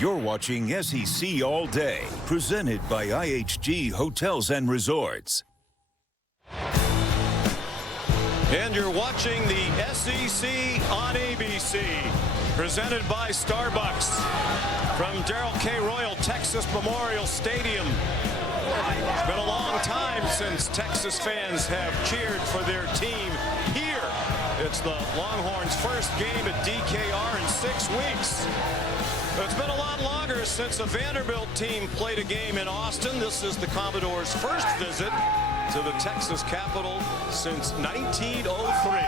You're watching SEC All Day, presented by IHG Hotels and Resorts. And you're watching the SEC on ABC, presented by Starbucks from Darrell K. Royal Texas Memorial Stadium. It's been a long time since Texas fans have cheered for their team here. It's the Longhorns' first game at DKR in 6 weeks. It's been a lot longer since a Vanderbilt team played a game in Austin. This is the Commodores' first visit to the Texas Capitol since 1903.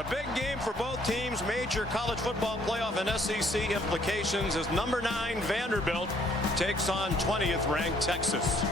A big game for both teams. Major college football playoff and SEC implications as number 9 Vanderbilt takes on 20th ranked Texas.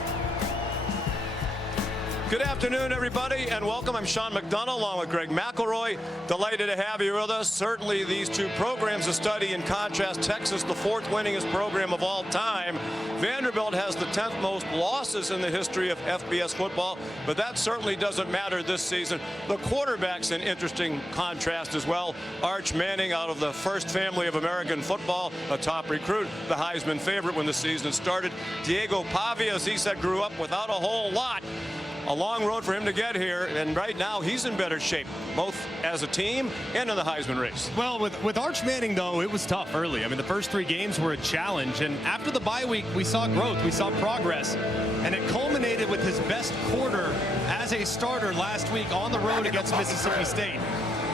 Good afternoon, everybody, and welcome. I'm Sean McDonough along with Greg McElroy. Delighted to have you with us. Certainly these two programs to study. In contrast, Texas, the 4th winningest program of all time. Vanderbilt has the 10th most losses in the history of FBS football, but that certainly doesn't matter this season. The quarterback's an interesting contrast as well. Arch Manning, out of the first family of American football, a top recruit, the Heisman favorite when the season started. Diego Pavia, as he said, grew up without a whole lot. A long road for him to get here, and right now he's in better shape, both as a team and in the Heisman race. Well, with Arch Manning, though, it was tough early. I mean, the first 3 games were a challenge, and after the bye week, we saw growth, we saw progress, and it culminated with his best quarter as a starter last week on the road against Mississippi State.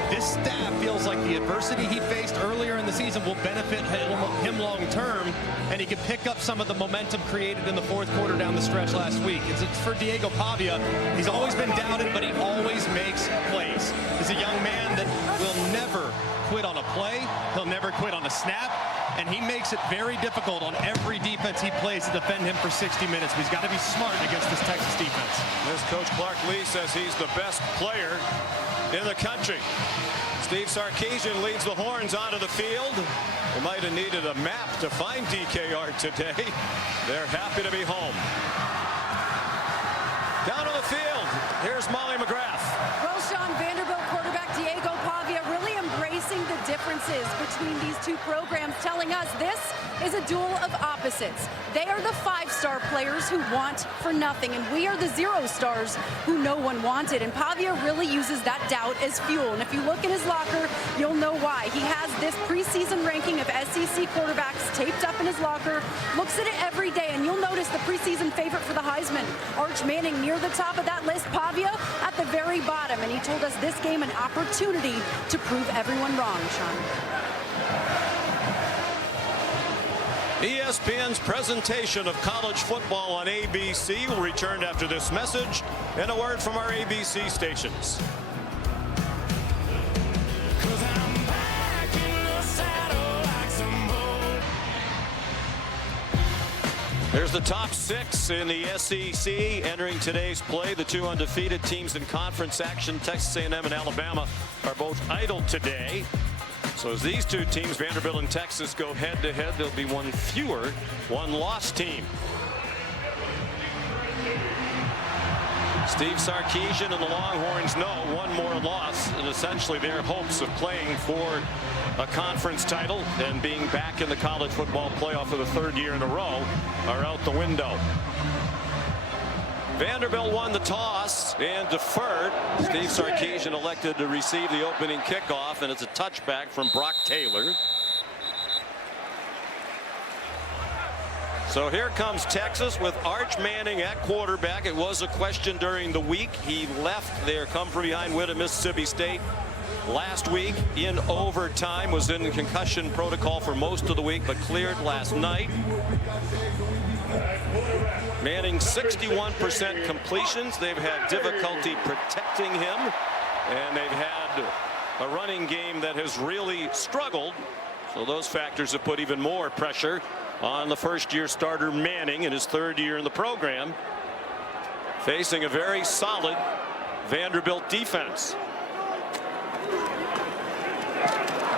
This staff feels like the adversity he faced earlier in the season will benefit him long term, and he can pick up some of the momentum created in the 4th quarter down the stretch last week. It's for Diego Pavia. He's always been doubted, but he always makes plays. He's a young man that will never quit on a play. He'll never quit on a snap, and he makes it very difficult on every defense he plays to defend him for 60 minutes. But he's got to be smart against this Texas defense. As Coach Clark Lee says, he's the best player in the country. Steve Sarkisian leads the Horns onto the field. They might have needed a map to find DKR today. They're happy to be home. Down to the field, here's Molly McGrath. Well, Sean, Vanderbilt quarterback Diego Pavia really embracing the differences between these two programs, telling us this is a duel of opposites. They are the 5-star players who want for nothing, and we are the 0-stars who no one wanted. And Pavia really uses that doubt as fuel. And if you look in his locker, you'll know why. He has this preseason ranking of SEC quarterbacks taped up in his locker, looks at it every day, and you'll notice the preseason favorite for the Heisman, Arch Manning, near the top of that list, Pavia at the very bottom. And he told us this game an opportunity to prove everyone wrong, Sean. ESPN's presentation of college football on ABC will return after this message and a word from our ABC stations. There's the top 6 in the SEC entering today's play. The 2 undefeated teams in conference action, Texas A&M and Alabama, are both idle today. So as these 2 teams, Vanderbilt and Texas, go head-to-head, there'll be one fewer, one-loss team. Steve Sarkisian and the Longhorns know one more loss, and essentially their hopes of playing for a conference title and being back in the college football playoff for the 3rd year in a row are out the window. Vanderbilt won the toss and deferred. Steve Sarkisian elected to receive the opening kickoff, and it's a touchback from Brock Taylor. So here comes Texas with Arch Manning at quarterback. It was a question during the week. He left their come-from-behind win at Mississippi State last week in overtime, was in concussion protocol for most of the week, but cleared last night. Manning 61% completions. They've had difficulty protecting him, and they've had a running game that has really struggled. So those factors have put even more pressure on the first-year starter Manning in his 3rd year in the program, facing a very solid Vanderbilt defense.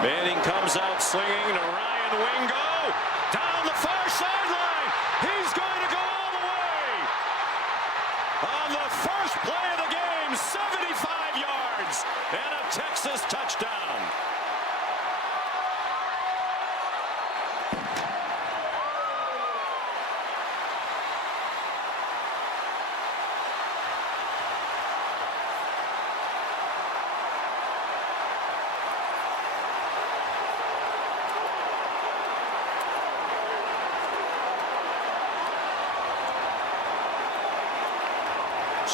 Manning comes out slinging to Ryan Wingo down the far sideline. He's going to go all the way on the first play of the game, 75 yards and a Texas touchdown.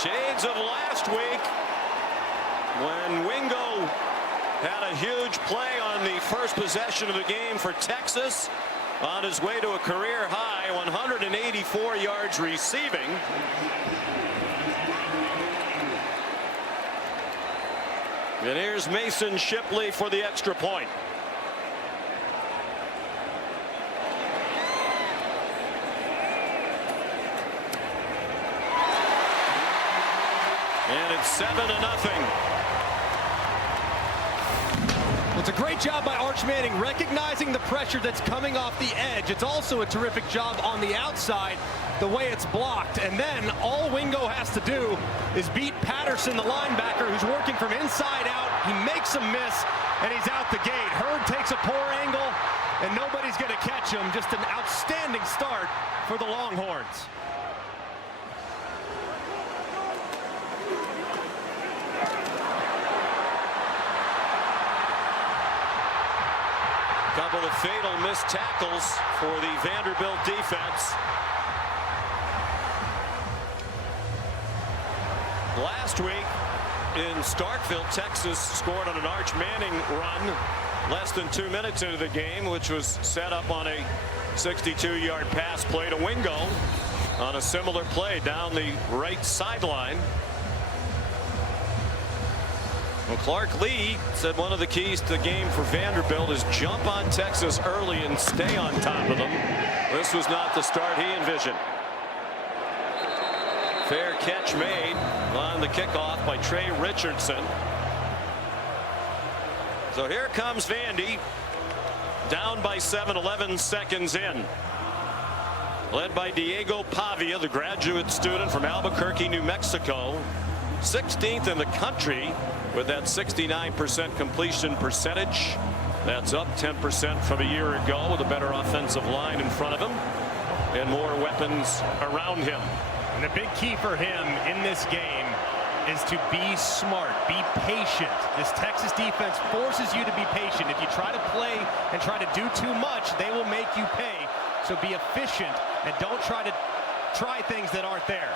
Shades of last week when Wingo had a huge play on the first possession of the game for Texas on his way to a career high 184 yards receiving. And here's Mason Shipley for the extra point. And it's 7-0. It's a great job by Arch Manning recognizing the pressure that's coming off the edge. It's also a terrific job on the outside, the way it's blocked. And then all Wingo has to do is beat Patterson, the linebacker, who's working from inside out. He makes a miss, and he's out the gate. Hurd takes a poor angle, and nobody's going to catch him. Just an outstanding start for the Longhorns. Couple of fatal missed tackles for the Vanderbilt defense. Last week in Starkville, Texas scored on an Arch Manning run less than 2 minutes into the game, which was set up on a 62-yard pass play to Wingo on a similar play down the right sideline. Well, Clark Lee said one of the keys to the game for Vanderbilt is jump on Texas early and stay on top of them. This was not the start he envisioned. Fair catch made on the kickoff by Trey Richardson. So here comes Vandy, down by 7, 11 seconds in. Led by Diego Pavia, the graduate student from Albuquerque, New Mexico. 16th in the country with that 69% completion percentage. That's up 10% from a year ago with a better offensive line in front of him and more weapons around him. And the big key for him in this game is to be smart, be patient. This Texas defense forces you to be patient. If you try to play and try to do too much, they will make you pay. So be efficient and don't try things that aren't there.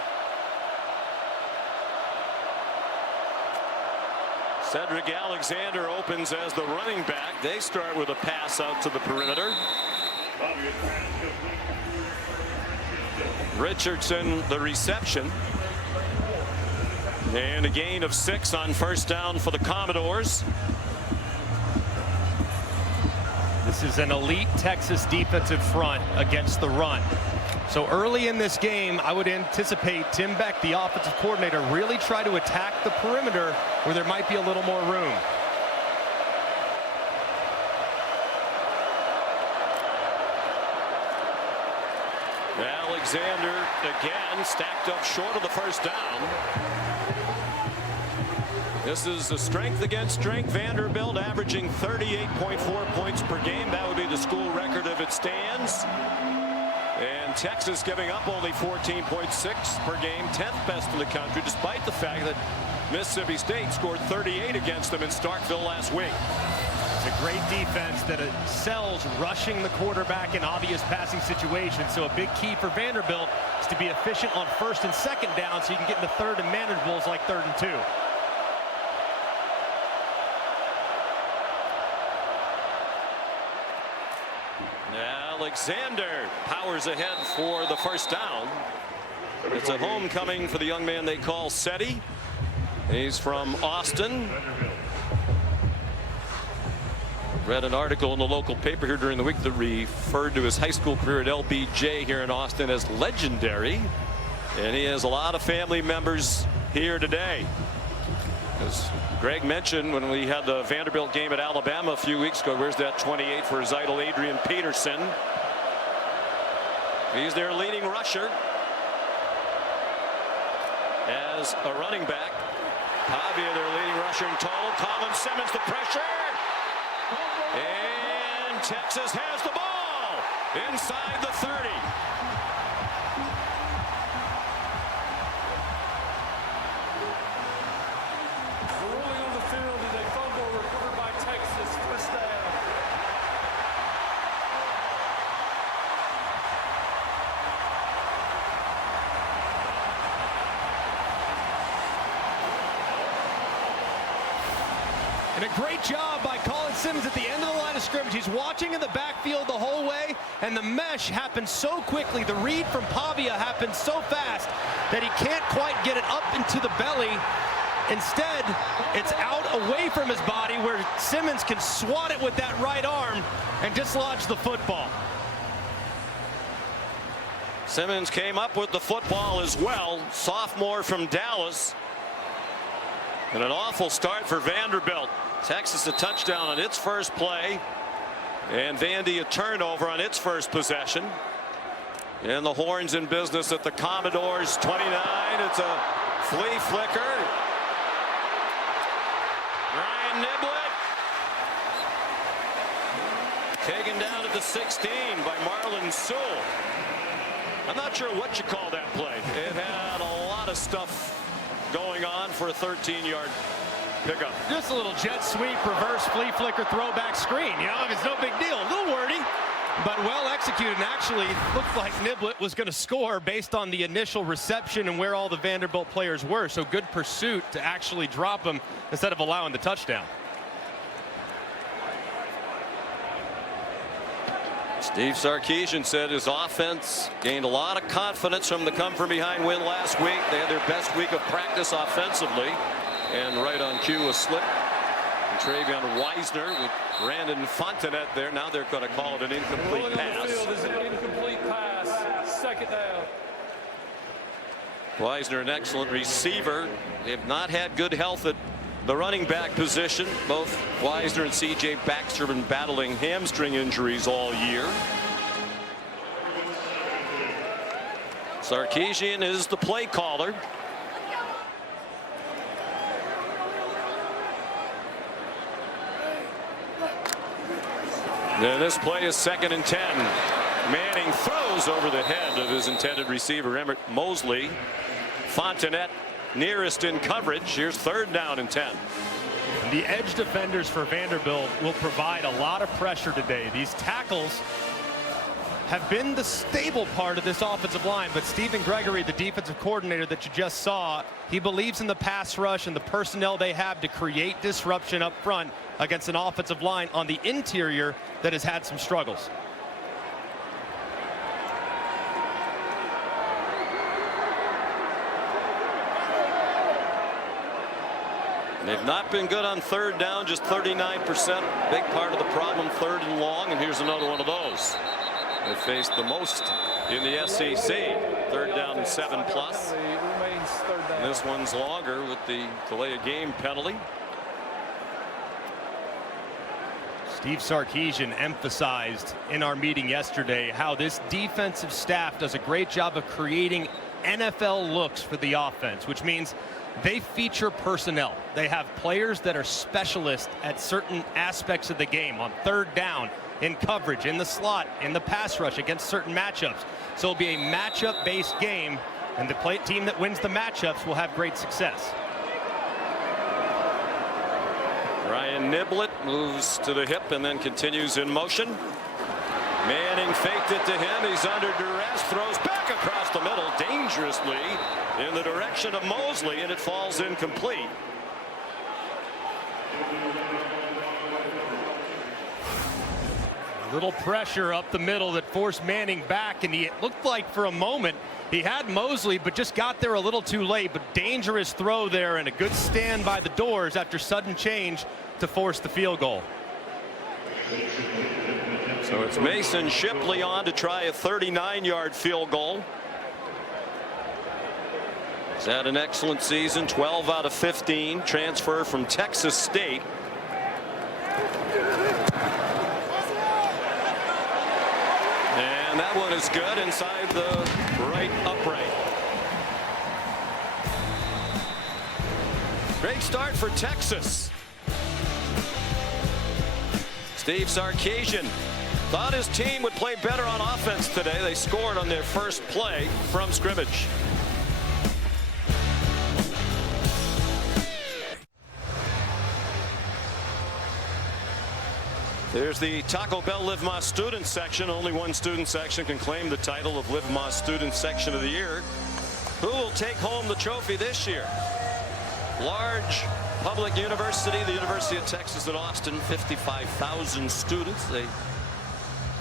Cedric Alexander opens as the running back. They start with a pass out to the perimeter. Richardson the reception. And a gain of 6 on first down for the Commodores. This is an elite Texas defensive front against the run. So early in this game, I would anticipate Tim Beck, the offensive coordinator, really try to attack the perimeter where there might be a little more room. Alexander again stacked up short of the first down. This is a strength against strength. Vanderbilt averaging 38.4 points per game. That would be the school record if it stands. And Texas giving up only 14.6 per game, 10th best in the country, despite the fact that Mississippi State scored 38 against them in Starkville last week. It's a great defense that excels rushing the quarterback in obvious passing situations. So a big key for Vanderbilt is to be efficient on first and second down so you can get into third and manageables like 3rd and 2. Alexander powers ahead for the first down. It's a homecoming for the young man they call Seti. He's from Austin. Read an article in the local paper here during the week that referred to his high school career at LBJ here in Austin as legendary. And he has a lot of family members here today. As Greg mentioned when we had the Vanderbilt game at Alabama a few weeks ago, where's that 28 for his idol Adrian Peterson? He's their leading rusher. As a running back, Pavia their leading rusher in total. Colin Simmons the pressure. And Texas has the ball inside the 30. Rolling on the field is a fumble recovered by Texas. First down. And a great job by Colin Simmons at the end of the line of scrimmage. He's watching in the backfield the whole way, and the mesh happens so quickly. The read from Pavia happens so fast that he can't quite get it up into the belly. Instead, it's out away from his body where Simmons can swat it with that right arm and dislodge the football. Simmons came up with the football as well. Sophomore from Dallas. And an awful start for Vanderbilt. Texas a touchdown on its first play. And Vandy a turnover on its first possession. And the Horns in business at the Commodores 29. It's a flea flicker. Ryan Niblett taken down at the 16 by Marlon Sewell. I'm not sure what you call that play. It had a lot of stuff going on for a 13-yard pickup. Just a little jet sweep, reverse flea flicker, throwback screen. You know, it's no big deal. A little wordy, but well executed. And actually, looked like Niblett was going to score based on the initial reception and where all the Vanderbilt players were. So good pursuit to actually drop him instead of allowing the touchdown. Steve Sarkisian said his offense gained a lot of confidence from the come-from-behind win last week. They had their best week of practice offensively. And right on cue, a slip. And Travion Wisner with Brandon Fontenette there. Now they're going to call it an incomplete pass. On the field is an incomplete pass. Second down. Wisner, an excellent receiver. They have not had good health at the running back position. Both Wisner and C.J. Baxter have been battling hamstring injuries all year. Sarkisian is the play caller. And this play is 2nd and 10. Manning throws over the head of his intended receiver, Emmett Mosley. Fontenette nearest in coverage. Here's 3rd down and 10. The edge defenders for Vanderbilt will provide a lot of pressure today. These tackles have been the stable part of this offensive line, but Stephen Gregory, the defensive coordinator that you just saw, he believes in the pass rush and the personnel they have to create disruption up front against an offensive line on the interior that has had some struggles. They've not been good on 3rd down, just 39%. Big part of the problem, 3rd and long, and here's another one of those. They faced the most in the SEC. 3rd down and 7+. And this one's longer with the delay of game penalty. Steve Sarkisian emphasized in our meeting yesterday how this defensive staff does a great job of creating NFL looks for the offense, which means they feature personnel. They have players that are specialists at certain aspects of the game, on 3rd down, in coverage, in the slot, in the pass rush against certain matchups. So it'll be a matchup-based game, and the team that wins the matchups will have great success. Ryan Niblett moves to the hip and then continues in motion. Manning faked it to him. He's under duress, throws back across the middle dangerously in the direction of Mosley, and it falls incomplete. A little pressure up the middle that forced Manning back, and it looked like for a moment he had Mosley, but just got there a little too late. But dangerous throw there, and a good stand by the doors after sudden change to force the field goal. So it's Mason Shipley on to try a 39-yard field goal. He's had an excellent season, 12 out of 15, transfer from Texas State. And that one is good inside the right upright. Great start for Texas. Steve Sarkisian thought his team would play better on offense today. They scored on their first play from scrimmage. There's the Taco Bell Live Más student section. Only one student section can claim the title of Live Más Student Section of the Year. Who will take home the trophy this year? Large public university, the University of Texas at Austin, 55,000 students. They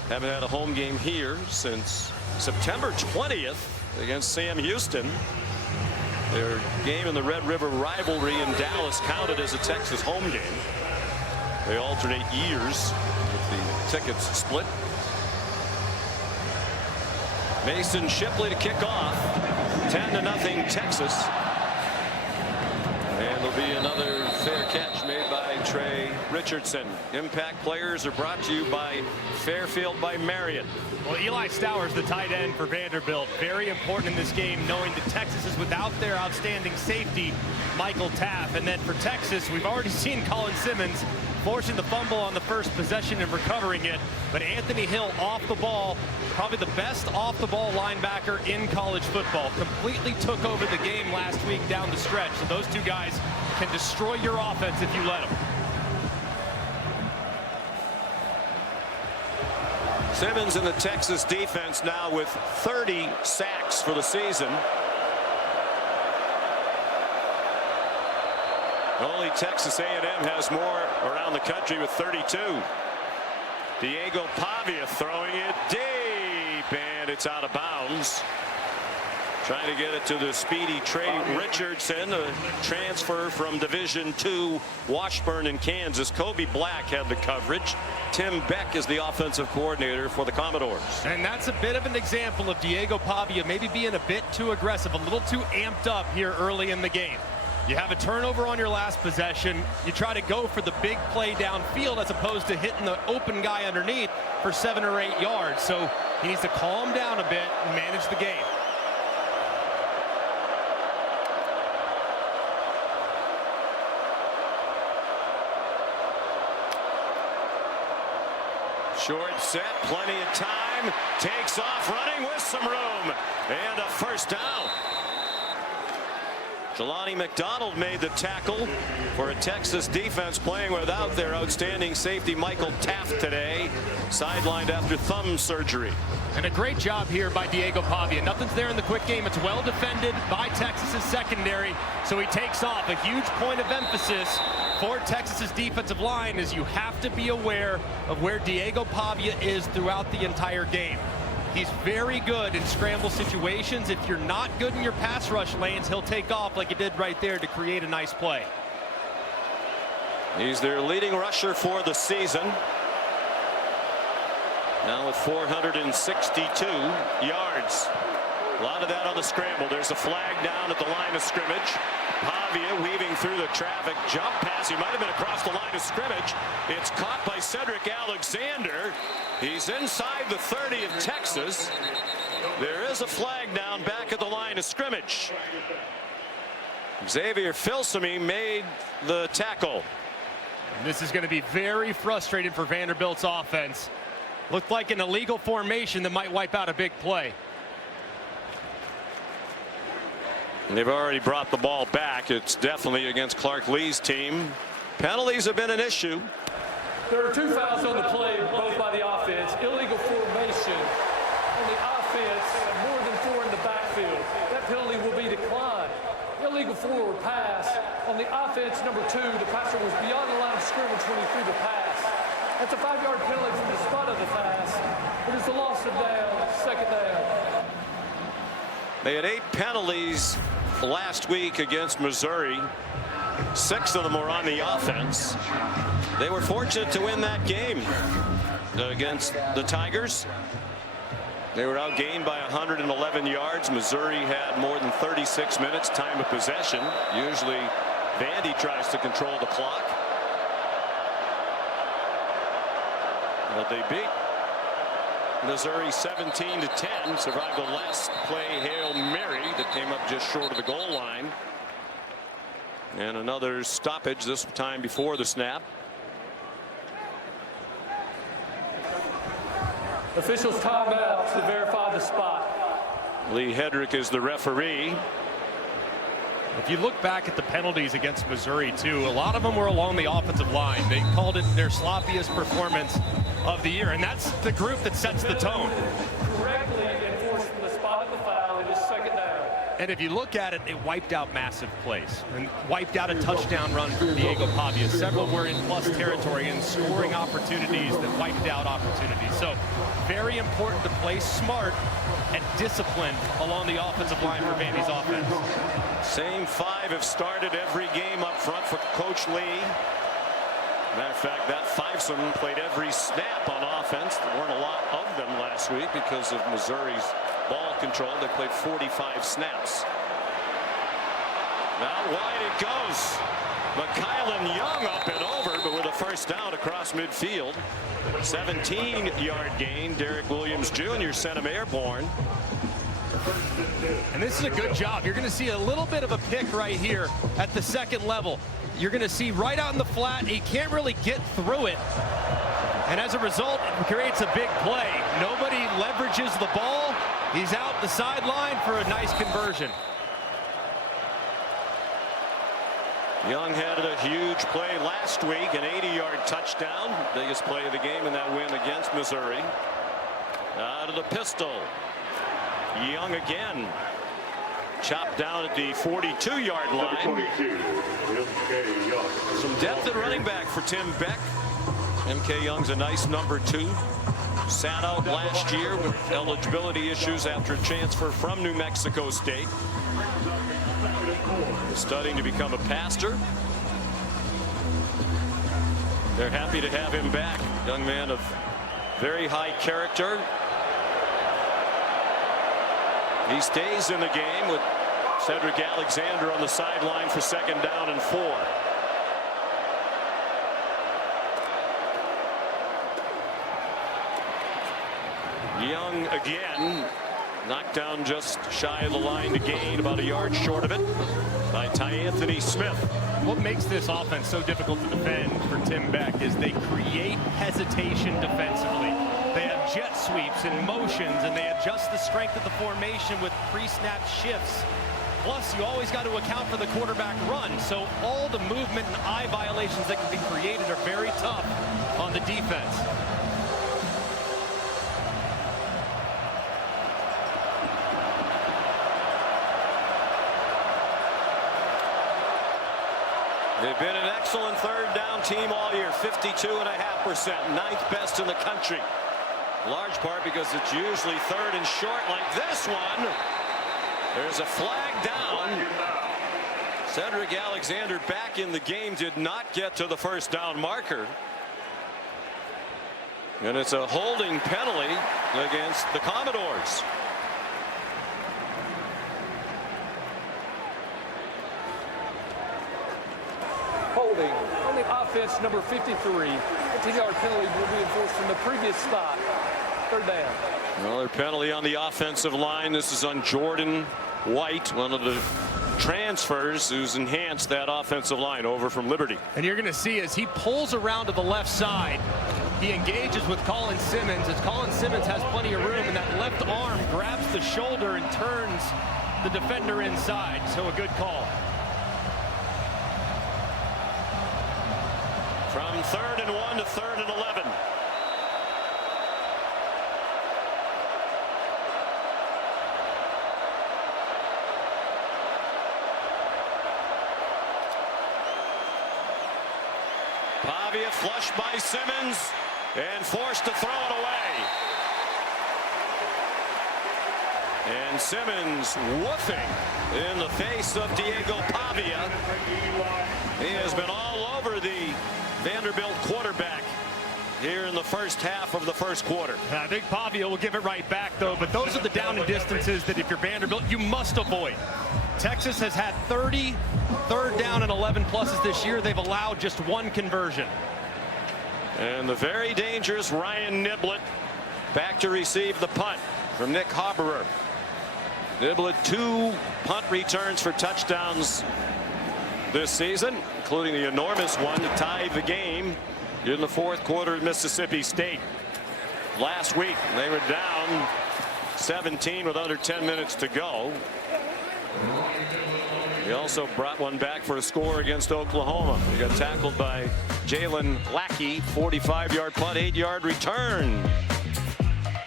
haven't had a home game here since September 20th against Sam Houston. Their game in the Red River rivalry in Dallas counted as a Texas home game. They alternate years with the tickets split. Mason Shipley to kick off. 10-0 Texas. And there'll be another fair catch made by Trey Richardson. Impact players are brought to you by Fairfield by Marriott. Well, Eli Stowers, the tight end for Vanderbilt, very important in this game, knowing that Texas is without their outstanding safety, Michael Taft. And then for Texas, we've already seen Colin Simmons forcing the fumble on the first possession and recovering it. But Anthony Hill off the ball, probably the best off-the-ball linebacker in college football. Completely took over the game last week down the stretch. So those two guys can destroy your offense if you let them. Simmons in the Texas defense now with 30 sacks for the season. Only Texas A&M has more around the country with 32. Diego Pavia throwing it deep, and it's out of bounds. Trying to get it to the speedy Trey Richardson, a transfer from Division II Washburn in Kansas. Kobe Black had the coverage. Tim Beck is the offensive coordinator for the Commodores. And that's a bit of an example of Diego Pavia maybe being a bit too aggressive, a little too amped up here early in the game. You have a turnover on your last possession. You try to go for the big play downfield as opposed to hitting the open guy underneath for 7 or 8 yards. So he needs to calm down a bit and manage the game. Short set, plenty of time, takes off running with some room, and a first down. Jelani McDonald made the tackle for a Texas defense playing without their outstanding safety Michael Taft today, sidelined after thumb surgery. And a great job here by Diego Pavia. Nothing's there in the quick game. It's well defended by Texas's secondary, so he takes off. A huge point of emphasis for Texas's defensive line is you have to be aware of where Diego Pavia is throughout the entire game. He's very good in scramble situations. If you're not good in your pass rush lanes, he'll take off like he did right there to create a nice play. He's their leading rusher for the season. Now with 462 yards. A lot of that on the scramble. There's a flag down at the line of scrimmage. Pavia weaving through the traffic. Jump pass. He might have been across the line of scrimmage. It's caught by Cedric Alexander. He's inside the 30 of Texas. There is a flag down back at the line of scrimmage. Xavier Filsaime made the tackle. And this is going to be very frustrating for Vanderbilt's offense. Looked like an illegal formation that might wipe out a big play. And they've already brought the ball back. It's definitely against Clark Lee's team. Penalties have been an issue. There are 2 fouls on the play, both by the offense. Illegal formation on the offense, more than 4 in the backfield. That penalty will be declined. Illegal forward pass on the offense, number 2. The passer was beyond the line of scrimmage when he threw the pass. That's a 5-yard penalty from the spot of the pass. It is a loss of down, second down. They had 8 penalties last week against Missouri. 6 of them were on the offense. They were fortunate to win that game against the Tigers. They were outgained by 111 yards. Missouri had more than 36 minutes time of possession. Usually Vandy tries to control the clock. But they beat Missouri 17-10, survived the last play Hail Mary that came up just short of the goal line. And another stoppage, this time before the snap. Officials timeout to verify the spot. Lee Hedrick is the referee. If you look back at the penalties against Missouri, too, a lot of them were along the offensive line. They called it their sloppiest performance of the year, and that's the group that sets the tone. Correctly enforced from the spot of the foul. It is second down. And if you look at it, it wiped out massive plays and wiped out a touchdown run from Diego Pavia. Several were in plus territory and scoring opportunities that wiped out opportunities. So very important to play smart and disciplined along the offensive line for Vandy's offense. Same five have started every game up front for Coach Lee. Matter of fact, that fivesome played every snap on offense. There weren't a lot of them last week because of Missouri's ball control. They played 45 snaps. Now wide it goes. McKylan Young up and over, but with a first down across midfield. 17-yard gain. Derek Williams Jr. sent him airborne. And this is a good job. You're going to see a little bit of a pick right here at the second level. You're going to see right out in the flat, he can't really get through it. And as a result, it creates a big play. Nobody leverages the ball. He's out the sideline for a nice conversion. Young had a huge play last week, an 80-yard touchdown. Biggest play of the game in that win against Missouri. Out of the pistol. Young again. Chopped down at the 42-yard line. Some depth at running back for Tim Beck. MK Young's a nice number 2. Sat out last year with eligibility issues after a transfer from New Mexico State. Studying to become a pastor. They're happy to have him back. Young man of very high character. He stays in the game with Cedric Alexander on the sideline for 2nd down and 4. Young again, knocked down just shy of the line to gain, about a yard short of it, by Anthony Smith. What makes this offense so difficult to defend for Tim Beck is they create hesitation defensively. They have jet sweeps and motions, and they adjust the strength of the formation with pre-snap shifts. Plus, you always got to account for the quarterback run. So all the movement and eye violations that can be created are very tough on the defense. They've been an excellent 3rd down team all year, 52.5%, 9th best in the country. Large part because it's usually 3rd and short like this one. There's a flag down. Cedric Alexander back in the game, did not get to the 1st down marker. And it's a holding penalty against the Commodores. Holding on the offense, number 53. A 10-yard penalty will be enforced from the previous stop. 3rd down. Another penalty on the offensive line. This is on Jordan White, one of the transfers who's enhanced that offensive line over from Liberty. And you're going to see as he pulls around to the left side, he engages with Colin Simmons. As Colin Simmons has plenty of room, and that left arm grabs the shoulder and turns the defender inside. So a good call. From 3rd and 1 to 3rd and 11. Pavia flushed by Simmons and forced to throw it away. And Simmons woofing in the face of Diego Pavia. He has been all over the Vanderbilt quarterback here in the first half of the first quarter. I think Pavia will give it right back, though, but those are the down and distances that if you're Vanderbilt, you must avoid. Texas has had 30 3rd down and 11 pluses this year. They've allowed just 1 conversion. And the very dangerous Ryan Niblett back to receive the punt from Nick Haberer. Niblett 2 punt returns for touchdowns this season, including the enormous one to tie the game in the 4th quarter at Mississippi State. Last week they were down 17 with under 10 minutes to go. He also brought one back for a score against Oklahoma. He got tackled by Jalen Lackey. 45-yard punt, 8-yard return.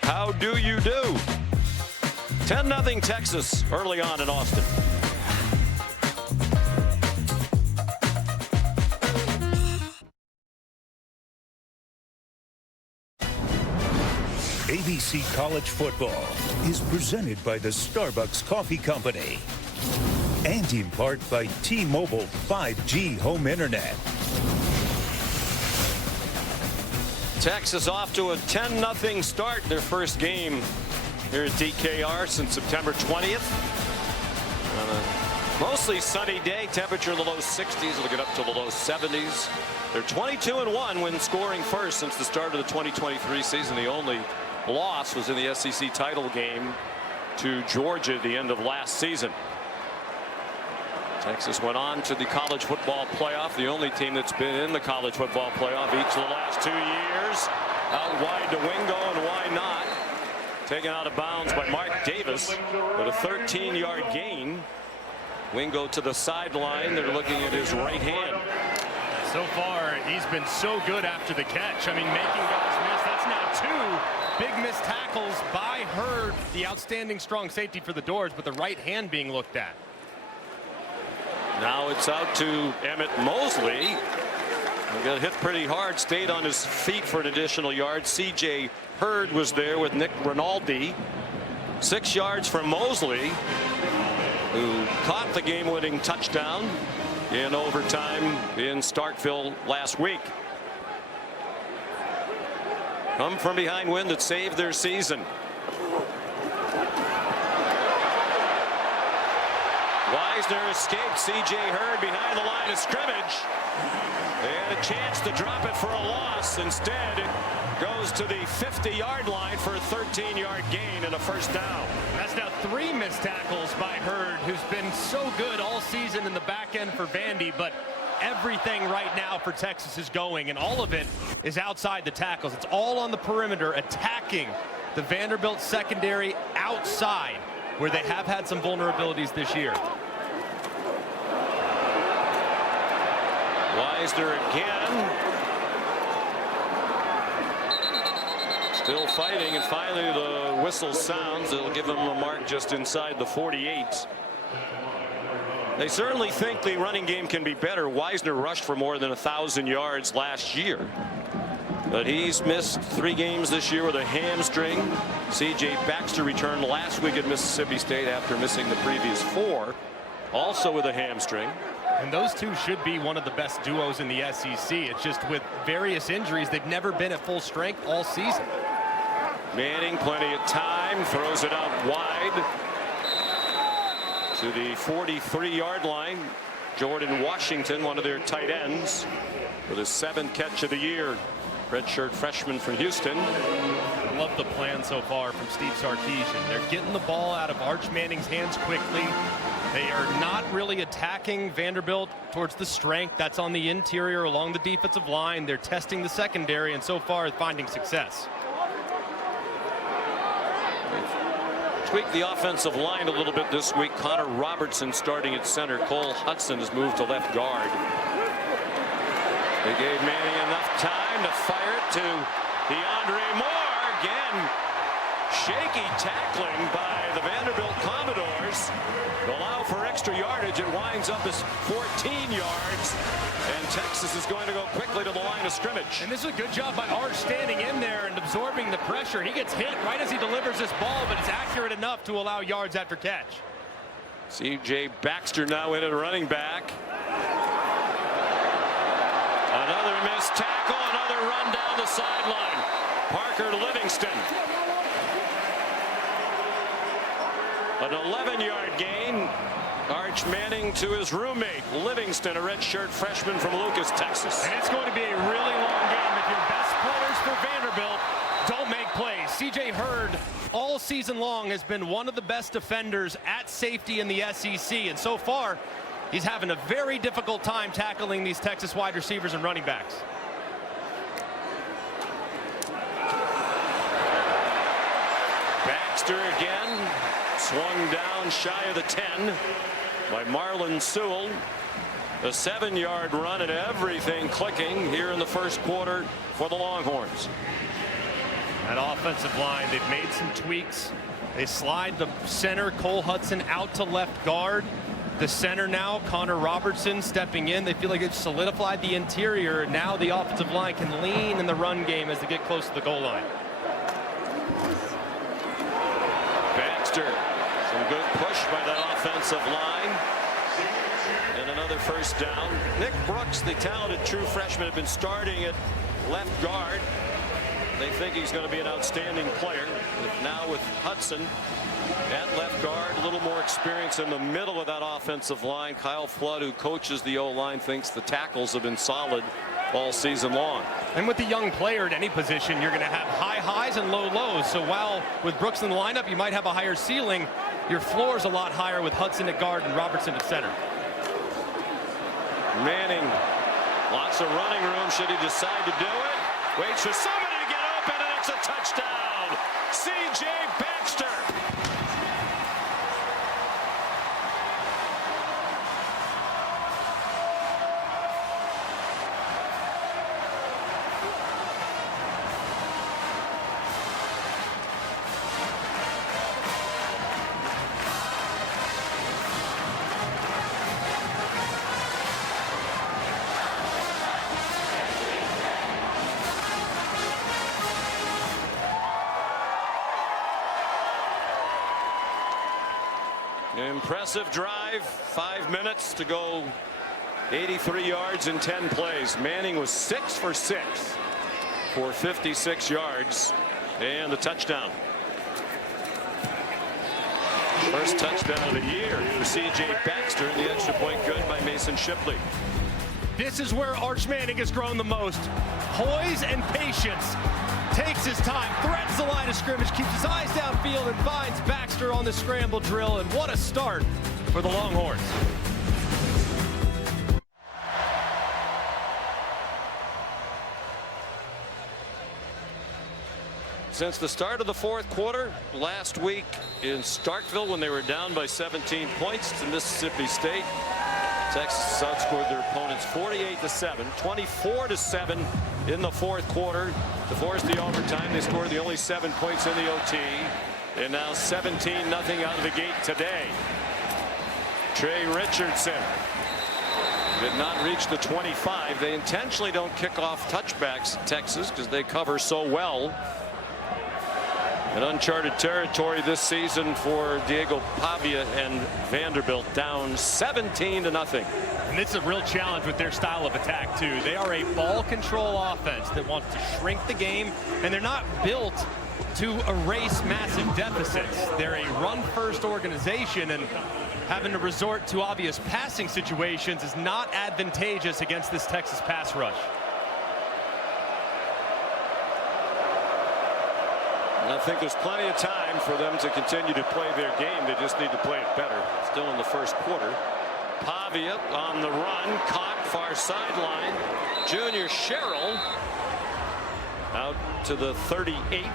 How do you do? 10-0 Texas early on in Austin. ABC College Football is presented by the Starbucks Coffee Company and in part by T-Mobile 5G Home Internet. Texas off to a 10-0 start, their first game here at DKR since September 20th. Mostly sunny day, temperature in the low 60s. It'll get up to the low 70s. They're 22-1 when scoring first since the start of the 2023 season. The only loss was in the SEC title game to Georgia at the end of last season. Texas went on to the college football playoff, the only team that's been in the college football playoff each of the last 2 years. Out wide to Wingo, and why not? Taken out of bounds by Mark Davis with a 13-yard gain. Wingo to the sideline. They're looking at his right hand. So far, he's been so good after the catch. I mean, making guys miss. That's now 2 big missed tackles by Hurd, the outstanding strong safety for the Doors, but the right hand being looked at. Now it's out to Emmett Mosley. He got hit pretty hard, stayed on his feet for an additional yard. C.J. Hurd was there with Nick Rinaldi. 6 yards from Mosley, who caught the game-winning touchdown in overtime in Starkville last week. Come from behind win that saved their season. Wisner escaped C.J. Hurd behind the line of scrimmage. They had a chance to drop it for a loss. Instead, it goes to the 50-yard line for a 13-yard gain and a first down. That's now 3 missed tackles by Hurd, who's been so good all season in the back end for Vandy, but everything right now for Texas is going, and all of it is outside the tackles. It's all on the perimeter, attacking the Vanderbilt secondary outside, where they have had some vulnerabilities this year. Wisner again. Still fighting, and finally the whistle sounds. It'll give them a mark just inside the 48. They certainly think the running game can be better. Wisner rushed for more than 1,000 yards last year, but he's missed 3 games this year with a hamstring. C.J. Baxter returned last week at Mississippi State after missing the previous 4, also with a hamstring. And those two should be one of the best duos in the SEC. It's just with various injuries, they've never been at full strength all season. Manning, plenty of time, throws it out wide to the 43-yard line. Jordan Washington, one of their tight ends, with his 7th catch of the year. Redshirt freshman from Houston. I love the plan so far from Steve Sarkisian. They're getting the ball out of Arch Manning's hands quickly. They are not really attacking Vanderbilt towards the strength that's on the interior along the defensive line. They're testing the secondary, and so far finding success. Tweaked the offensive line a little bit this week. Connor Robertson starting at center. Cole Hudson has moved to left guard. They gave Manning enough time to fire it to DeAndre Moore. Again, shaky tackling by the Vanderbilt Commodores. Allow for extra yardage. It winds up as 14 yards, and Texas is going to go quickly to the line of scrimmage. And this is a good job by Arch standing in there and absorbing the pressure. He gets hit right as he delivers this ball, but it's accurate enough to allow yards after catch. C.J. Baxter now in at running back. Another missed tackle, another run down the sideline. Parker Livingston. An 11-yard gain. Arch Manning to his roommate Livingston, a redshirt freshman from Lucas, Texas. And it's going to be a really long game if your best players for Vanderbilt don't make plays. C.J. Hurd all season long has been one of the best defenders at safety in the SEC, and so far he's having a very difficult time tackling these Texas wide receivers and running backs. Baxter again, swung down shy of the 10 by Marlon Sewell. A 7-yard run and everything clicking here in the first quarter for the Longhorns. That offensive line, they've made some tweaks They slide the center, Cole Hudson, out to left guard. The center now, Connor Robertson, stepping in. They feel like they've solidified the interior. Now the offensive line can lean in the run game as they get close to the goal line. Baxter, some good push by that offensive line. And another first down. Nick Brooks, the talented true freshman, had been starting at left guard. They think he's going to be an outstanding player. Now with Hudson at left guard, a little more experience in the middle of that offensive line. Kyle Flood, who coaches the O-line, thinks the tackles have been solid all season long. And with the young player at any position, you're going to have high highs and low lows. So while with Brooks in the lineup, you might have a higher ceiling, your floor is a lot higher with Hudson at guard and Robertson at center. Manning, lots of running room should he decide to do it. Waits for somebody to get open, and it's a touchdown. C.J. Baxter. Impressive drive, 5 minutes to go, 83 yards in 10 plays. Manning was 6 for 6 for 56 yards and a touchdown. First touchdown of the year for C.J. Baxter. The extra point good by Mason Shipley. This is where Arch Manning has grown the most. Poise and patience. Takes his time, threatens the line of scrimmage, keeps his eyes downfield, and finds Baxter on the scramble drill. And what a start for the Longhorns. Since the start of the fourth quarter last week in Starkville, when they were down by 17 points to Mississippi State, Texas outscored their opponents 48-7, 24-7 in the fourth quarter. To force the overtime, they scored the only 7 points in the OT, and now 17-0 out of the gate today. Trey Richardson did not reach the 25. They intentionally don't kick off touchbacks, Texas, because they cover so well. An uncharted territory this season for Diego Pavia and Vanderbilt, down 17-0. And it's a real challenge with their style of attack too. They are a ball control offense that wants to shrink the game, and they're not built to erase massive deficits. They're a run-first organization, and having to resort to obvious passing situations is not advantageous against this Texas pass rush. I think there's plenty of time for them to continue to play their game. They just need to play it better. Still in the first quarter. Pavia on the run, caught far sideline. Junior Sherrill out to the 38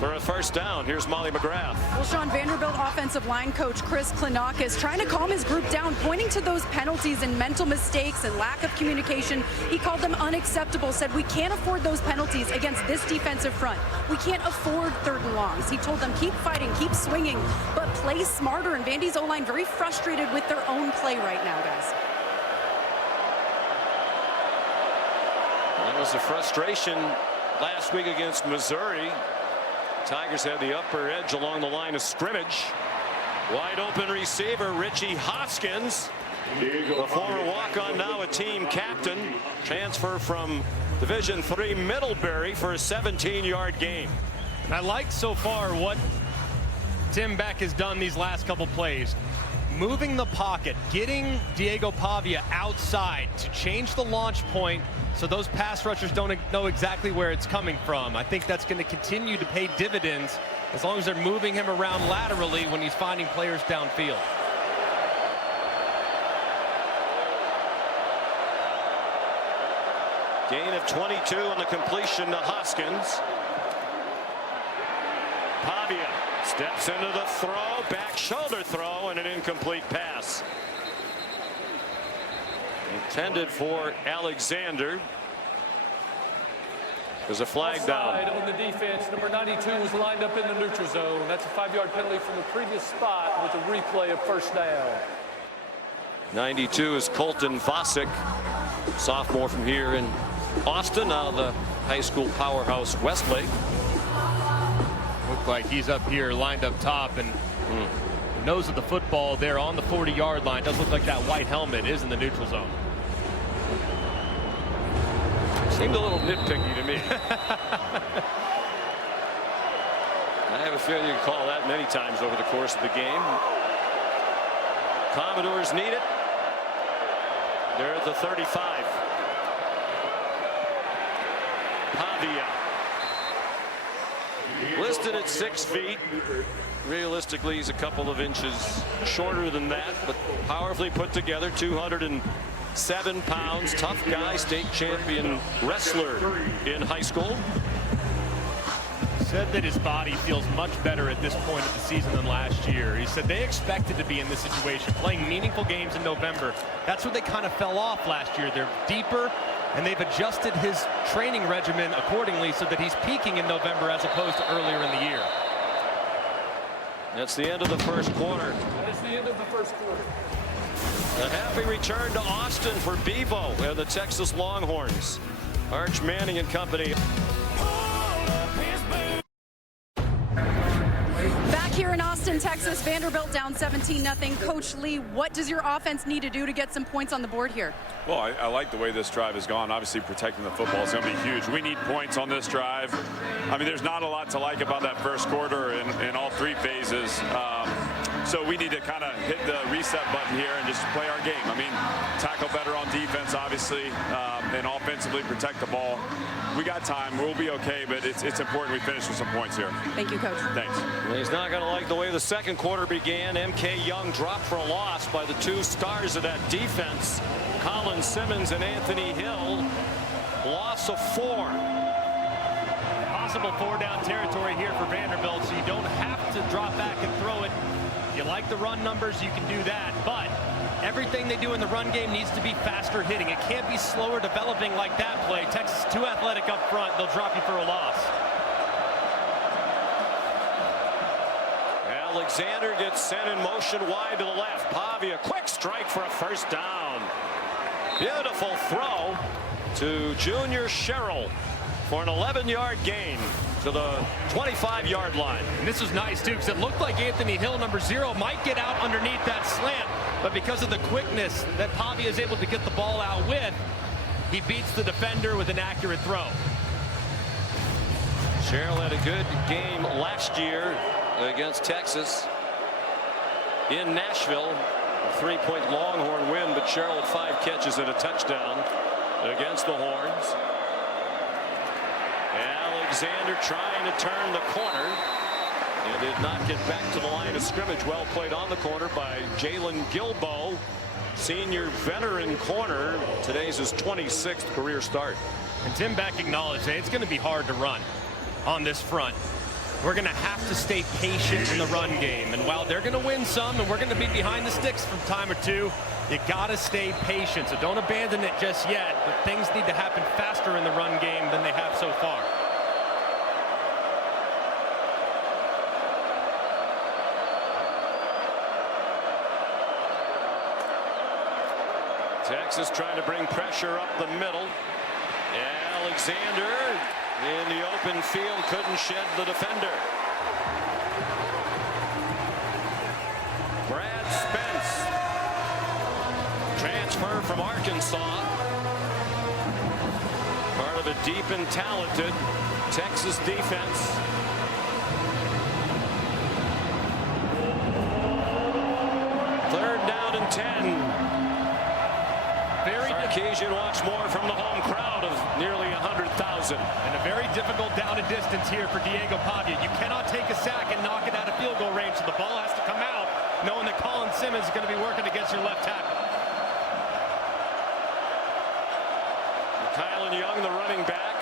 for a first down. Here's Molly McGrath. Well, Sean, Vanderbilt offensive line coach Chris Klinakis trying to calm his group down, pointing to those penalties and mental mistakes and lack of communication. He called them unacceptable, said we can't afford those penalties against this defensive front. We can't afford third and longs. He told them keep fighting, keep swinging, but play smarter. And Vandy's O-line very frustrated with their own play right now, guys. That was a frustration last week against Missouri. Tigers had the upper edge along the line of scrimmage. Wide open receiver Richie Hoskins, the former walk-on, now a team captain, transfer from Division III Middlebury for a 17-yard gain. And I like so far what Tim Beck has done these last couple plays. Moving the pocket, getting Diego Pavia outside to change the launch point so those pass rushers don't know exactly where it's coming from. I think that's going to continue to pay dividends as long as they're moving him around laterally when he's finding players downfield. Gain of 22 on the completion to Hoskins. Pavia steps into the throw, back shoulder throw, and an incomplete pass. Intended for Alexander. There's a flag down. On the defense, number 92 was lined up in the neutral zone. That's a 5-yard penalty from the previous spot with a replay of first down. 92 is Colton Vosick, sophomore from here in Austin, out of the high school powerhouse Westlake. Look like he's up here lined up top, and the nose of the football there on the 40-yard line. Does look like that white helmet is in the neutral zone. Seemed a little nitpicky to me. I have a feeling you can call that many times over the course of the game. Commodores need it. They're at the 35. Pavia. Listed at 6 feet. Realistically, he's a couple of inches shorter than that, but powerfully put together. 207 pounds. Tough guy. State champion wrestler in high school. Said that his body feels much better at this point of the season than last year. He said they expected to be in this situation, playing meaningful games in November. That's where they kind of fell off last year. They're deeper, and they've adjusted his training regimen accordingly so that he's peaking in November as opposed to earlier in the year. That's the end of the first quarter. That is the end of the first quarter. A happy return to Austin for Bevo and the Texas Longhorns. Arch Manning and company. Here in Austin, Texas, Vanderbilt down 17-0. Coach Lee, what does your offense need to do to get some points on the board here? Well, I like the way this drive has gone. Obviously, protecting the football is going to be huge. We need points on this drive. I mean, there's not a lot to like about that first quarter in all 3 phases. So we need to kind of hit the reset button here and just play our game. I mean, tackle better on defense, obviously, and offensively protect the ball. We got time. We'll be okay, but it's important we finish with some points here. Thank you, Coach. Thanks. Well, he's not going to like the way the second quarter began. MK Young dropped for a loss by the 2 stars of that defense, Colin Simmons and Anthony Hill. Loss of 4. Possible 4-down territory here for Vanderbilt, so you don't have to drop back and throw it. You like the run numbers, you can do that, but everything they do in the run game needs to be faster hitting. It can't be slower developing like that play. Texas is too athletic up front. They'll drop you for a loss. Alexander gets sent in motion wide to the left. Pavia, quick strike for a first down. Beautiful throw to Junior Sherrill for an 11-yard gain to the 25-yard line. And this was nice, too, because it looked like Anthony Hill, number 0, might get out underneath that slant. But because of the quickness that Pavia is able to get the ball out with, he beats the defender with an accurate throw. Sherrill had a good game last year against Texas in Nashville. A 3-point Longhorn win, but Sherrill had 5 catches and a touchdown against the Horns. Alexander trying to turn the corner and did not get back to the line of scrimmage. Well played on the corner by Jalen Gilbo, senior veteran corner. Today's his 26th career start. And Tim Beck acknowledged that it's going to be hard to run on this front. We're going to have to stay patient in the run game. And while they're going to win some and we're going to be behind the sticks from time or two, you got to stay patient. So don't abandon it just yet. But things need to happen faster in the run game than they have so far. Texas trying to bring pressure up the middle. Alexander in the open field couldn't shed the defender. Brad Spence, transfer from Arkansas, part of a deep and talented Texas defense. Third down and 10. Sarkisian wants more from the home crowd of nearly 100,000. And a very difficult down and distance here for Diego Pavia. You cannot take a sack and knock it out of field goal range, so the ball has to come out, knowing that Colin Simmons is going to be working against your left tackle. Kylan Young, the running back.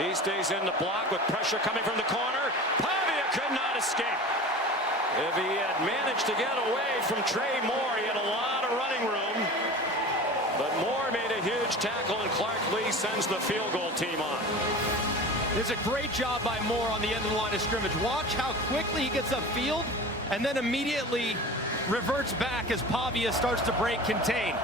He stays in the block with pressure coming from the corner. Pavia could not escape. If he had managed to get away from Trey Moore, he had a lot of running room. But Moore made a huge tackle, and Clark Lee sends the field goal team on. It's a great job by Moore on the end of the line of scrimmage. Watch how quickly he gets upfield and then immediately reverts back as Pavia starts to break contain.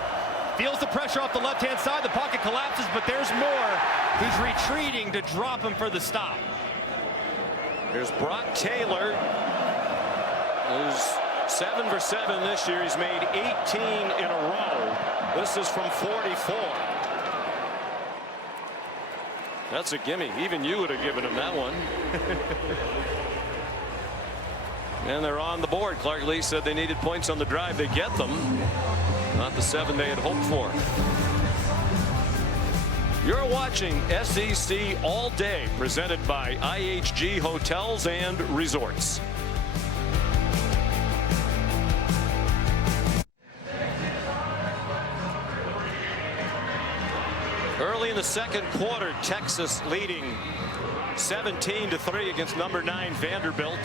Feels the pressure off the left-hand side. The pocket collapses, but there's Moore, who's retreating to drop him for the stop. Here's Brock Taylor, who's 7 for 7 this year. He's made 18 in a row. This is from 44. That's a gimme. Even you would have given him that one. And they're on the board. Clark Lee said they needed points on the drive. They get them. Not the 7 they had hoped for. You're watching SEC All Day, presented by IHG Hotels and Resorts. Early in the second quarter, Texas leading 17-3 against number 9 Vanderbilt.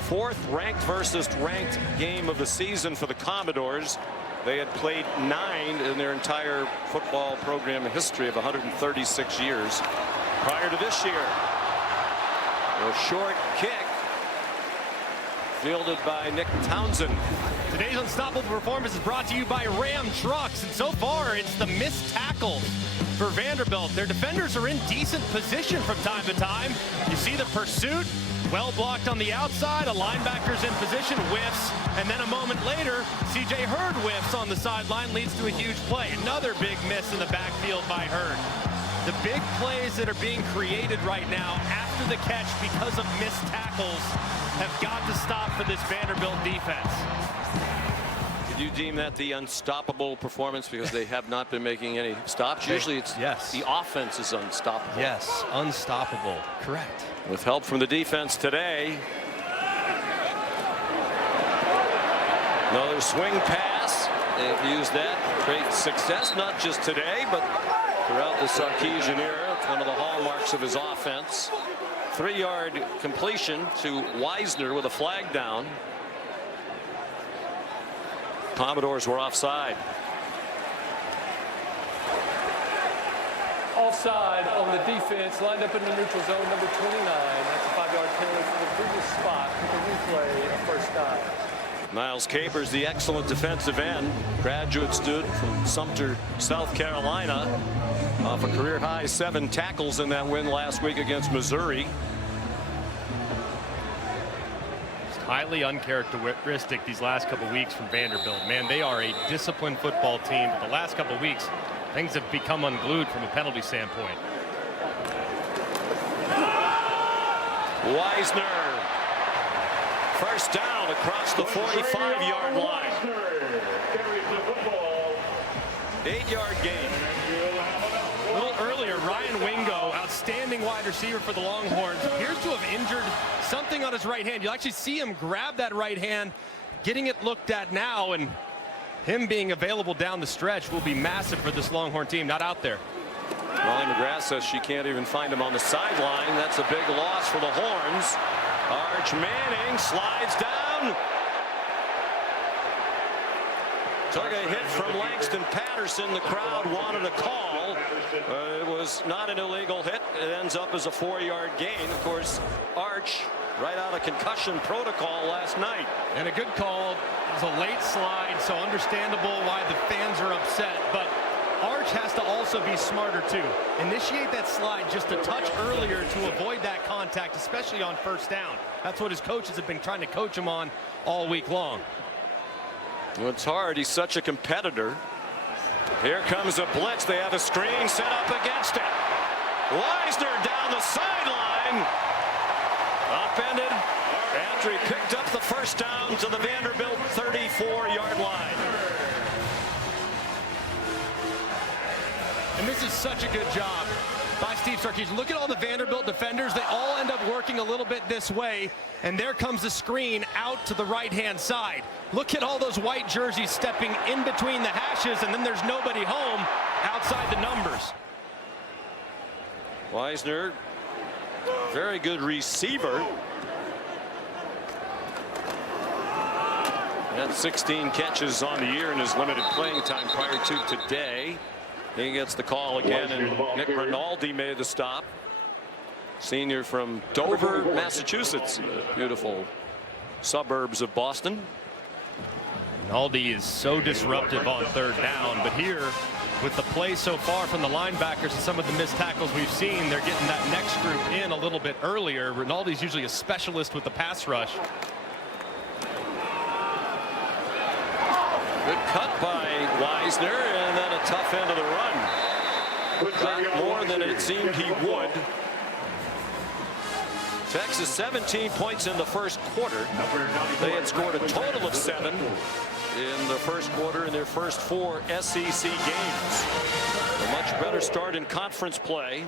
Fourth ranked versus ranked game of the season for the Commodores. They had played 9 in their entire football program history of 136 years prior to this year. A short kick fielded by Nick Townsend. Today's Unstoppable Performance is brought to you by Ram Trucks, and so far it's the missed tackle for Vanderbilt. Their defenders are in decent position from time to time. You see the pursuit, well blocked on the outside, a linebacker's in position, whiffs, and then a moment later, C.J. Hurd whiffs on the sideline, leads to a huge play. Another big miss in the backfield by Hurd. The big plays that are being created right now after the catch because of missed tackles have got to stop for this Vanderbilt defense. Did you deem that the unstoppable performance because they have not been making any stops? Usually it's the offense is unstoppable. Yes, unstoppable. Correct. With help from the defense today. Another swing pass. They've used that great success, not just today, but throughout the Sarkisian era. It's one of the hallmarks of his offense. 3-yard completion to Wisner with a flag down. Commodores were offside. Offside on the defense, lined up in the neutral zone, number 29. That's a 5-yard penalty for the previous spot. With a replay, a first down. Miles Capers, the excellent defensive end, graduate student from Sumter, South Carolina, off a career-high 7 tackles in that win last week against Missouri. Highly uncharacteristic these last couple weeks from Vanderbilt. Man, they are a disciplined football team, but the last couple weeks, things have become unglued from a penalty standpoint. Wisner, first down across the 45-yard line. 8-yard gain. A little earlier, Ryan Wingo, outstanding wide receiver for the Longhorns, appears to have injured something on his right hand. You'll actually see him grab that right hand, getting it looked at now, and him being available down the stretch will be massive for this Longhorn team. Not out there. Molly McGrath says she can't even find him on the sideline. That's a big loss for the Horns. Arch Manning slides down. Took a hit from Langston Patterson. The crowd wanted a call. It was not an illegal hit. It ends up as a 4-yard gain. Of course, Arch right out of concussion protocol last night. And a good call. It was a late slide, so understandable why the fans are upset. But Arch has to also be smarter too. Initiate that slide just a touch earlier to avoid that contact, especially on first down. That's what his coaches have been trying to coach him on all week long. Well, it's hard. He's such a competitor. Here comes a blitz. They have a screen set up against it. Wisner down the sideline. Upended after he picked up the first down to the Vanderbilt 34-yard line. And this is such a good job by Steve Sarkisian. Look at all the Vanderbilt defenders. They all end up working a little bit this way. And there comes the screen out to the right-hand side. Look at all those white jerseys stepping in between the hashes, and then there's nobody home outside the numbers. Wisner, very good receiver. Had 16 catches on the year in his limited playing time prior to today. He gets the call again, and Nick Rinaldi made the stop. Senior from Dover, Massachusetts. Beautiful suburbs of Boston. Rinaldi is so disruptive on third down, but here with the play so far from the linebackers and some of the missed tackles we've seen, they're getting that next group in a little bit earlier. Rinaldi's usually a specialist with the pass rush. Good cut by Wisner, and then a tough end of the run. Got more than it seemed he would. Texas 17 points in the first quarter. They had scored a total of 7 in the first quarter in their first 4 SEC games. A much better start in conference play.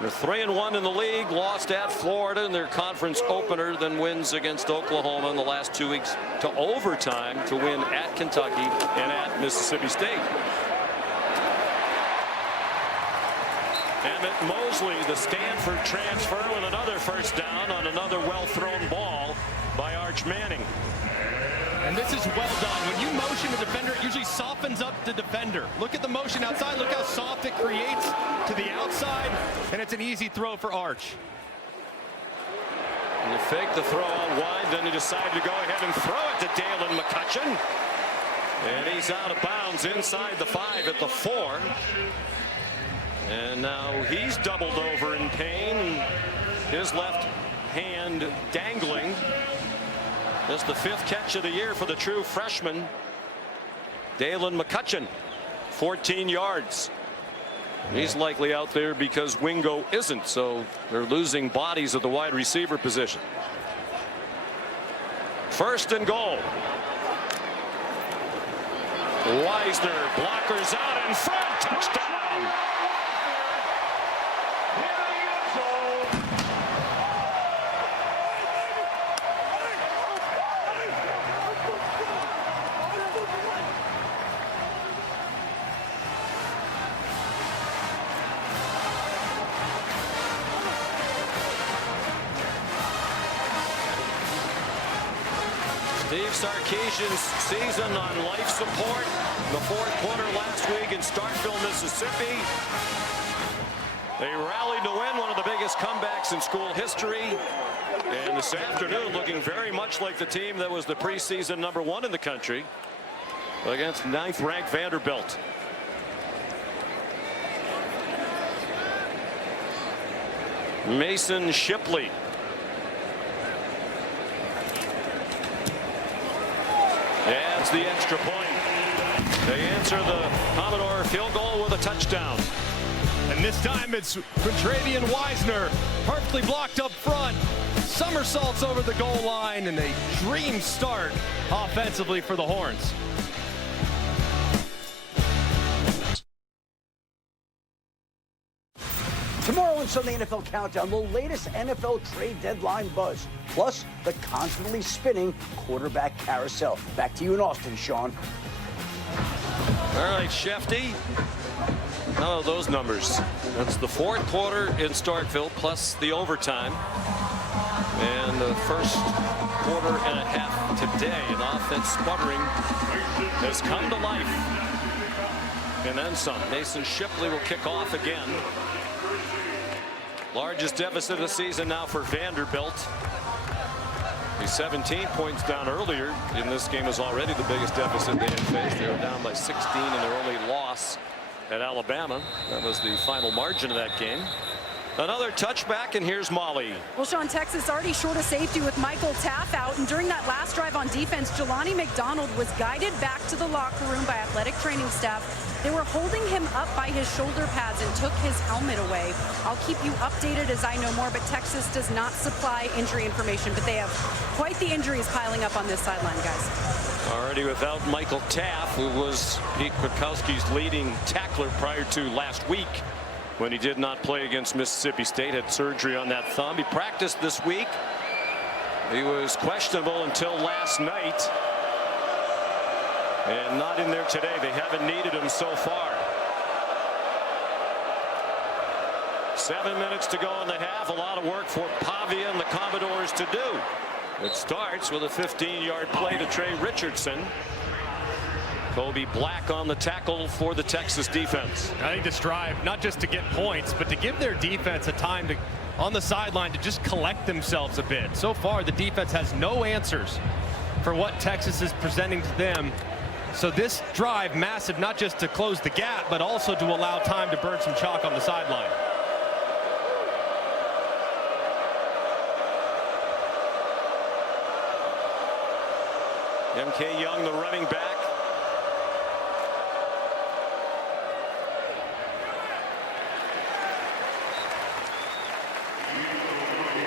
They're 3-1 in the league, lost at Florida in their conference opener, then wins against Oklahoma in the last 2 weeks to overtime to win at Kentucky and at Mississippi State. Emmett Mosley, the Stanford transfer, with another first down on another well-thrown ball by Arch Manning. And this is well done. When you motion a defender, it usually softens up the defender. Look at the motion outside. Look how soft it creates to the outside. And it's an easy throw for Arch. And you fake the throw out wide, then you decide to go ahead and throw it to Dalen McCutcheon. And he's out of bounds inside the 5 at the 4. And now he's doubled over in pain. His left hand dangling. That's the 5th catch of the year for the true freshman, Dalen McCutcheon. 14 yards. He's likely out there because Wingo isn't, so they're losing bodies at the wide receiver position. 1st and goal. Wisner, blockers out in front, touchdown. Steve Sarkisian's season on life support. The 4th quarter last week in Starkville, Mississippi. They rallied to win one of the biggest comebacks in school history. And this afternoon looking very much like the team that was the preseason #1 in the country against 9th-ranked Vanderbilt. Mason Shipley. Adds the extra point. They answer the Commodore field goal with a touchdown. And this time it's Quintravian Wisner, perfectly blocked up front. Somersaults over the goal line, and a dream start offensively for the Horns. Tomorrow on Sunday NFL Countdown, the latest NFL trade deadline buzz, plus the constantly spinning quarterback carousel. Back to you in Austin, Sean. All right, Shefty. Oh, those numbers. That's the 4th quarter in Starkville plus the overtime. And the first quarter and a half today. An offense sputtering has come to life. And then some. Mason Shipley will kick off again. Largest deficit of the season now for Vanderbilt. He's 17 points down earlier in this game, is already the biggest deficit they had faced. They were down by 16 in their only loss at Alabama. That was the final margin of that game. Another touchback, and here's Molly. Well, Sean, Texas already short of safety with Michael Taff out, and during that last drive on defense, Jelani McDonald was guided back to the locker room by athletic training staff. They were holding him up by his shoulder pads and took his helmet away. I'll keep you updated as I know more, but Texas does not supply injury information, but they have quite the injuries piling up on this sideline, guys. Already without Michael Taff, who was Pete Kwiatkowski's leading tackler prior to last week, when he did not play against Mississippi State, had surgery on that thumb. He practiced this week. He was questionable until last night, and not in there today. They haven't needed him so far. 7 minutes to go in the half. A lot of work for Pavia and the Commodores to do. It starts with a 15-yard play to Trey Richardson. Kobe Black on the tackle for the Texas defense. I think this drive, not just to get points, but to give their defense a time to, on the sideline, to just collect themselves a bit. So far, the defense has no answers for what Texas is presenting to them. So this drive, massive, not just to close the gap, but also to allow time to burn some chalk on the sideline. M.K. Young, the running back.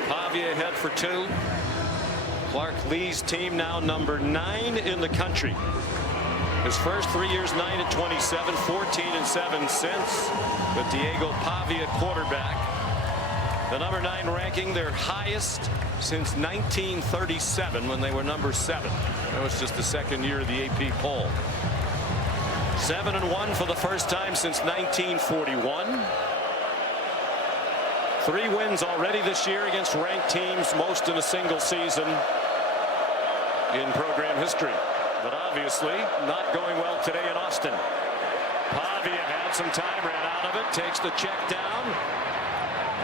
Pavia ahead for 2. Clark Lee's team now number 9 in the country. His first 3 years, 9-27, 14-7 since. With Diego Pavia quarterback. The number 9 ranking, their highest since 1937 when they were number 7. That was just the second year of the AP poll. 7-1 for the first time since 1941. 3 wins already this year against ranked teams, most in a single season in program history. But obviously not going well today in Austin. Pavia had some time, ran out of it, takes the check down.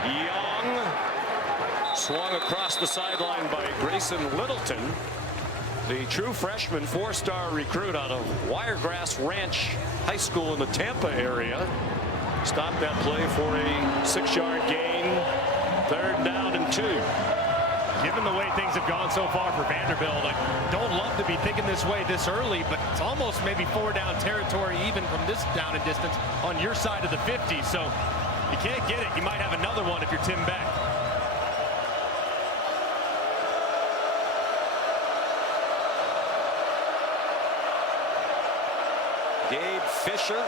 Young swung across the sideline by Grayson Littleton, the true freshman 4-star recruit out of Wiregrass Ranch High School in the Tampa area. Stopped that play for a 6-yard gain. 3rd down and 2. Given the way things have gone so far for Vanderbilt, I don't love to be thinking this way this early, but it's almost maybe 4-down territory even from this down and distance on your side of the 50. So you can't get it. You might have another one if you're Tim Beck. Gabe Fisher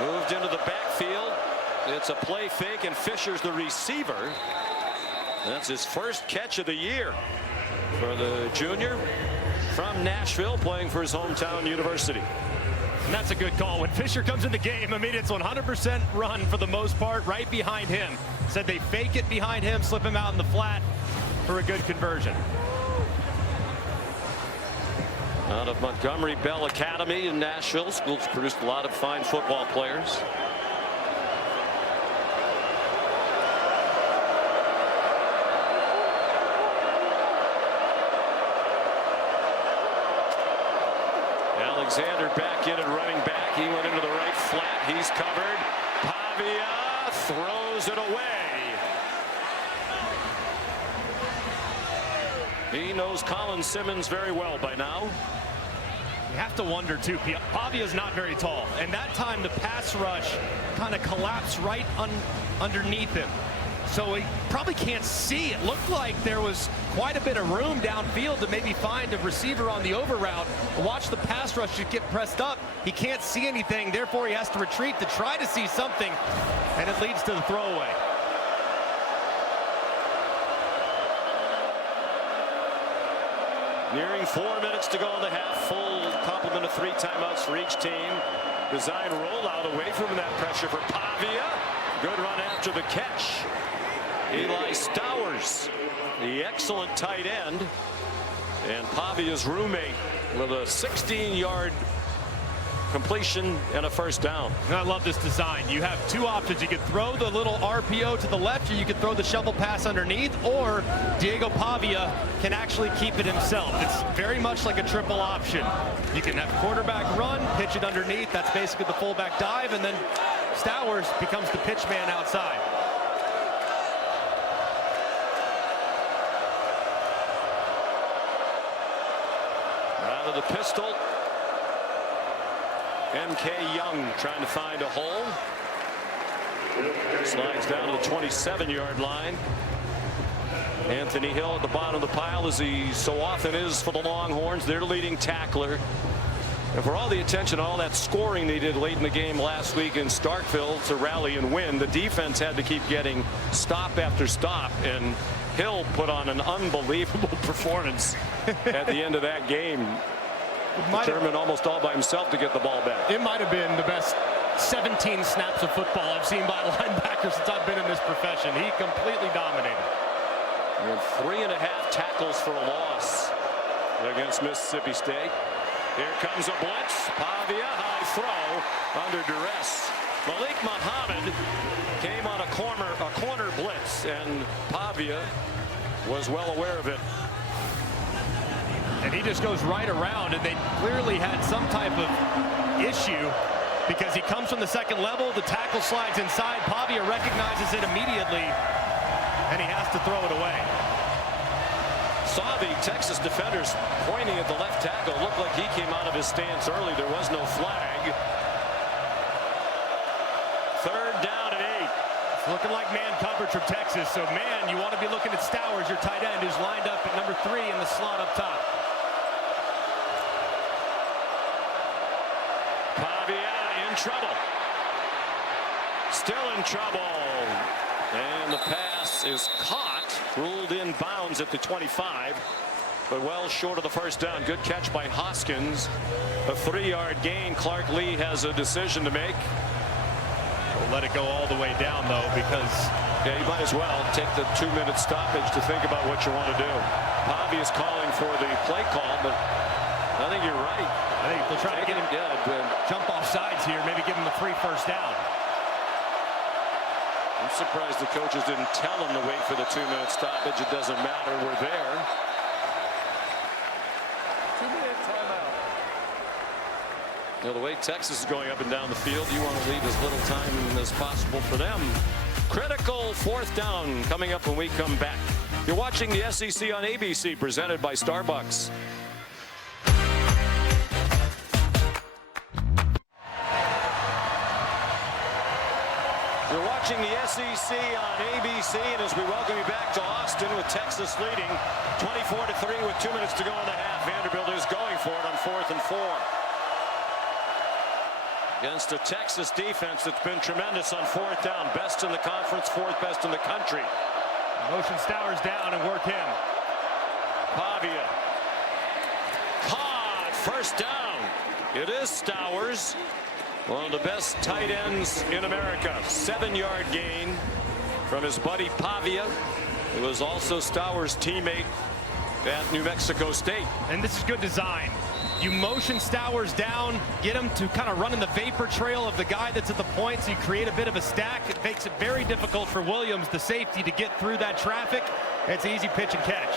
moved into the backfield. It's a play fake, and Fisher's the receiver. That's his first catch of the year for the junior from Nashville, playing for his hometown university. And that's a good call. When Fisher comes in the game, I mean, it's 100% run for the most part, right behind him. Said they fake it behind him, slip him out in the flat for a good conversion. Out of Montgomery Bell Academy in Nashville, school's produced a lot of fine football players. Alexander back in and running back. He went into the right flat. He's covered. Pavia throws it away. He knows Colin Simmons very well by now. You have to wonder, too, Pavia's not very tall. And that time, the pass rush kind of collapsed right underneath him. So he probably can't see. It looked like there was quite a bit of room downfield to maybe find a receiver on the over route. Watch the pass rush just get pressed up. He can't see anything. Therefore, he has to retreat to try to see something. And it leads to the throwaway. Nearing 4 minutes to go in the half. Full complement of 3 timeouts for each team. Design rollout away from that pressure for Pavia. Good run after the catch. Eli Stowers, the excellent tight end, and Pavia's roommate with a 16-yard completion and a first down. I love this design. You have 2 options. You could throw the little RPO to the left, or you could throw the shovel pass underneath, or Diego Pavia can actually keep it himself. It's very much like a triple option. You can have quarterback run, pitch it underneath. That's basically the fullback dive, and then Stowers becomes the pitch man outside. Out of the pistol. M.K. Young trying to find a hole. Slides down to the 27-yard line. Anthony Hill at the bottom of the pile, as he so often is for the Longhorns, their leading tackler. And for all the attention, all that scoring they did late in the game last week in Starkville to rally and win, the defense had to keep getting stop after stop, and Hill put on an unbelievable performance at the end of that game. Determined almost all by himself to get the ball back. It might have been the best 17 snaps of football I've seen by a linebacker since I've been in this profession. He completely dominated. And 3.5 tackles for a loss against Mississippi State. Here comes a blitz. Pavia, high throw under duress. Malik Muhammad came on a corner blitz, and Pavia was well aware of it. And he just goes right around, and they clearly had some type of issue because he comes from the second level. The tackle slides inside. Pavia recognizes it immediately, and he has to throw it away. Saw the Texas defenders pointing at the left tackle. Looked like he came out of his stance early. There was no flag. 3rd down and 8. It's looking like man coverage from Texas. So, man, you want to be looking at Stowers, your tight end, who's lined up at number 3 in the slot up top. Pavia in trouble. Still in trouble. And the pass is caught, ruled in bounds at the 25, but well short of the first down. Good catch by Hoskins. A 3-yard gain. Clark Lee has a decision to make. We'll let it go all the way down, though, because yeah, you might as well take the 2-minute stoppage to think about what you want to do. Pavia is calling for the play call, but I think you're right. I think they'll try to get him jump off sides here, maybe give him a free first down. I'm surprised the coaches didn't tell him to wait for the 2-minute stoppage. It doesn't matter. We're there. 2-minute timeout. You know, the way Texas is going up and down the field, you want to leave as little time as possible for them. Critical 4th down coming up when we come back. You're watching the SEC on ABC, presented by Starbucks. You're watching the SEC on ABC, and as we welcome you back to Austin with Texas leading 24-3 with 2 minutes to go in the half. Vanderbilt is going for it on 4th and 4. Against a Texas defense that's been tremendous on 4th down. Best in the conference, 4th best in the country. Motion Stowers down and work him. Pavia. Caught. First down. It is Stowers. One of the best tight ends in America. 7-yard gain from his buddy Pavia. It was also Stowers' teammate at New Mexico State. And this is good design. You motion Stowers down, get him to kind of run in the vapor trail of the guy that's at the point, so you create a bit of a stack. It makes it very difficult for Williams, the safety, to get through that traffic. It's an easy pitch and catch.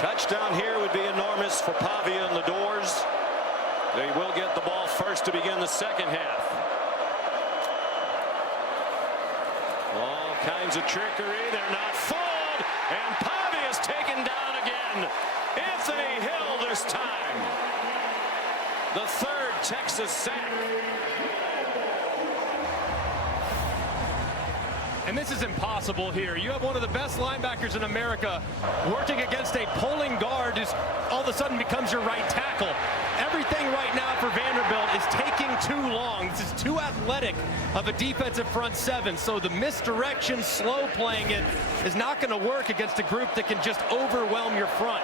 Touchdown here would be enormous for Pavia and the Doors. They will get the ball first to begin the second half. All kinds of trickery. They're not fooled. And Pavia's taken down again. Anthony Hill this time. The 3rd Texas sack. And this is impossible here. You have one of the best linebackers in America working against a pulling guard who all of a sudden becomes your right tackle. Everything right now for Vanderbilt is taking too long. This is too athletic of a defensive front 7. So the misdirection, slow playing it, is not going to work against a group that can just overwhelm your front.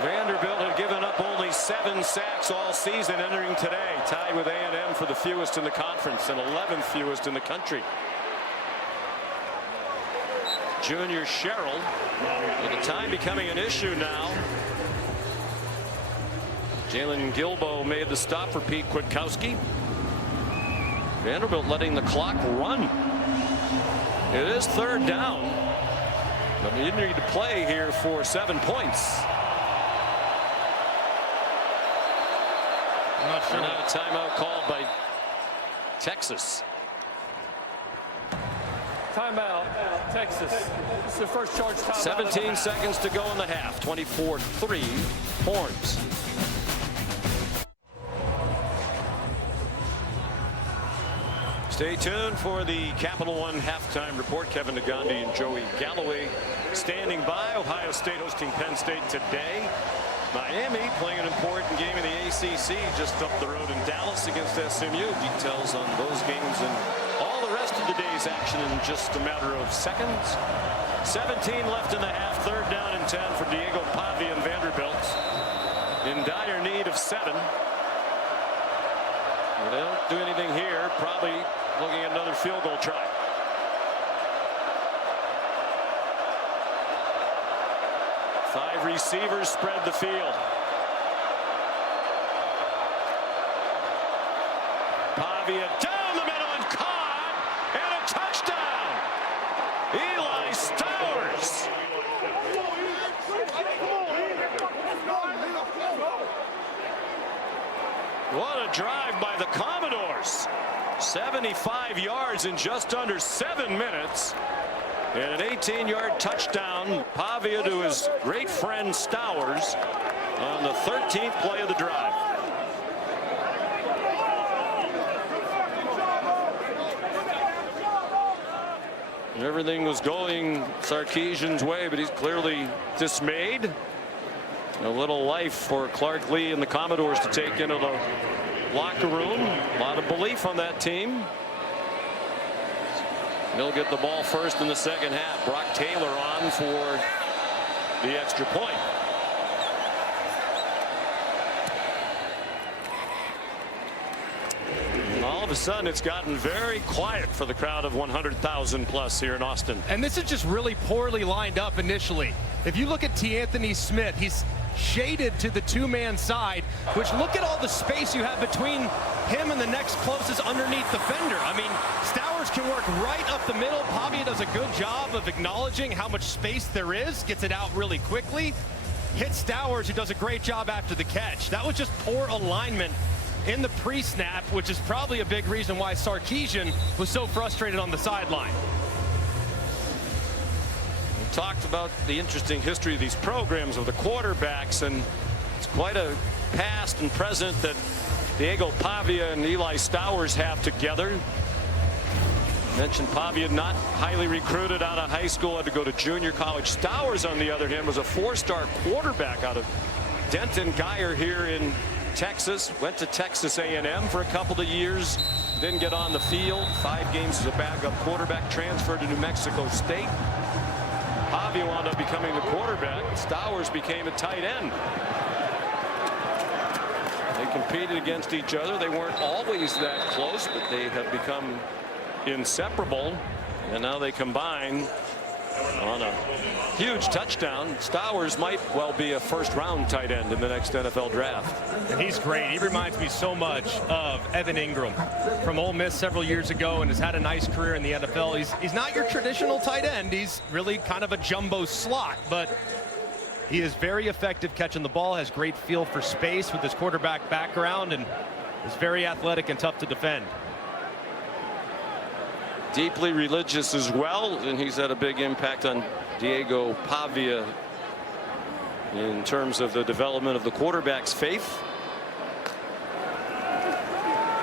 Vanderbilt had given up only 7 sacks all season entering today, tied with A&M for the fewest in the conference and 11th fewest in the country. Junior Sherrill, with the time becoming an issue now. Jalen Gilbo made the stop for Pete Kwiatkowski. Vanderbilt letting the clock run. It is 3rd down, but you need to play here for 7 points. I'm not sure. And a timeout called by Texas. Timeout, Texas. It's the first charge timeout. 17 seconds to go in the half. 24-3 Horns. Stay tuned for the Capital One halftime report. Kevin Negandhi and Joey Galloway standing by. Ohio State hosting Penn State today. Miami playing an important game in the ACC just up the road in Dallas against SMU. Details on those games and all the rest of the day's action in just a matter of seconds. 17 left in the half. 3rd down and 10 for Diego Pavia and Vanderbilt. In dire need of 7. They don't do anything here. Probably looking at another field goal try. Five receivers spread the field. Pavia down the middle and caught, and a touchdown. Eli Stowers. What a drive by the Commodores. 75 yards in just under 7 minutes. And an 18-yard touchdown. Pavia to his great friend Stowers on the 13th play of the drive. Everything was going Sarkisian's way, but he's clearly dismayed. A little life for Clark Lee and the Commodores to take into the locker room. A lot of belief on that team. He'll get the ball first in the second half. Brock Taylor on for the extra point. And all of a sudden, it's gotten very quiet for the crowd of 100,000 plus here in Austin. And this is just really poorly lined up initially. If you look at T'Anthony Smith, he's shaded to the two-man side, which look at all the space you have between him and the next closest underneath defender. I mean, Stowers can work right up the middle. Pavia does a good job of acknowledging how much space there is, gets it out really quickly, hits Stowers, who does a great job after the catch. That was just poor alignment in the pre-snap, which is probably a big reason why Sarkisian was so frustrated on the sideline. Talked about the interesting history of these programs of the quarterbacks, and it's quite a past and present that Diego Pavia and Eli Stowers have together. Mentioned Pavia not highly recruited out of high school, had to go to junior college. Stowers, on the other hand, was a four-star quarterback out of Denton Guyer here in Texas. Went to Texas A&M for a couple of years, didn't get on the field. 5 games as a backup quarterback, transferred to New Mexico State. Pavia wound up becoming the quarterback. Stowers became a tight end. They competed against each other. They weren't always that close, but they have become inseparable. And now they combine on a huge touchdown. Stowers might well be a first-round tight end in the next NFL draft. And he's great. He reminds me so much of Evan Ingram from Ole Miss several years ago, and has had a nice career in the NFL. He's not your traditional tight end. He's really kind of a jumbo slot, but he is very effective catching the ball, has great feel for space with his quarterback background, and is very athletic and tough to defend. Deeply religious as well, and he's had a big impact on Diego Pavia in terms of the development of the quarterback's faith.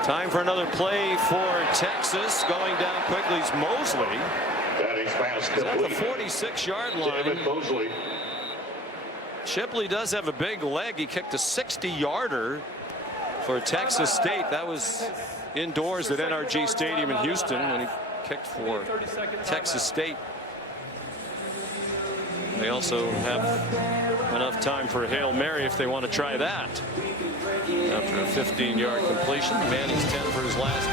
Time for another play for Texas. Going down quickly is Mosley. He's at the 46-yard line. Shipley does have a big leg. He kicked a 60-yarder for Texas State. That was indoors at NRG Stadium in Houston when he kicked for Texas State. They also have enough time for a Hail Mary if they want to try that. After a 15-yard completion, Manning's 10 for his last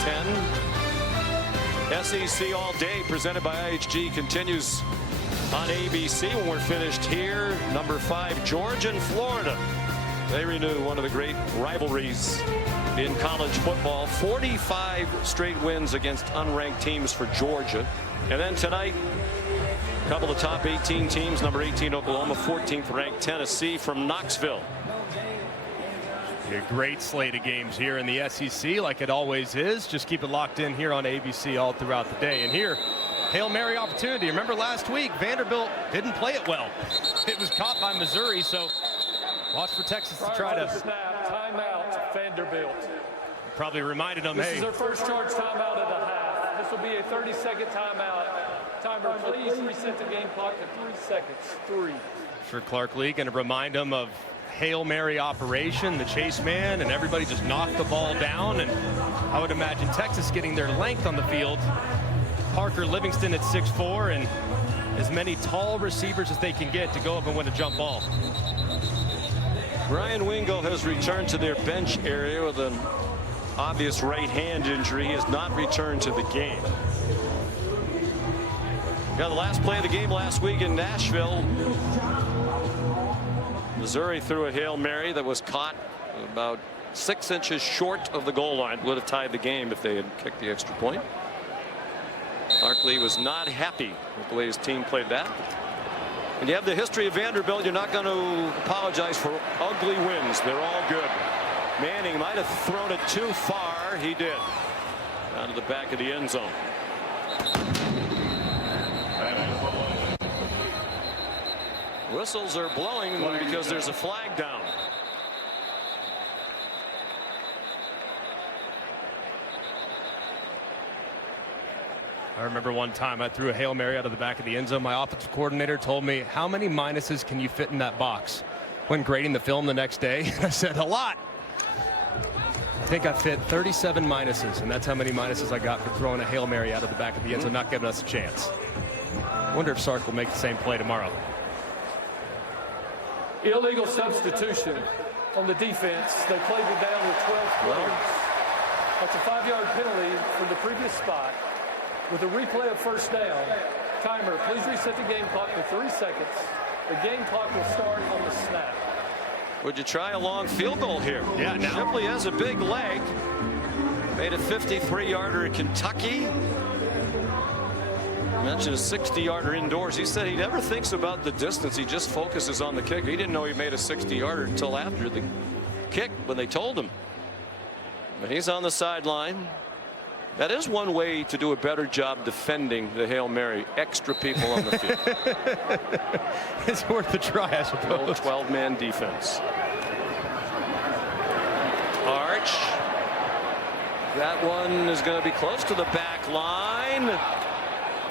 10. SEC All Day presented by IHG continues on ABC when we're finished here. Number 5, Georgia and Florida. They renew one of the great rivalries in college football. 45 straight wins against unranked teams for Georgia. And then tonight, a couple of top 18 teams. Number 18 Oklahoma, 14th ranked Tennessee from Knoxville. A great slate of games here in the SEC, like it always is. Just keep it locked in here on ABC all throughout the day. And here, Hail Mary opportunity. Remember last week, Vanderbilt didn't play it well. It was caught by Missouri, so watch for Texas to try to snap. Timeout, Vanderbilt. Probably reminded them, This hey, is their first charge timeout of the half. This will be a 30-second timeout. Timer, please reset the game clock to 3 seconds. 3. sure Clark Lee going to remind them of Hail Mary operation, the chase man, and everybody just knocked the ball down. And I would imagine Texas getting their length on the field. Parker Livingston at 6'4", and as many tall receivers as they can get to go up and win a jump ball. Brian Wingo has returned to their bench area with a obvious right hand injury. He has not returned to the game. Yeah, the last play of the game last week in Nashville, Missouri threw a Hail Mary that was caught about 6 inches short of the goal line. Would have tied the game if they had kicked the extra point. Barkley was not happy with the way his team played that. And you have the history of Vanderbilt. You're not going to apologize for ugly wins. They're all good. Manning might have thrown it too far. He did. Down to the back of the end zone. Whistles are blowing because there's a flag down. I remember one time I threw a Hail Mary out of the back of the end zone. My offensive coordinator told me, how many minuses can you fit in that box? When grading the film the next day, I said, a lot. I think I fit 37 minuses, and that's how many minuses I got for throwing a Hail Mary out of the back of the end zone, not giving us a chance. I wonder if Sark will make the same play tomorrow. Illegal substitution on the defense. They played it down with 12 players. That's a 5-yard penalty from the previous spot. With a replay of first down, timer, please reset the game clock for 3 seconds. The game clock will start on the snap. Would you try a long field goal here? Yeah, now. Shipley has a big leg. Made a 53-yarder in Kentucky. Mentioned a 60-yarder indoors. He said he never thinks about the distance. He just focuses on the kick. He didn't know he made a 60-yarder until after the kick when they told him. But he's on the sideline. That is one way to do a better job defending the Hail Mary. Extra people on the field. It's worth a try, I suppose. 12-man defense. Arch. That one is going to be close to the back line.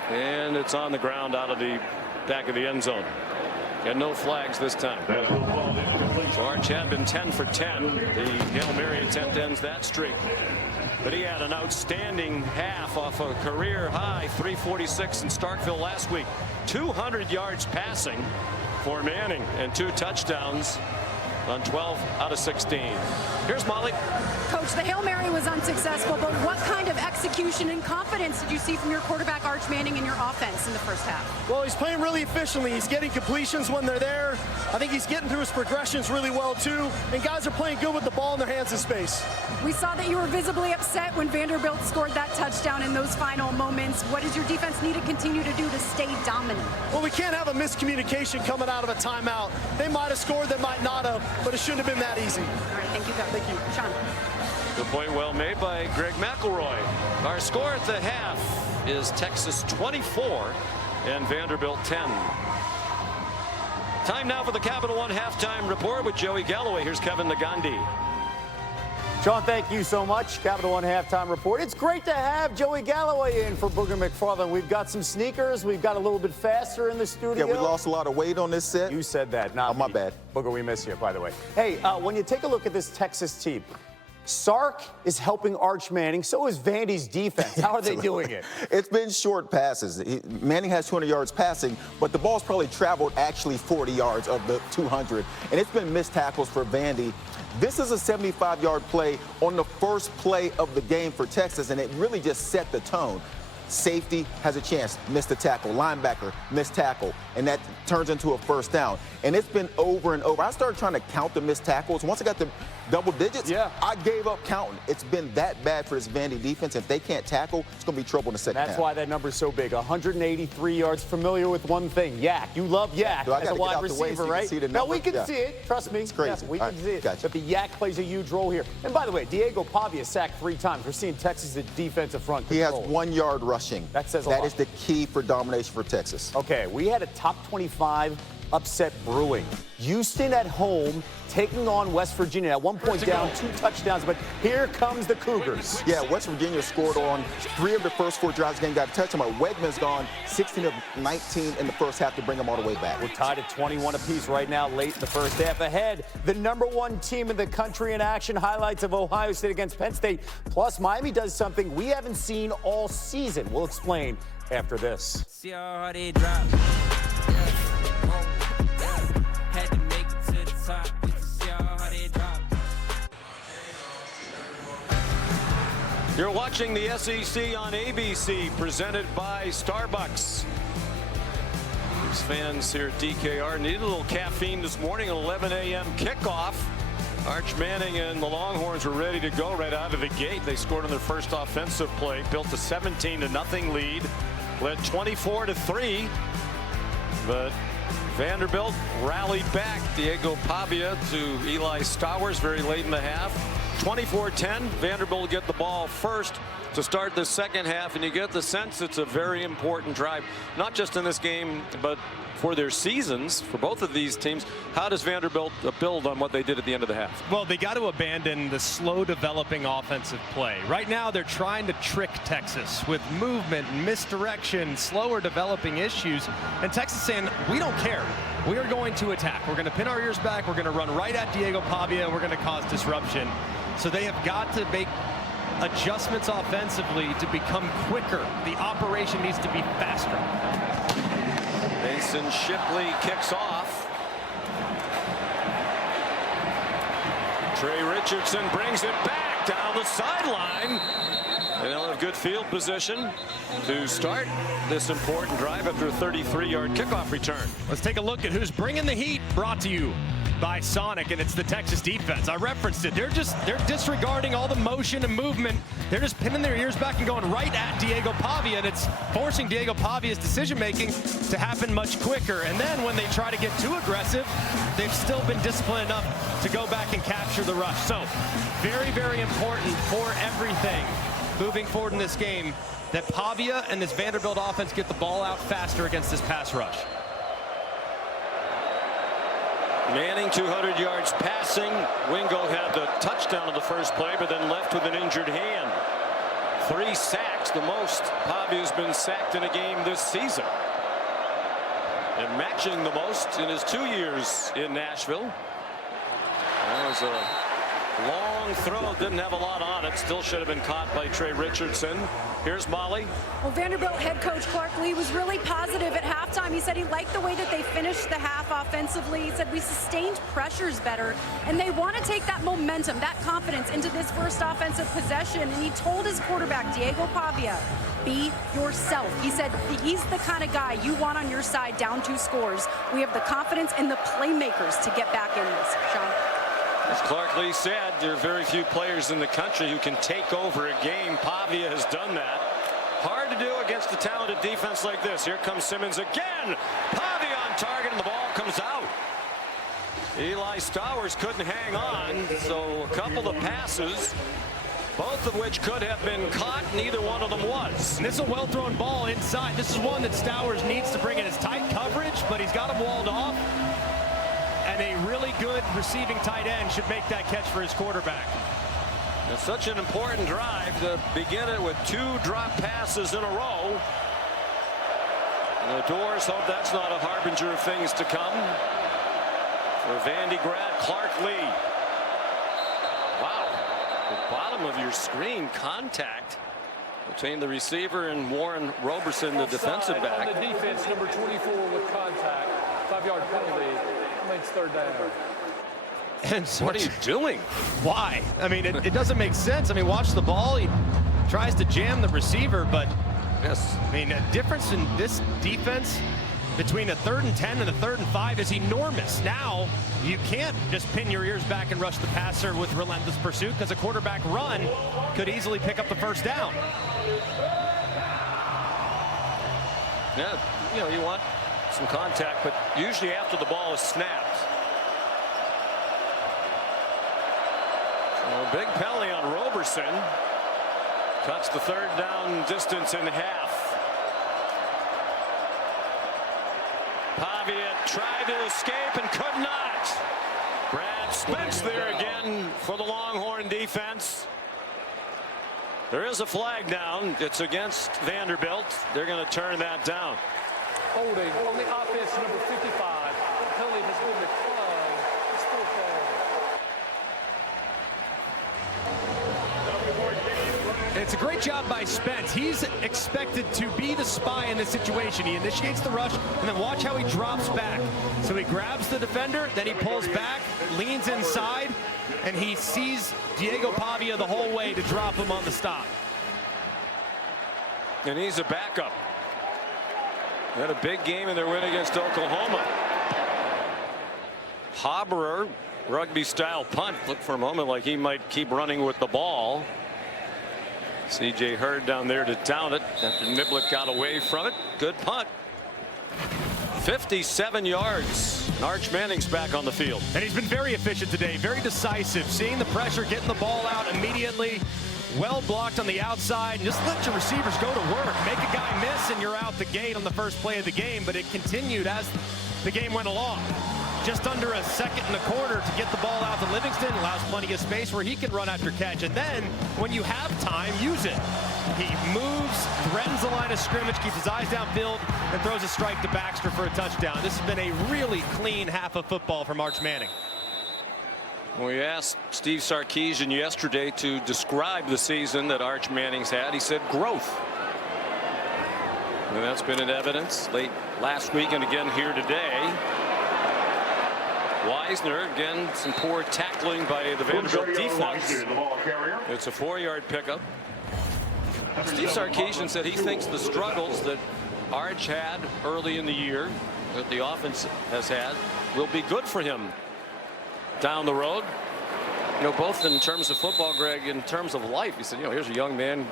And it's on the ground out of the back of the end zone. And no flags this time. So Arch had been 10 for 10. The Hail Mary attempt ends that streak. But he had an outstanding half off a career high 346 in Starkville last week. 200 yards passing for Manning and 2 touchdowns on 12 out of 16. Here's Molly. Coach, the Hail Mary was unsuccessful, but what kind of execution and confidence did you see from your quarterback Arch Manning in your offense in the first half? Well, he's playing really efficiently. He's getting completions when they're there. I think he's getting through his progressions really well too, and guys are playing good with the ball in their hands in space. We saw that you were visibly upset when Vanderbilt scored that touchdown in those final moments. What does your defense need to continue to do to stay dominant? Well, we can't have a miscommunication coming out of a timeout. They might have scored, they might not have, but it shouldn't have been that easy. All right, thank you, Coach. Thank you. Sean. The point well made by Greg McElroy. Our score at the half is Texas 24 and Vanderbilt 10. Time now for the Capital One halftime report with Joey Galloway. Here's Kevin Nagandi. Sean, thank you so much. Capital One halftime report. It's great to have Joey Galloway in for Booger McFarland. We've got some sneakers. We've got a little bit faster in the studio. Yeah, we lost a lot of weight on this set. You said that, not my me. bad. Booger, we miss you, by the way. Hey, when you take a look at this Texas team, Sark is helping Arch Manning. So is Vandy's defense. How are they doing it? It's been short passes. Manning has 200 yards passing, but the ball's probably traveled actually 40 yards of the 200. And it's been missed tackles for Vandy. This is a 75-yard play on the first play of the game for Texas, and it really just set the tone. Safety has a chance, missed the tackle. Linebacker, missed tackle, and that turns into a first down. And it's been over and over. I started trying to count the missed tackles. Once I got to double digits, I gave up counting. It's been that bad for this Vandy defense. If they can't tackle, it's going to be trouble in the second half. That's why that number's so big. 183 yards. Familiar with one thing, Yak. You love Yak as a wide receiver, right? No, we can see it. Trust me. It's crazy. Yeah, we can see it. Gotcha. But the Yak plays a huge role here. And by the way, Diego Pavia sacked 3 times. We're seeing Texas' defensive front control. He has 1 yard rushing. That says a lot. That is the key for domination for Texas. Okay, we had a top 25 upset brewing. Houston at home taking on West Virginia. At one point down 2 touchdowns, but here comes the Cougars. Yeah, West Virginia scored on 3 of the first 4 drives. Game got a touchdown, but Wegman's gone 16 of 19 in the first half to bring them all the way back. We're tied at 21 apiece right now, late in the first half. Ahead, the #1 team in the country in action. Highlights of Ohio State against Penn State. Plus, Miami does something we haven't seen all season. We'll explain after this. See how hard they drop. Had to make it to the top. See how hard they drop. You're watching the SEC on ABC, presented by Starbucks. These fans here at DKR needed a little caffeine this morning. At 11 a.m. kickoff. Arch Manning and the Longhorns were ready to go right out of the gate. They scored on their first offensive play, built a 17-0 lead, led 24-3. But Vanderbilt rallied back. Diego Pavia to Eli Stowers very late in the half. 24-10. Vanderbilt will get the ball first to start the second half, and you get the sense it's a very important drive, not just in this game, but for their seasons, for both of these teams. How does Vanderbilt build on what they did at the end of the half? Well, they got to abandon the slow developing offensive play. Right now, they're trying to trick Texas with movement, misdirection, slower developing issues. And Texas saying, we don't care. We are going to attack. We're going to pin our ears back. We're going to run right at Diego Pavia, and we're going to cause disruption. So they have got to make adjustments offensively to become quicker. The operation needs to be faster. Mason Shipley kicks off. Trey Richardson brings it back down the sideline. And they'll have good field position to start this important drive after a 33-yard kickoff return. Let's take a look at who's bringing the heat, brought to you by Sonic, and it's the Texas defense. I referenced it. They're disregarding all the motion and movement. They're just pinning their ears back and going right at Diego Pavia, and it's forcing Diego Pavia's decision-making to happen much quicker. And then when they try to get too aggressive, they've still been disciplined enough to go back and capture the rush. So very, very important for everything moving forward in this game that Pavia and this Vanderbilt offense get the ball out faster against this pass rush. Manning 200 yards passing. Wingo had the touchdown of the first play, but then left with an injured hand. 3 sacks, the most Pavia's been sacked in a game this season, and matching the most in his 2 years in Nashville. That was a long throw, didn't have a lot on it, still should have been caught by Trey Richardson. Here's Molly. Well, Vanderbilt head coach Clark Lee was really positive at halftime. He said he liked the way that they finished the half offensively. He said we sustained pressures better, and they want to take that momentum, that confidence into this first offensive possession. And he told his quarterback, Diego Pavia, be yourself. He said he's the kind of guy you want on your side down 2 scores. We have the confidence and the playmakers to get back in this. Sean? As Clark Lee said, there are very few players in the country who can take over a game. Pavia has done that. Hard to do against a talented defense like this. Here comes Simmons again. Pavia on target, and the ball comes out. Eli Stowers couldn't hang on, so a couple of passes, both of which could have been caught. Neither one of them was. And this is a well-thrown ball inside. This is one that Stowers needs to bring in. It's tight coverage, but he's got him walled off. And a really good receiving tight end should make that catch for his quarterback. It's such an important drive to begin it with 2 drop passes in a row. And the Doors hope that's not a harbinger of things to come. For Vandy grad Clark Lee. Wow. The bottom of your screen, contact between the receiver and Warren Roberson, the defensive back. On the defense, number 24 with contact. 5-yard penalty. Makes 3rd down. And so what are you doing? Why? I mean, it doesn't make sense. I mean, watch the ball. He tries to jam the receiver, but yes, I mean, a difference in this defense between a 3rd and 10 and a 3rd and 5 is enormous. Now, you can't just pin your ears back and rush the passer with relentless pursuit, because a quarterback run could easily pick up the first down. Yeah, you know, you want some contact, but usually after the ball is snapped. So a big penalty on Roberson. Cuts the 3rd down distance in half. Pavia tried to escape and could not. Brad Spence there again for the Longhorn defense. There is a flag down. It's against Vanderbilt. They're going to turn that down. Holding on the offense, number 55. That penalty has been declined. It's 4th down. It's a great job by Spence. He's expected to be the spy in this situation. He initiates the rush, and then watch how he drops back. So he grabs the defender, then he pulls back, leans inside, and he sees Diego Pavia the whole way to drop him on the stop. And he's a backup. Had a big game in their win against Oklahoma. Haberer, rugby-style punt. Looked for a moment like he might keep running with the ball. C.J. Hurd down there to down it after Niblick got away from it. Good punt. 57 yards. Arch Manning's back on the field. And he's been very efficient today, very decisive, seeing the pressure, getting the ball out immediately. Well blocked on the outside. Just let your receivers go to work. Make a guy miss and you're out the gate on the first play of the game. But it continued as the game went along. Just under a second and a quarter to get the ball out to Livingston. Allows plenty of space where he can run after catch. And then when you have time, use it. He moves, threatens the line of scrimmage, keeps his eyes downfield, and throws a strike to Baxter for a touchdown. This has been a really clean half of football from Arch Manning. We asked Steve Sarkisian yesterday to describe the season that Arch Manning's had. He said growth. And that's been in evidence late last week and again here today. Weisner, again, some poor tackling by the Vanderbilt defense. It's a 4-yard pickup. Steve Sarkisian said he thinks the struggles that Arch had early in the year, that the offense has had, will be good for him down the road. You know, both in terms of football, Greg, in terms of life. He said, you know, here's a young man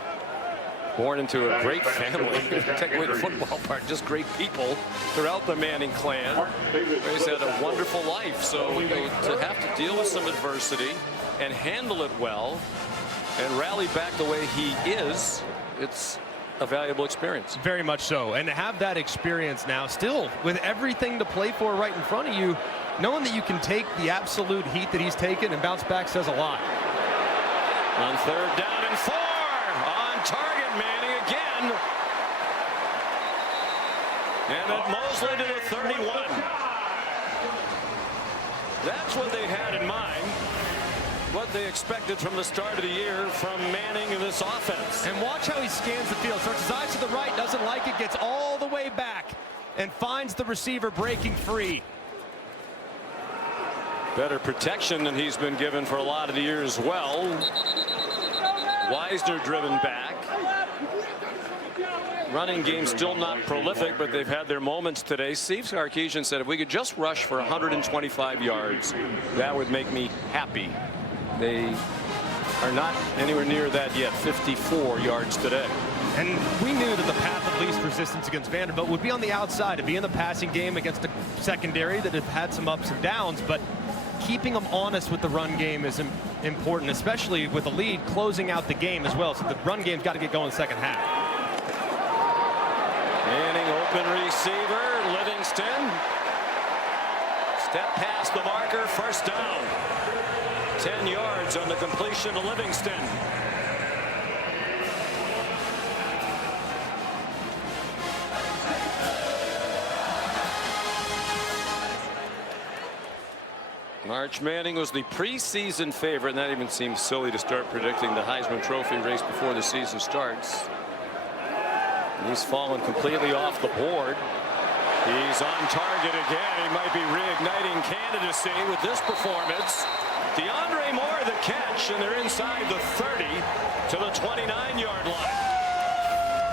born into a great family. Take away the football part, just great people throughout the Manning clan. He's had a wonderful life. So, you know, to have to deal with some adversity and handle it well and rally back the way he is, it's a valuable experience. Very much so. And to have that experience now, still with everything to play for right in front of you, knowing that you can take the absolute heat that he's taken and bounce back says a lot. On 3rd down and 4. On target, Manning again. And at Mosley to the 31. That's what they had in mind. What they expected from the start of the year from Manning in this offense. And watch how he scans the field. Starts his eyes to the right, doesn't like it, gets all the way back and finds the receiver breaking free. Better protection than he's been given for a lot of the year as well. Weisner driven back. Running game still not prolific, but they've had their moments today. Steve Sarkisian said if we could just rush for 125 yards, that would make me happy. They are not anywhere near that yet. 54 yards today. And we knew that the path of least resistance against Vanderbilt would be on the outside, to be in the passing game against a secondary that have had some ups and downs, but keeping them honest with the run game is important, especially with a lead closing out the game as well. So the run game's got to get going in the second half. Manning open receiver, Livingston. Step past the marker, first down. 10 yards on the completion to Livingston. Arch Manning was the preseason favorite, and that even seems silly to start predicting the Heisman Trophy race before the season starts. And he's fallen completely off the board. He's on target again. He might be reigniting candidacy with this performance. DeAndre Moore the catch, and they're inside the 30 to the 29-yard line.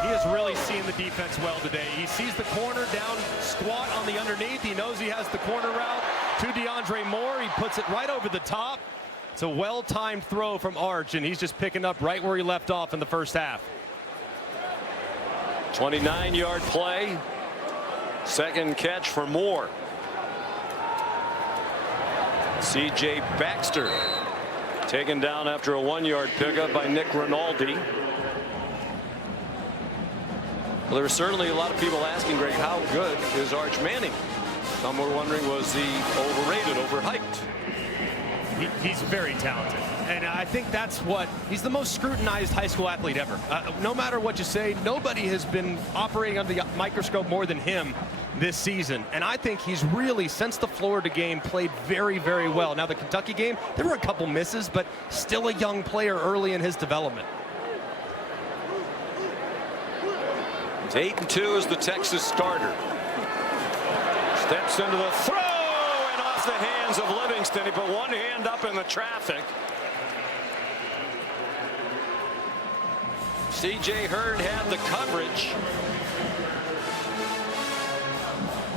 He has really seen the defense well today. He sees the corner down squat on the underneath. He knows he has the corner route to DeAndre Moore. He puts it right over the top. It's a well-timed throw from Arch, and he's just picking up right where he left off in the first half. 29-yard play. Second catch for Moore. C.J. Baxter taken down after a 1-yard pickup by Nick Rinaldi. Well, there were certainly a lot of people asking, Greg, how good is Arch Manning? Some were wondering, was he overrated, overhyped? He's very talented. And I think that's what, he's the most scrutinized high school athlete ever. No matter what you say, nobody has been operating under the microscope more than him this season. And I think he's really, since the Florida game, played very, very well. Now, the Kentucky game, there were a couple misses, but still a young player early in his development. It's 8-2 as the Texas starter. Steps into the throw and off the hands of Livingston. He put one hand up in the traffic. C.J. Hurd had the coverage.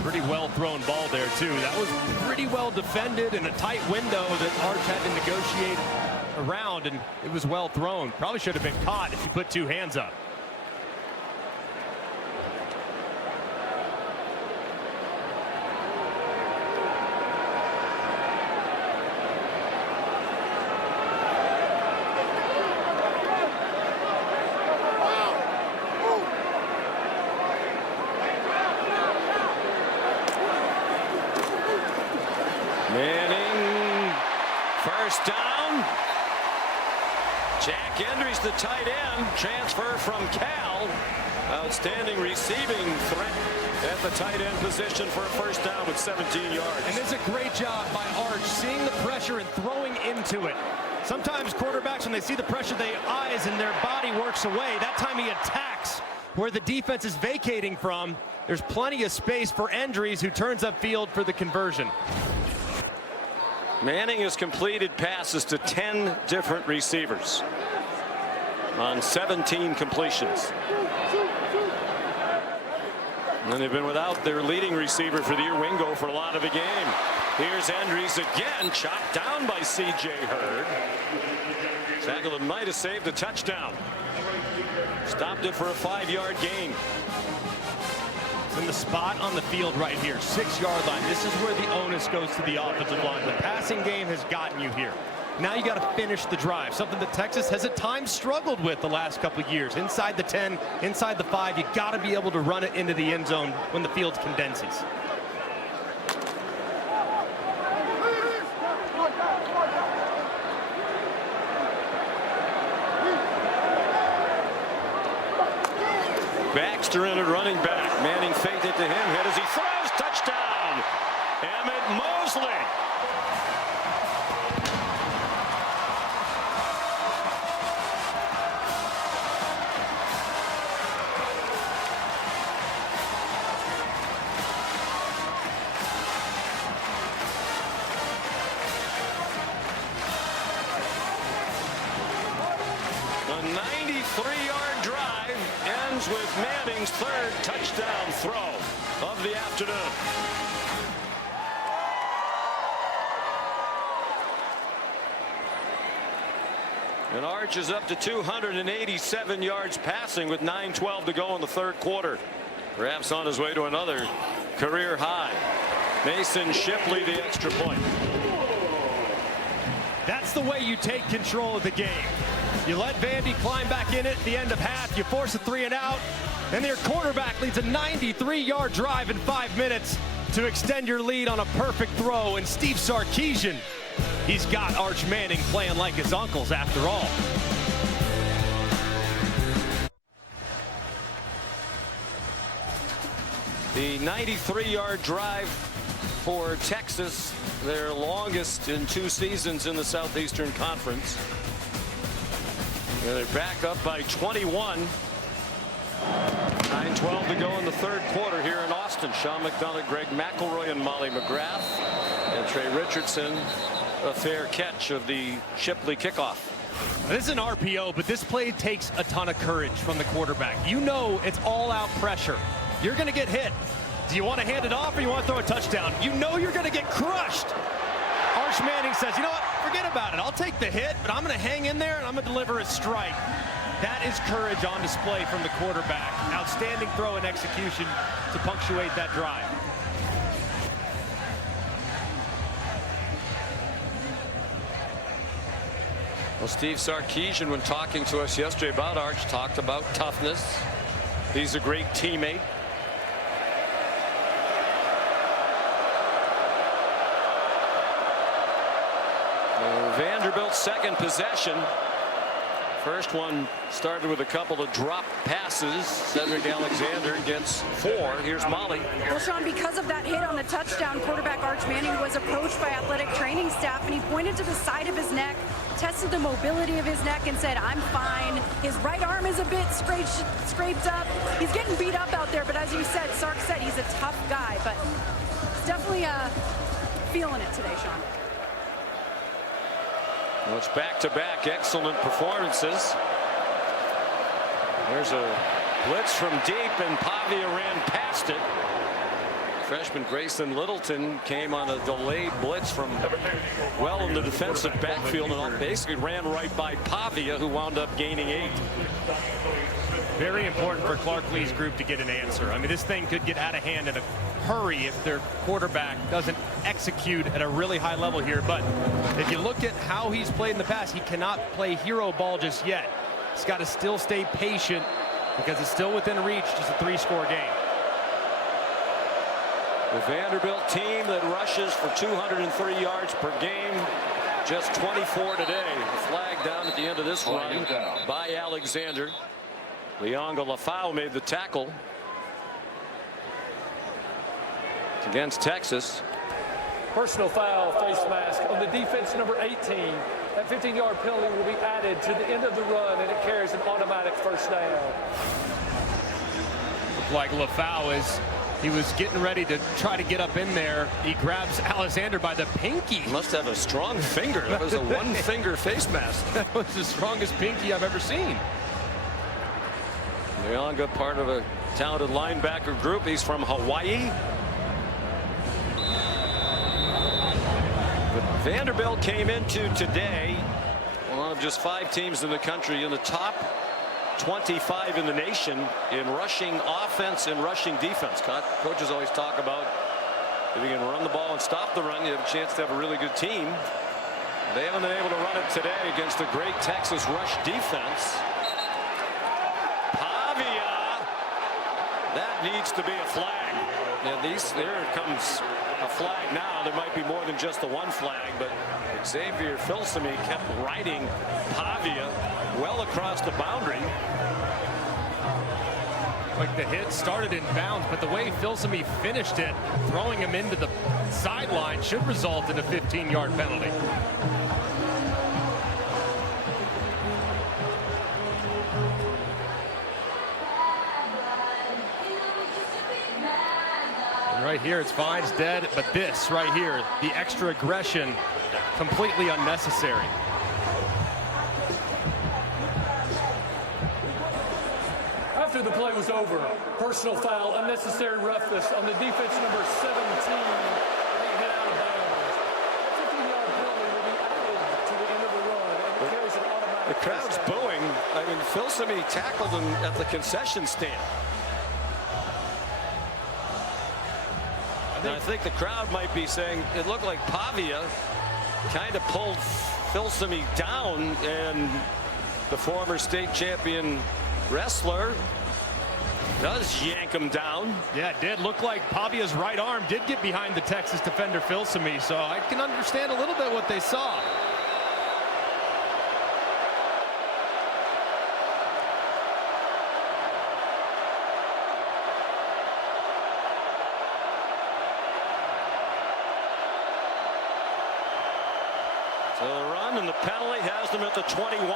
Pretty well thrown ball there, too. That was pretty well defended in a tight window that Arch had to negotiate around, and it was well thrown. Probably should have been caught if you put two hands up. Manning, first down. Jack Endries, the tight end, transfer from Cal. Outstanding receiving threat at the tight end position for a first down with 17 yards. And it's a great job by Arch, seeing the pressure and throwing into it. Sometimes quarterbacks, when they see the pressure, they eyes and their body works away. That time he attacks where the defense is vacating from. There's plenty of space for Endries, who turns upfield for the conversion. Manning has completed passes to 10 different receivers on 17 completions. And they've been without their leading receiver for the year, Wingo, for a lot of the game. Here's Endries again, chopped down by C.J. Hurd. Tackle might have saved a touchdown. Stopped it for a 5-yard gain. It's in the spot on the field right here, 6-yard line. This is where the onus goes to the offensive line. The passing game has gotten you here. Now you got to finish the drive, something that Texas has at times struggled with the last couple of years. Inside the 10, inside the 5, you got to be able to run it into the end zone when the field condenses. Baxter in at running back. Manning faked it to him. Hit as he throws. Touchdown. Emmett Mosley. A 93-yard drive ends with Manning's third touchdown throw of the afternoon. And Arch is up to 287 yards passing with 9:12 to go in the third quarter. Perhaps on his way to another career high. Mason Shipley the extra point. That's the way you take control of the game. You let Vandy climb back in it at the end of half. You force a 3 and out. And their quarterback leads a 93-yard drive in 5 minutes to extend your lead on a perfect throw. And Steve Sarkisian, he's got Arch Manning playing like his uncles after all. The 93-yard drive for Texas, their longest in 2 seasons in the Southeastern Conference. And they're back up by 21. 9:12 to go in the third quarter here in Austin. Sean McDonough, Greg McElroy, and Molly McGrath. And Trey Richardson, a fair catch of the Shipley kickoff. This is an RPO, but this play takes a ton of courage from the quarterback. You know it's all-out pressure. You're going to get hit. Do you want to hand it off or you want to throw a touchdown? You know you're going to get crushed. Arch Manning says, you know what, forget about it. I'll take the hit, but I'm going to hang in there and I'm going to deliver a strike. That is courage on display from the quarterback. Outstanding throw and execution to punctuate that drive. Well, Steve Sarkisian, when talking to us yesterday about Arch, talked about toughness. He's a great teammate. Vanderbilt's second possession. First one started with a couple of drop passes. Cedric Alexander gets 4. Here's Molly. Well, Sean, because of that hit on the touchdown, quarterback Arch Manning was approached by athletic training staff, and he pointed to the side of his neck, tested the mobility of his neck, and said, I'm fine. His right arm is a bit scraped up. He's getting beat up out there, but as you said, Sark said he's a tough guy, but he's definitely feeling it today, Sean. Well, it's back-to-back excellent performances. There's a blitz from deep, and Pavia ran past it. Freshman Grayson Littleton came on a delayed blitz from well in the defensive backfield and basically ran right by Pavia, who wound up gaining 8. Very important for Clark Lee's group to get an answer. I mean, this thing could get out of hand in a hurry if their quarterback doesn't execute at a really high level here. But if you look at how he's played in the past, he cannot play hero ball just yet. He's got to still stay patient because it's still within reach, just a 3-score game. The Vanderbilt team that rushes for 203 yards per game, just 24 today. A flag down at the end of this run by Alexander. Leonga Lafau made the tackle against Texas. Personal foul, face mask on the defense number 18. That 15-yard penalty will be added to the end of the run, and it carries an automatic first down. Looked like Lafau he was getting ready to try to get up in there. He grabs Alexander by the pinky. Must have a strong finger. That was a one-finger face mask. That was the strongest pinky I've ever seen. Leonga, part of a talented linebacker group. He's from Hawaii. But Vanderbilt came into today one of just 5 teams in the country in the top 25 in the nation in rushing offense and rushing defense. Coaches always talk about if you can run the ball and stop the run, you have a chance to have a really good team. They haven't been able to run it today against a great Texas rush defense. That needs to be a flag. Yeah, there comes a flag now. There might be more than just the one flag, but Xavier Filsaime kept riding Pavia well across the boundary. Like the hit started in bounds, but the way Filsaime finished it, throwing him into the sideline, should result in a 15-yard penalty. Right here, it's fine, it's dead, but this right here, the extra aggression, completely unnecessary. After the play was over, personal foul, unnecessary roughness on the defense number 17. They hit out of bounds. 15-yard penalty will be added to the end of the run, and it carries an automatic. The crowd's booing. I mean, Filsaime tackled him at the concession stand. I think the crowd might be saying it looked like Pavia kind of pulled Filsaime down, and the former state champion wrestler does yank him down. Yeah, it did look like Pavia's right arm did get behind the Texas defender Filsaime, so I can understand a little bit what they saw. So the run and the penalty has them at the 21.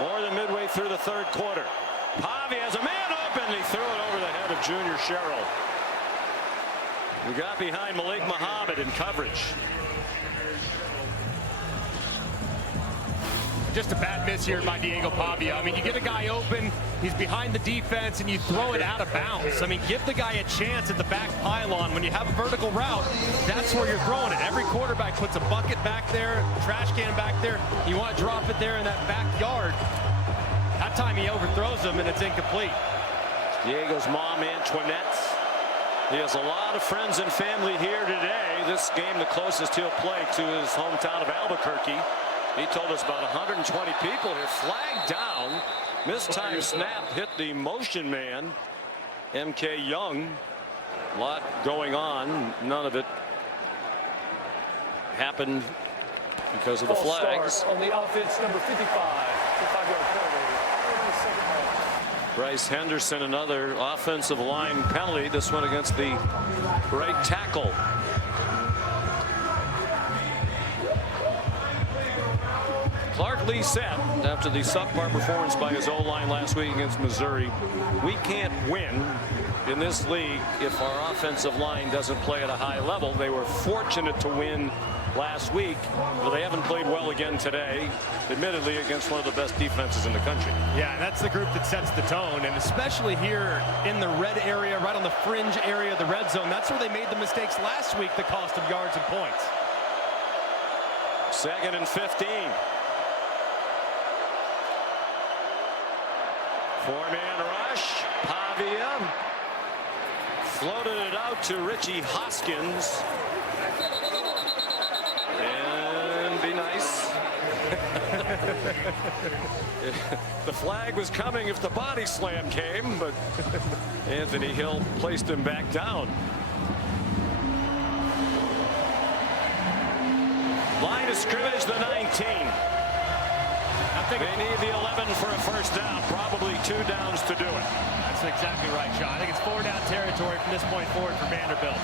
More than midway through the third quarter. Pavia has a man open. He threw it over the head of Junior Sherrill. We got behind Malik Muhammad in coverage. Just a bad miss here by Diego Pavia. I mean, you get a guy open, he's behind the defense, and you throw it out of bounds. I mean, give the guy a chance at the back pylon. When you have a vertical route, that's where you're throwing it. Every quarterback puts a bucket back there, trash can back there. You want to drop it there in that backyard. That time he overthrows him, and it's incomplete. Diego's mom, Antoinette. He has a lot of friends and family here today. This game, the closest he'll play to his hometown of Albuquerque. He told us about 120 people here. Flag down. Mistimed snap hit the motion man, M.K. Young. A lot going on. None of it happened because of the flags. On the offense, number 55. The 5-yard penalty. Bryce Henderson, another offensive line penalty. This one against the right tackle. Clark Lee said after the subpar performance by his O-line last week against Missouri, we can't win in this league if our offensive line doesn't play at a high level. They were fortunate to win last week. Well, they haven't played well again today, admittedly against one of the best defenses in the country. Yeah, and that's the group that sets the tone, and especially here in the red area, right on the fringe area of the red zone. That's where they made the mistakes last week, the cost of yards and points. 2nd and 15. 4-man rush. Pavia floated it out to Richie Hoskins. And be nice. The flag was coming if the body slam came, but Anthony Hill placed him back down. Line of scrimmage, the 19. They need the 11 for a first down, probably 2 downs to do it. That's exactly right, Sean. I think it's 4-down territory from this point forward for Vanderbilt.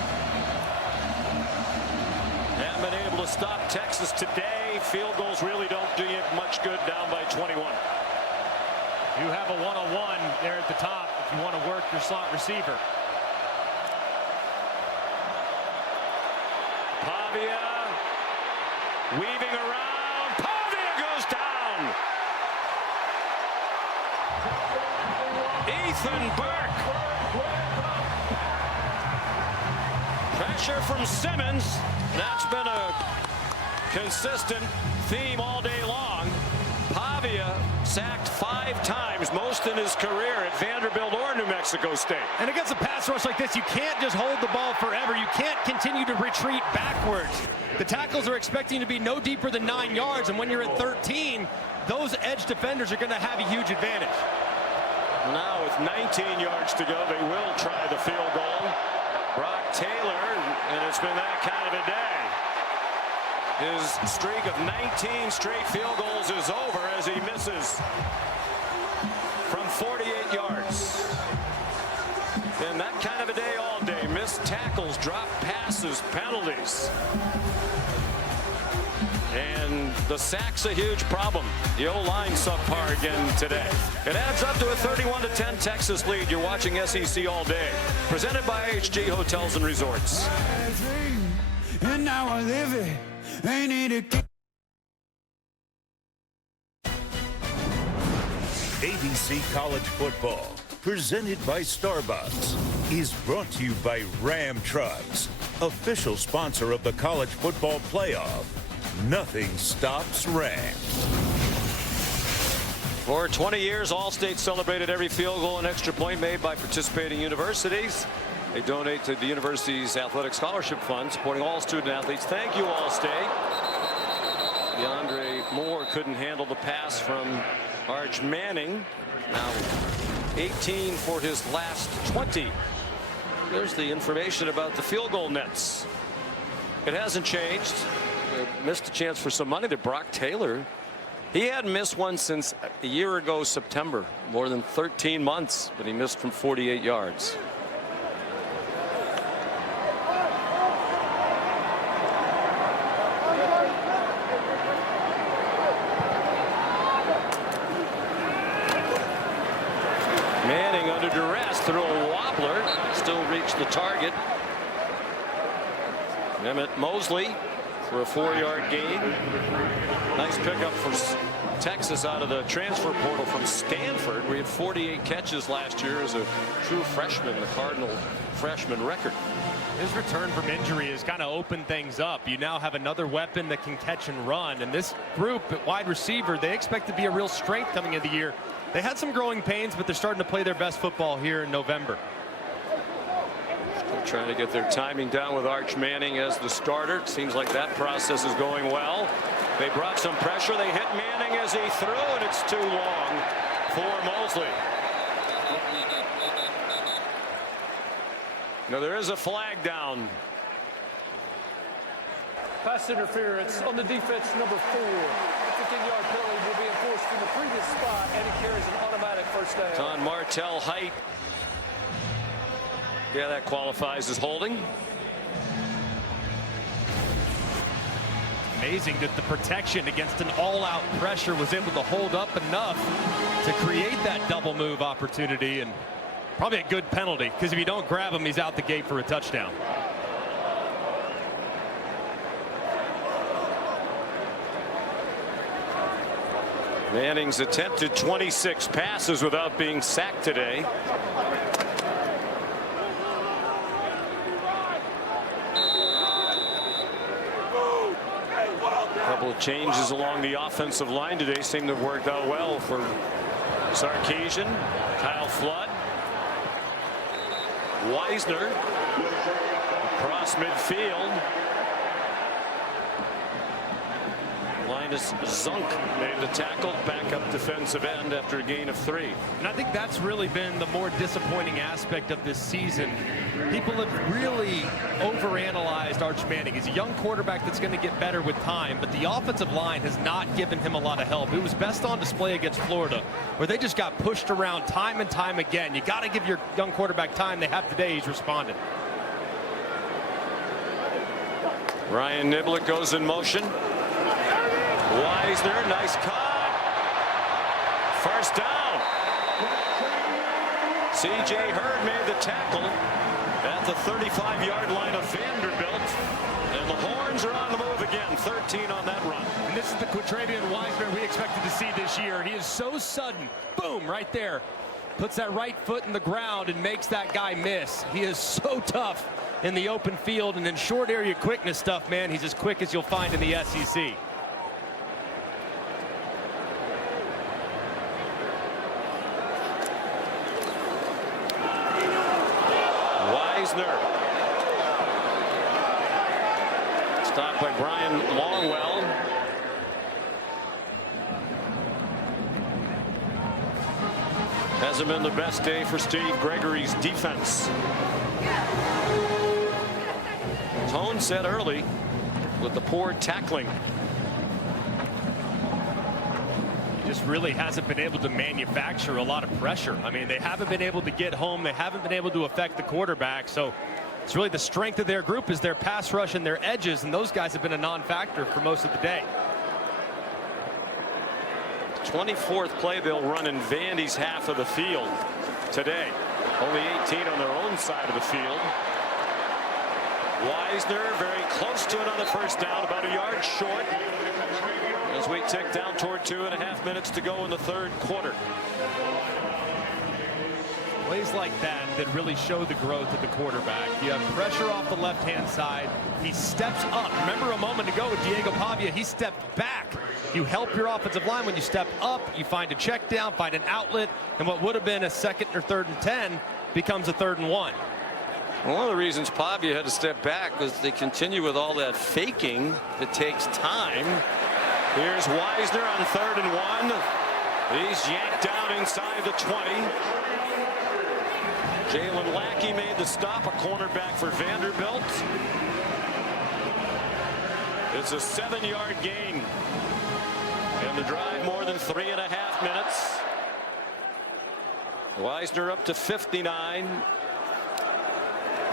Haven't been able to stop Texas today. Field goals really don't do you much good down by 21. You have a one-on-one there at the top if you want to work your slot receiver. Pavia weaving around. Pavia goes down. Ethan Burke. Pressure from Simmons. That's been a consistent theme all day long. Pavia sacked 5 times, most in his career at Vanderbilt or New Mexico State. And against a pass rush like this, you can't just hold the ball forever. You can't continue to retreat backwards. The tackles are expecting to be no deeper than 9 yards, and when you're at 13, those edge defenders are going to have a huge advantage. Now with 19 yards to go, they will try the field goal. Brock Taylor, and it's been that kind of a day. His streak of 19 straight field goals is over as he misses from 48 yards. And that kind of a day all day. Missed tackles, dropped passes, penalties. And the sack's a huge problem. The O-line subpar again today. It adds up to a 31-10 Texas lead. You're watching SEC All Day. Presented by HG Hotels and Resorts. And now I live it. Ain't it ABC College Football, presented by Starbucks, is brought to you by Ram Trucks, official sponsor of the College Football Playoff. Nothing stops Ram. For 20 years, All-State celebrated every field goal and extra point made by participating universities. They donate to the university's athletic scholarship fund, supporting all student athletes. Thank you, All-State. DeAndre Moore couldn't handle the pass from Arch Manning. Now 18 for his last 20. There's the information about the field goal nets. It hasn't changed. Missed a chance for some money to Brock Taylor. He hadn't missed one since a year ago, September. More than 13 months, but he missed from 48 yards. Manning under duress, threw a wobbler, still reached the target. Emmett Mosley for a 4-yard gain. Nice pickup for Texas out of the transfer portal from Stanford. We had 48 catches last year as a true freshman, the Cardinal freshman record. His return from injury has kind of opened things up. You now have another weapon that can catch and run, and this group at wide receiver, they expect to be a real strength coming into the year. They had some growing pains, but they're starting to play their best football here in November. Still trying to get their timing down with Arch Manning as the starter. It seems like that process is going well. They brought some pressure. They hit Manning as he threw, and it's too long for Mosley. Now there is a flag down. Pass interference on the defense, number 4. The 15-yard penalty will be enforced from the previous spot, and it carries an automatic first down. It's on Martell Height. Yeah, that qualifies as holding. Amazing that the protection against an all-out pressure was able to hold up enough to create that double move opportunity, and probably a good penalty, because if you don't grab him, he's out the gate for a touchdown. Manning's attempted 26 passes without being sacked today. A couple of changes along the offensive line today seem to have worked out well for Sarkisian, Kyle Flood, Weisner across midfield. Linus Zunk made the tackle, back up defensive end after a gain of 3. And I think that's really been the more disappointing aspect of this season. People have really overanalyzed Arch Manning. He's a young quarterback that's going to get better with time, but the offensive line has not given him a lot of help. It was best on display against Florida, where they just got pushed around time and time again. You got to give your young quarterback time. They have today. He's responded. Ryan Niblick goes in motion. Weisner, nice cut. First down. C.J. Hurd made the tackle at the 35-yard line of Vanderbilt. And the Horns are on the move again. 13 on that run. And this is the Quatravian Weisner we expected to see this year. He is so sudden. Boom, right there. Puts that right foot in the ground and makes that guy miss. He is so tough in the open field and in short area quickness stuff, man. He's as quick as you'll find in the SEC. Stopped by Brian Longwell. Hasn't been the best day for Steve Gregory's defense. Tone set early with the poor tackling. He just really hasn't been able to manufacture a lot of pressure. I mean, they haven't been able to get home. They haven't been able to affect the quarterback. So it's really the strength of their group is their pass rush and their edges, and those guys have been a non-factor for most of the day. 24th play they'll run in Vandy's half of the field today. Only 18 on their own side of the field. Weisner very close to another first down, about a yard short as we tick down toward 2.5 minutes to go in the third quarter. Plays like that really show the growth of the quarterback. You have pressure off the left-hand side. He steps up. Remember a moment ago with Diego Pavia, he stepped back. You help your offensive line when you step up. You find a check down, find an outlet, and what would have been a second or 3rd and 10 becomes a 3rd and 1. One of the reasons Pavia had to step back was they continue with all that faking that takes time. Here's Weisner on 3rd and 1. He's yanked down inside the 20. Jalen Lackey made the stop, a cornerback for Vanderbilt. It's a 7-yard gain. And the drive more than 3.5 minutes. Weisner up to 59.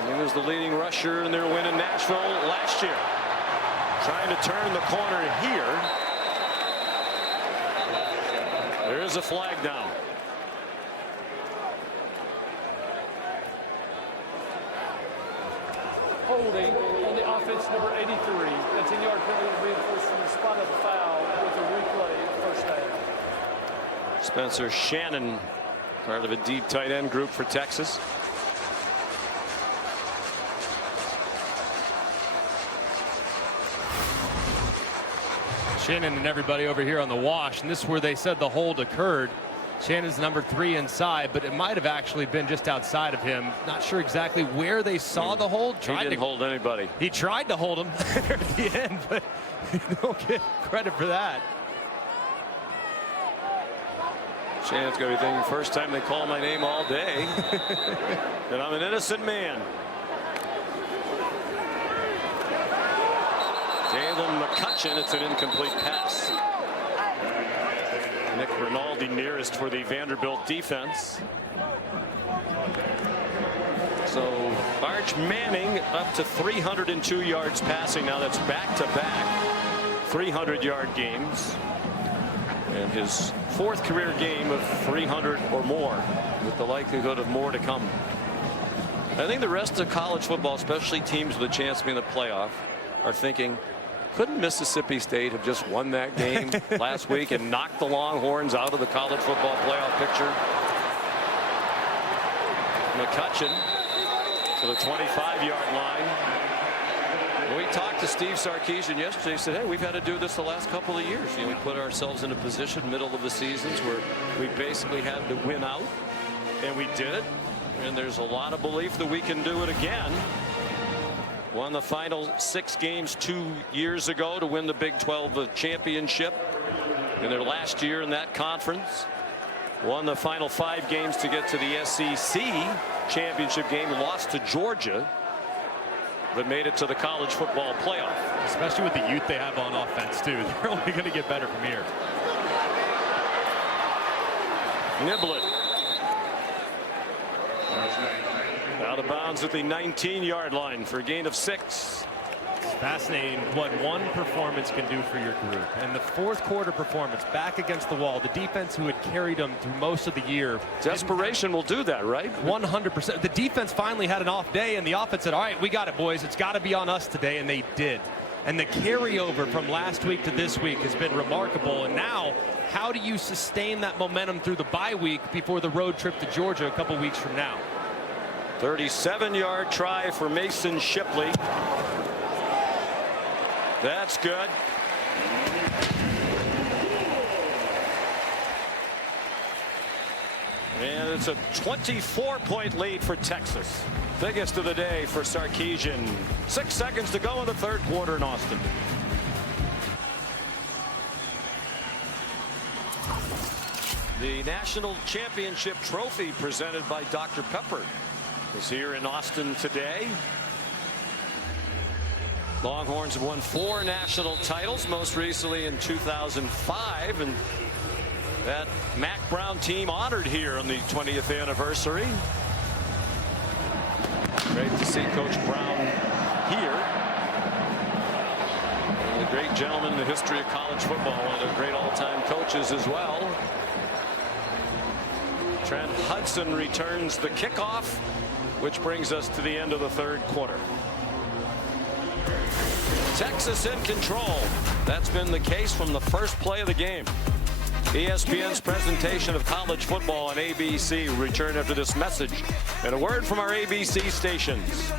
He was the leading rusher in their win in Nashville last year. Trying to turn the corner here. There's a flag down. Holding on the offense, number 83. A 10-yard penalty reinforced from the spot of the foul with a replay first down. Spencer Shannon, part of a deep tight end group for Texas. Shannon and everybody over here on the wash, and this is where they said the hold occurred. Shannon's number 3 inside, but it might have actually been just outside of him. Not sure exactly where they saw the hold. He didn't hold anybody. He tried to hold him at the end, but you don't get credit for that. Shannon's going to be thinking, first time they call my name all day, and I'm an innocent man. Jalen McCutcheon, it's an incomplete pass. Nick Rinaldi nearest for the Vanderbilt defense. So Arch Manning up to 302 yards passing. Now that's back-to-back 300-yard games. And his 4th career game of 300 or more, with the likelihood of more to come. I think the rest of college football, especially teams with a chance to be in the playoff, are thinking, Couldn't Mississippi State have just won that game last week and knocked the Longhorns out of the college football playoff picture? McCutcheon to the 25-yard line. When we talked to Steve Sarkisian yesterday, he said, hey, we've had to do this the last couple of years. You know, we put ourselves in a position middle of the seasons where we basically had to win out, and we did it. And there's a lot of belief that we can do it again. Won the final 6 games 2 years ago to win the Big 12 championship in their last year in that conference. Won the final 5 games to get to the SEC championship game. Lost to Georgia, but made it to the college football playoff. Especially with the youth they have on offense, too. They're only going to get better from here. Niblett. Out of bounds at the 19-yard line for a gain of 6. It's fascinating what one performance can do for your group. And the fourth quarter performance back against the wall, the defense who had carried them through most of the year. Desperation will do that, right? 100%. The defense finally had an off day, and the offense said, all right, we got it, boys. It's got to be on us today, and they did. And the carryover from last week to this week has been remarkable. And now, how do you sustain that momentum through the bye week before the road trip to Georgia a couple weeks from now? 37-yard try for Mason Shipley. That's good. And it's a 24-point lead for Texas. Biggest of the day for Sarkisian. 6 seconds to go in the third quarter in Austin. The national championship trophy presented by Dr. Pepper is here in Austin today. Longhorns have won 4 national titles, most recently in 2005, and that Mac Brown team honored here on the 20th anniversary. Great to see Coach Brown here. One of the great gentlemen in the history of college football, one of the great all-time coaches as well. Trent Hudson returns the kickoff, which brings us to the end of the third quarter. Texas in control. That's been the case from the first play of the game. ESPN's presentation of college football on ABC will return after this message and a word from our ABC stations.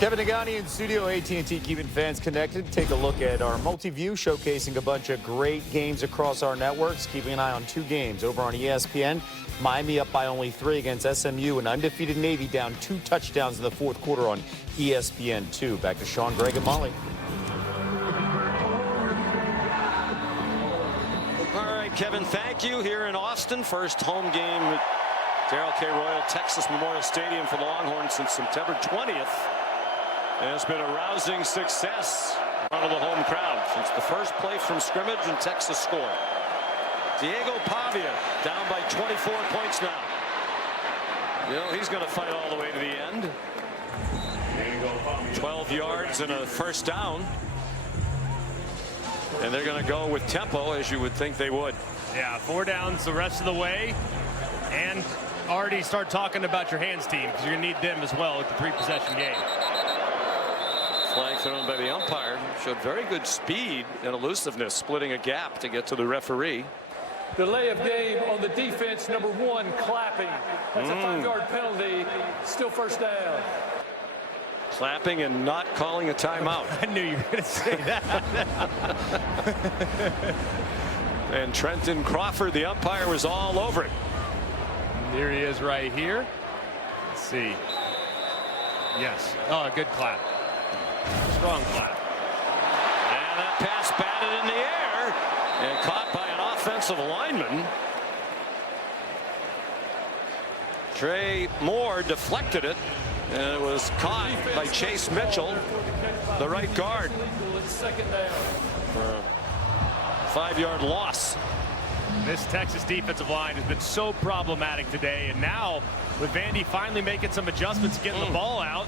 Kevin Nagani in studio, AT&T keeping fans connected. Take a look at our multi-view showcasing a bunch of great games across our networks. Keeping an eye on 2 games over on ESPN. Miami up by only 3 against SMU, and undefeated Navy down 2 touchdowns in the fourth quarter on ESPN2. Back to Sean, Greg, and Molly. All right, Kevin, thank you. Here in Austin, first home game at Darrell K. Royal Texas Memorial Stadium for the Longhorns since September 20th. And it's been a rousing success in front of the home crowd since the first play from scrimmage and Texas scored. Diego Pavia down by 24 points now. You know, he's going to fight all the way to the end. 12 yards and a first down. And they're going to go with tempo, as you would think they would. Yeah, 4 downs the rest of the way. And already start talking about your hands team, because you're going to need them as well at the 3-possession game. Flag thrown by the umpire. Showed very good speed and elusiveness, splitting a gap to get to the referee. Delay of game on the defense, number 1, clapping. That's a 5-yard penalty. Still first down. Clapping and not calling a timeout. I knew you were going to say that. And Trenton Crawford, the umpire, was all over it. There he is right here. Let's see. Yes. Oh, a good clap. Strong clap. And that pass batted in the air and caught by an offensive lineman. Trey Moore deflected it, and it was caught by Chase Mitchell, the right guard, for a 5-yard loss. This Texas defensive line has been so problematic today, and now with Vandy finally making some adjustments, getting the ball out,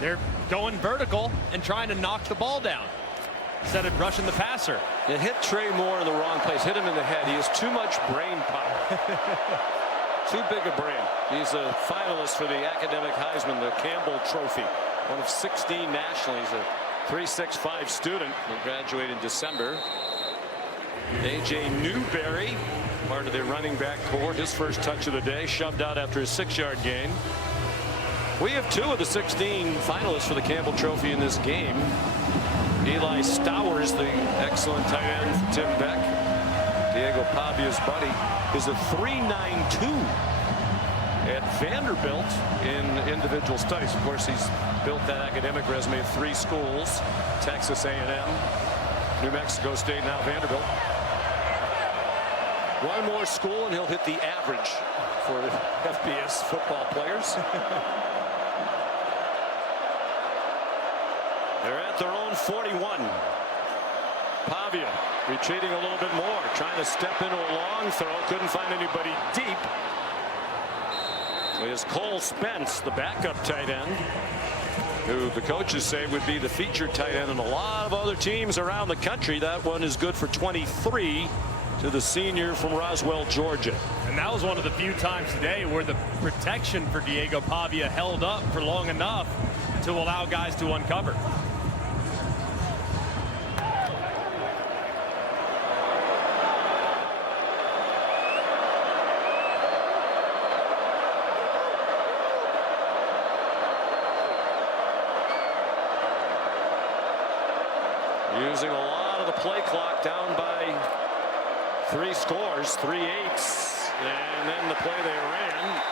they're going vertical and trying to knock the ball down instead of rushing the passer. It hit Trey Moore in the wrong place, hit him in the head. He has too much brain power. Too big a brain. He's a finalist for the academic Heisman, the Campbell Trophy. One of 16 nationally. He's a 3.65 student. He'll graduate in December. A.J. Newberry, part of the running back core. His first touch of the day, shoved out after a 6-yard gain. We have 2 of the 16 finalists for the Campbell Trophy in this game. Eli Stowers, the excellent tight end for Tim Beck. Diego Pavia's buddy is a 3.92 at Vanderbilt in individual studies. Of course, he's built that academic resume of 3 schools: Texas A&M, New Mexico State, now Vanderbilt. One more school and he'll hit the average for FBS football players. They're at their own 41. Pavia retreating a little bit more, trying to step into a long throw. Couldn't find anybody deep. Is Cole Spence, the backup tight end, who the coaches say would be the featured tight end in a lot of other teams around the country. That one is good for 23 to the senior from Roswell, Georgia. And that was one of the few times today where the protection for Diego Pavia held up for long enough to allow guys to uncover. Using a lot of the play clock, down by 3 scores, 3 8s, and then the play they ran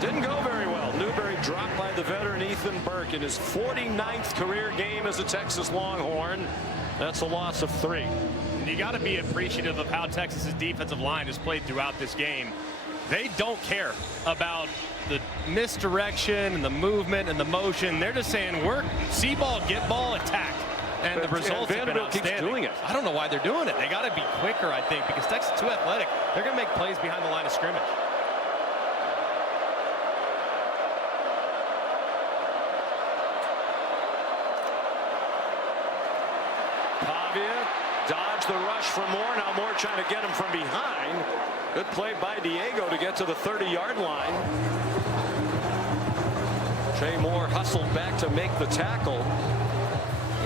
didn't go very well. Newberry dropped by the veteran Ethan Burke in his 49th career game as a Texas Longhorn. That's a loss of 3. You got to be appreciative of how Texas's defensive line has played throughout this game. They don't care about the misdirection and the movement and the motion. They're just saying, work, see ball, get ball, attack. And the results have been outstanding. Keeps doing it. I don't know why they're doing it. They got to be quicker, I think, because Texas is too athletic. They're going to make plays behind the line of scrimmage. Pavia dodged the rush for Moore. Now Moore trying to get him from behind. Good play by Diego to get to the 30-yard line. Trey Moore hustled back to make the tackle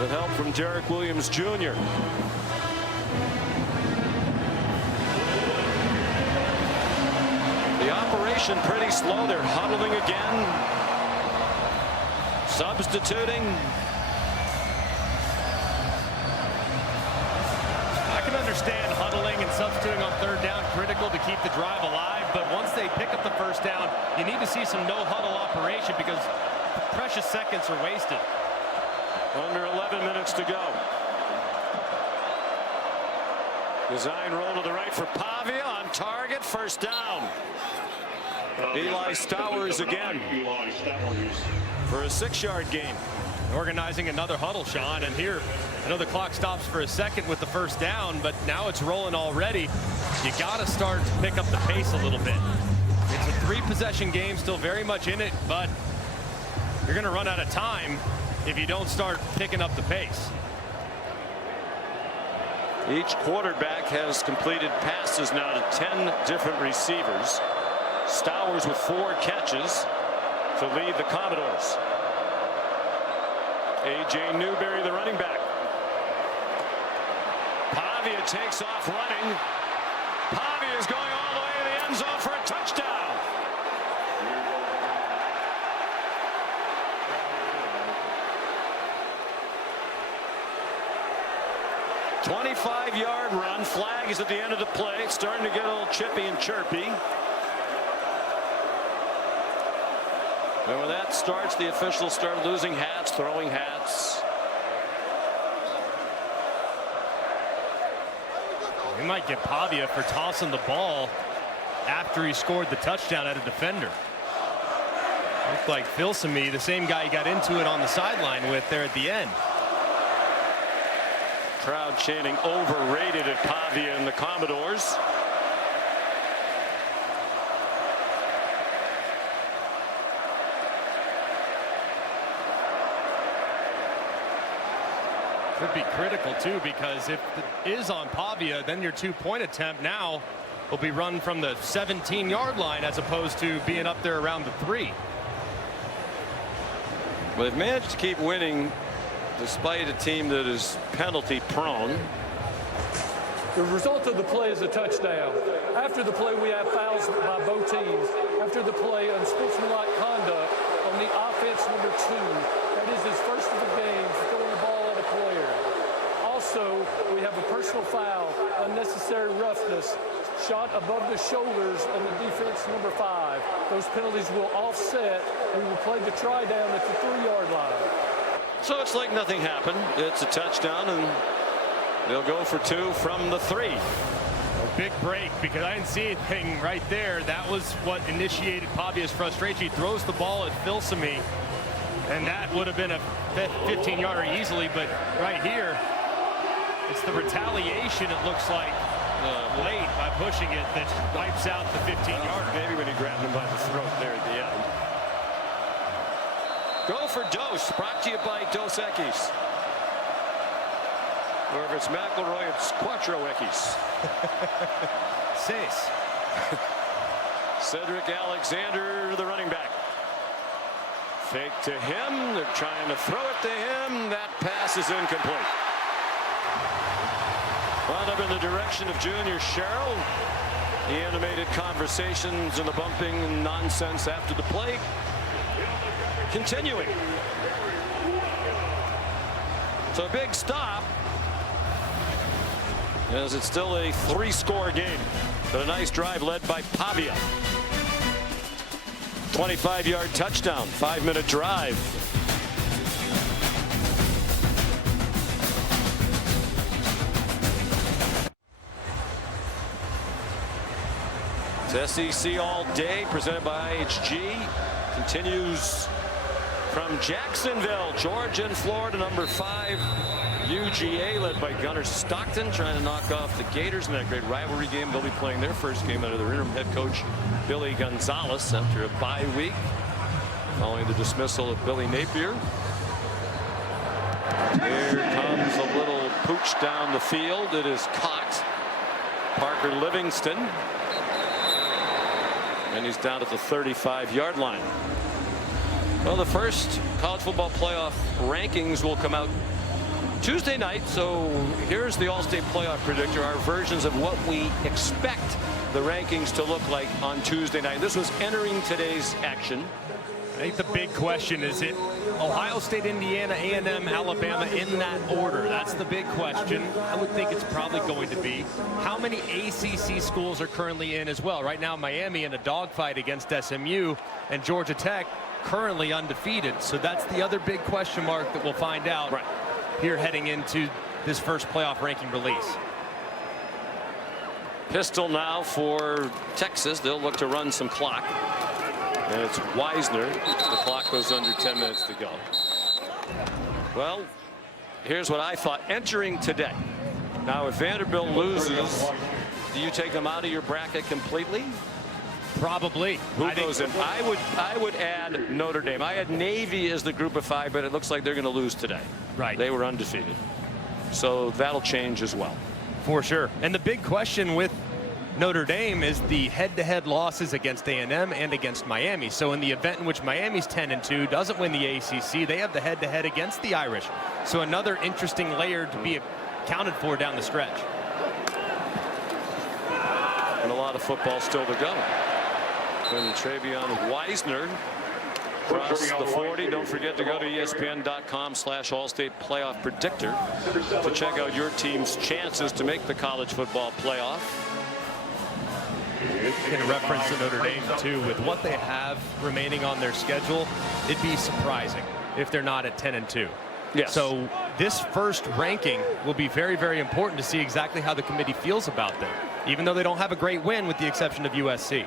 with help from Derek Williams Jr. The operation pretty slow. They're huddling again. Substituting. I can understand huddling and substituting on 3rd down, critical to keep the drive alive, but once they pick up the 1st down, you need to see some no-huddle operation because precious seconds are wasted. Under 11 minutes to go. Design roll to the right for Pavia, on target, 1st down. Eli Stowers again for a 6-yard gain. Organizing another huddle, Sean, and here I know the clock stops for a second with the 1st down, but now it's rolling already. You got to start to pick up the pace a little bit. It's a 3-possession game, still very much in it, but you're going to run out of time if you don't start picking up the pace. Each quarterback has completed passes now to 10 different receivers. Stowers with 4 catches to lead the Commodores. A.J. Newberry, the running back. Pavia takes off running. Pavia is going all the way to the end zone for a touchdown. 25-yard run. Flag is at the end of the play. It's starting to get a little chippy and chirpy. And when that starts, the officials start losing hats, throwing hats. We might get Pavia for tossing the ball after he scored the touchdown at a defender. Looked like Filsamy, the same guy he got into it on the sideline with there at the end. Crowd chanting overrated at Pavia and the Commodores. Could be critical too, because if it is on Pavia, then your 2-point attempt now will be run from the 17-yard line as opposed to being up there around the 3. Well, they've managed to keep winning despite a team that is penalty prone. The result of the play is a touchdown. After the play, we have fouls by both teams. After the play, unsportsmanlike conduct on the offense number 2. That is his first of the game, throwing the ball at a player. Also, we have a personal foul, unnecessary roughness, shot above the shoulders on the defense number 5. Those penalties will offset. We will play the try down at the 3-yard line. So it's like nothing happened. It's a touchdown, and they'll go for 2 from the 3. A big break, because I didn't see anything right there. That was what initiated Pavia's frustration. He throws the ball at Filsamy, and that would have been a 15-yarder easily. But right here, it's the retaliation, it looks like, late by pushing it, that wipes out the 15-yarder. Maybe when he grabbed him by the throat there at the end. Go for Dos, brought to you by Dos Equis. Or if it's McElroy, it's Quattro Equis. Seis. Cedric Alexander, the running back. Fake to him. They're trying to throw it to him. That pass is incomplete. Wound up in the direction of Junior Sherrill. The animated conversations and the bumping and nonsense after the play continuing. So a big stop, as it's still a 3-score game, but a nice drive led by Pavia. 25-yard touchdown, 5-minute drive. It's SEC all day, presented by IHG. Continues from Jacksonville, Georgia and Florida, number 5 UGA, led by Gunnar Stockton, trying to knock off the Gators in that great rivalry game. They'll be playing their first game under their interim head coach Billy Gonzalez after a bye week following the dismissal of Billy Napier. Here comes a little pooch down the field. It is caught. Parker Livingston, and he's down at the 35-yard line. Well, the first college football playoff rankings will come out Tuesday night. So here's the All-State playoff predictor, our versions of what we expect the rankings to look like on Tuesday night. This was entering today's action. I think the big question is it Ohio State, Indiana, A&M, Alabama in that order. That's the big question. I would think it's probably going to be how many ACC schools are currently in as well. Right now, Miami in a dogfight against SMU, and Georgia Tech currently undefeated. So that's the other big question mark that we'll find out here heading into this first playoff ranking release. Pistol now for Texas. They'll look to run some clock. And it's Wisner. The clock goes under 10 minutes to go. Well, here's what I thought entering today. Now, if Vanderbilt loses, do you take them out of your bracket completely? Probably. Who goes in? I would add Notre Dame. I had Navy as the group of 5, but it looks like they're going to lose today. Right. They were undefeated. So that'll change as well. For sure. And the big question with Notre Dame is the head-to-head losses against A&M and against Miami. So in the event in which Miami's 10-2, doesn't win the ACC, they have the head-to-head against the Irish. So another interesting layer to be accounted for down the stretch. And a lot of football still to go. And Travion Wisner across the 40. Don't forget to go to ESPN.com/All-State Playoff Predictor to check out your team's chances to make the college football playoff. In reference to Notre Dame, too, with what they have remaining on their schedule, it'd be surprising if they're not at 10-2. Yes. So this first ranking will be very, very important to see exactly how the committee feels about them, even though they don't have a great win with the exception of USC.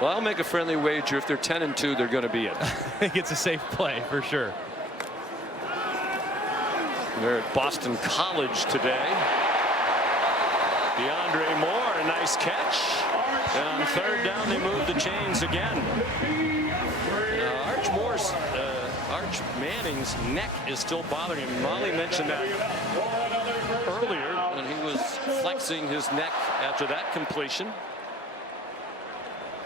Well, I'll make a friendly wager. If they're 10-2, they're going to be it. I think it's a safe play for sure. They're at Boston College today. DeAndre Moore, a nice catch. And on third down, they move the chains again. Arch Manning's neck is still bothering him. Molly mentioned that earlier when he was flat flexing his neck after that completion.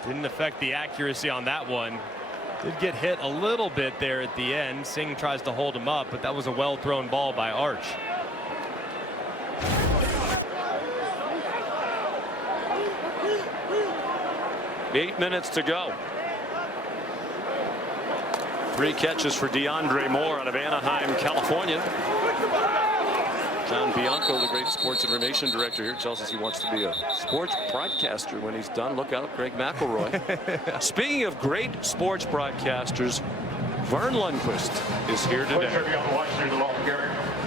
Didn't affect the accuracy on that one. Did get hit a little bit there at the end. Singh tries to hold him up, but that was a well thrown ball by Arch. Eight minutes to go. 3 catches for DeAndre Moore out of Anaheim, California. John Bianco, the great sports information director here, tells us he wants to be a sports broadcaster when he's done. Look out, Greg McElroy. Speaking of great sports broadcasters, Vern Lundquist is here today.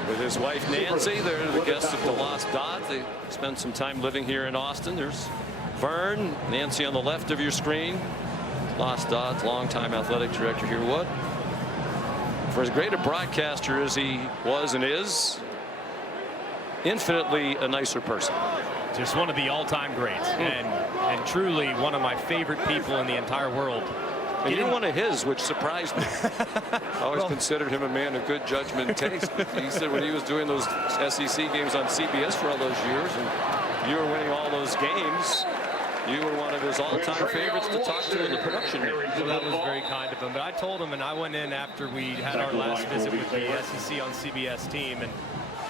With his wife Nancy, they're the guests of the Lost Dot. They spent some time living here in Austin. There's Vern, Nancy on the left of your screen. Lost Dot, longtime athletic director here. What? For as great a broadcaster as he was and is, infinitely a nicer person. Just one of the all-time greats, and truly one of my favorite people in the entire world. And you're one of his, which surprised me. I always considered him a man of good judgment and taste. He said when he was doing those SEC games on CBS for all those years, and you were winning all those games, you were one of his all-time favorites to talk to in the production meeting. Well, that was very kind of him. But I told him, and I went in after we had our last visit with the SEC on CBS team, and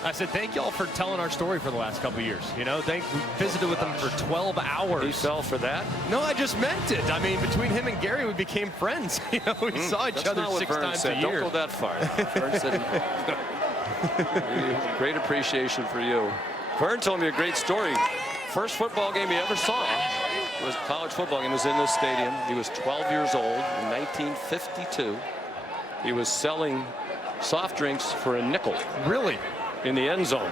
I said, thank y'all for telling our story for the last couple of years. You know, we visited with him for 12 hours. He fell for that? No, I just meant it. I mean, between him and Gary, we became friends. You know, we saw each other 6 times a year. Don't go that far. Vern said, great appreciation for you. Vern told me a great story. First football game he ever saw was a college football game. It was in this stadium. He was 12 years old in 1952. He was selling soft drinks for a nickel. Really? In the end zone.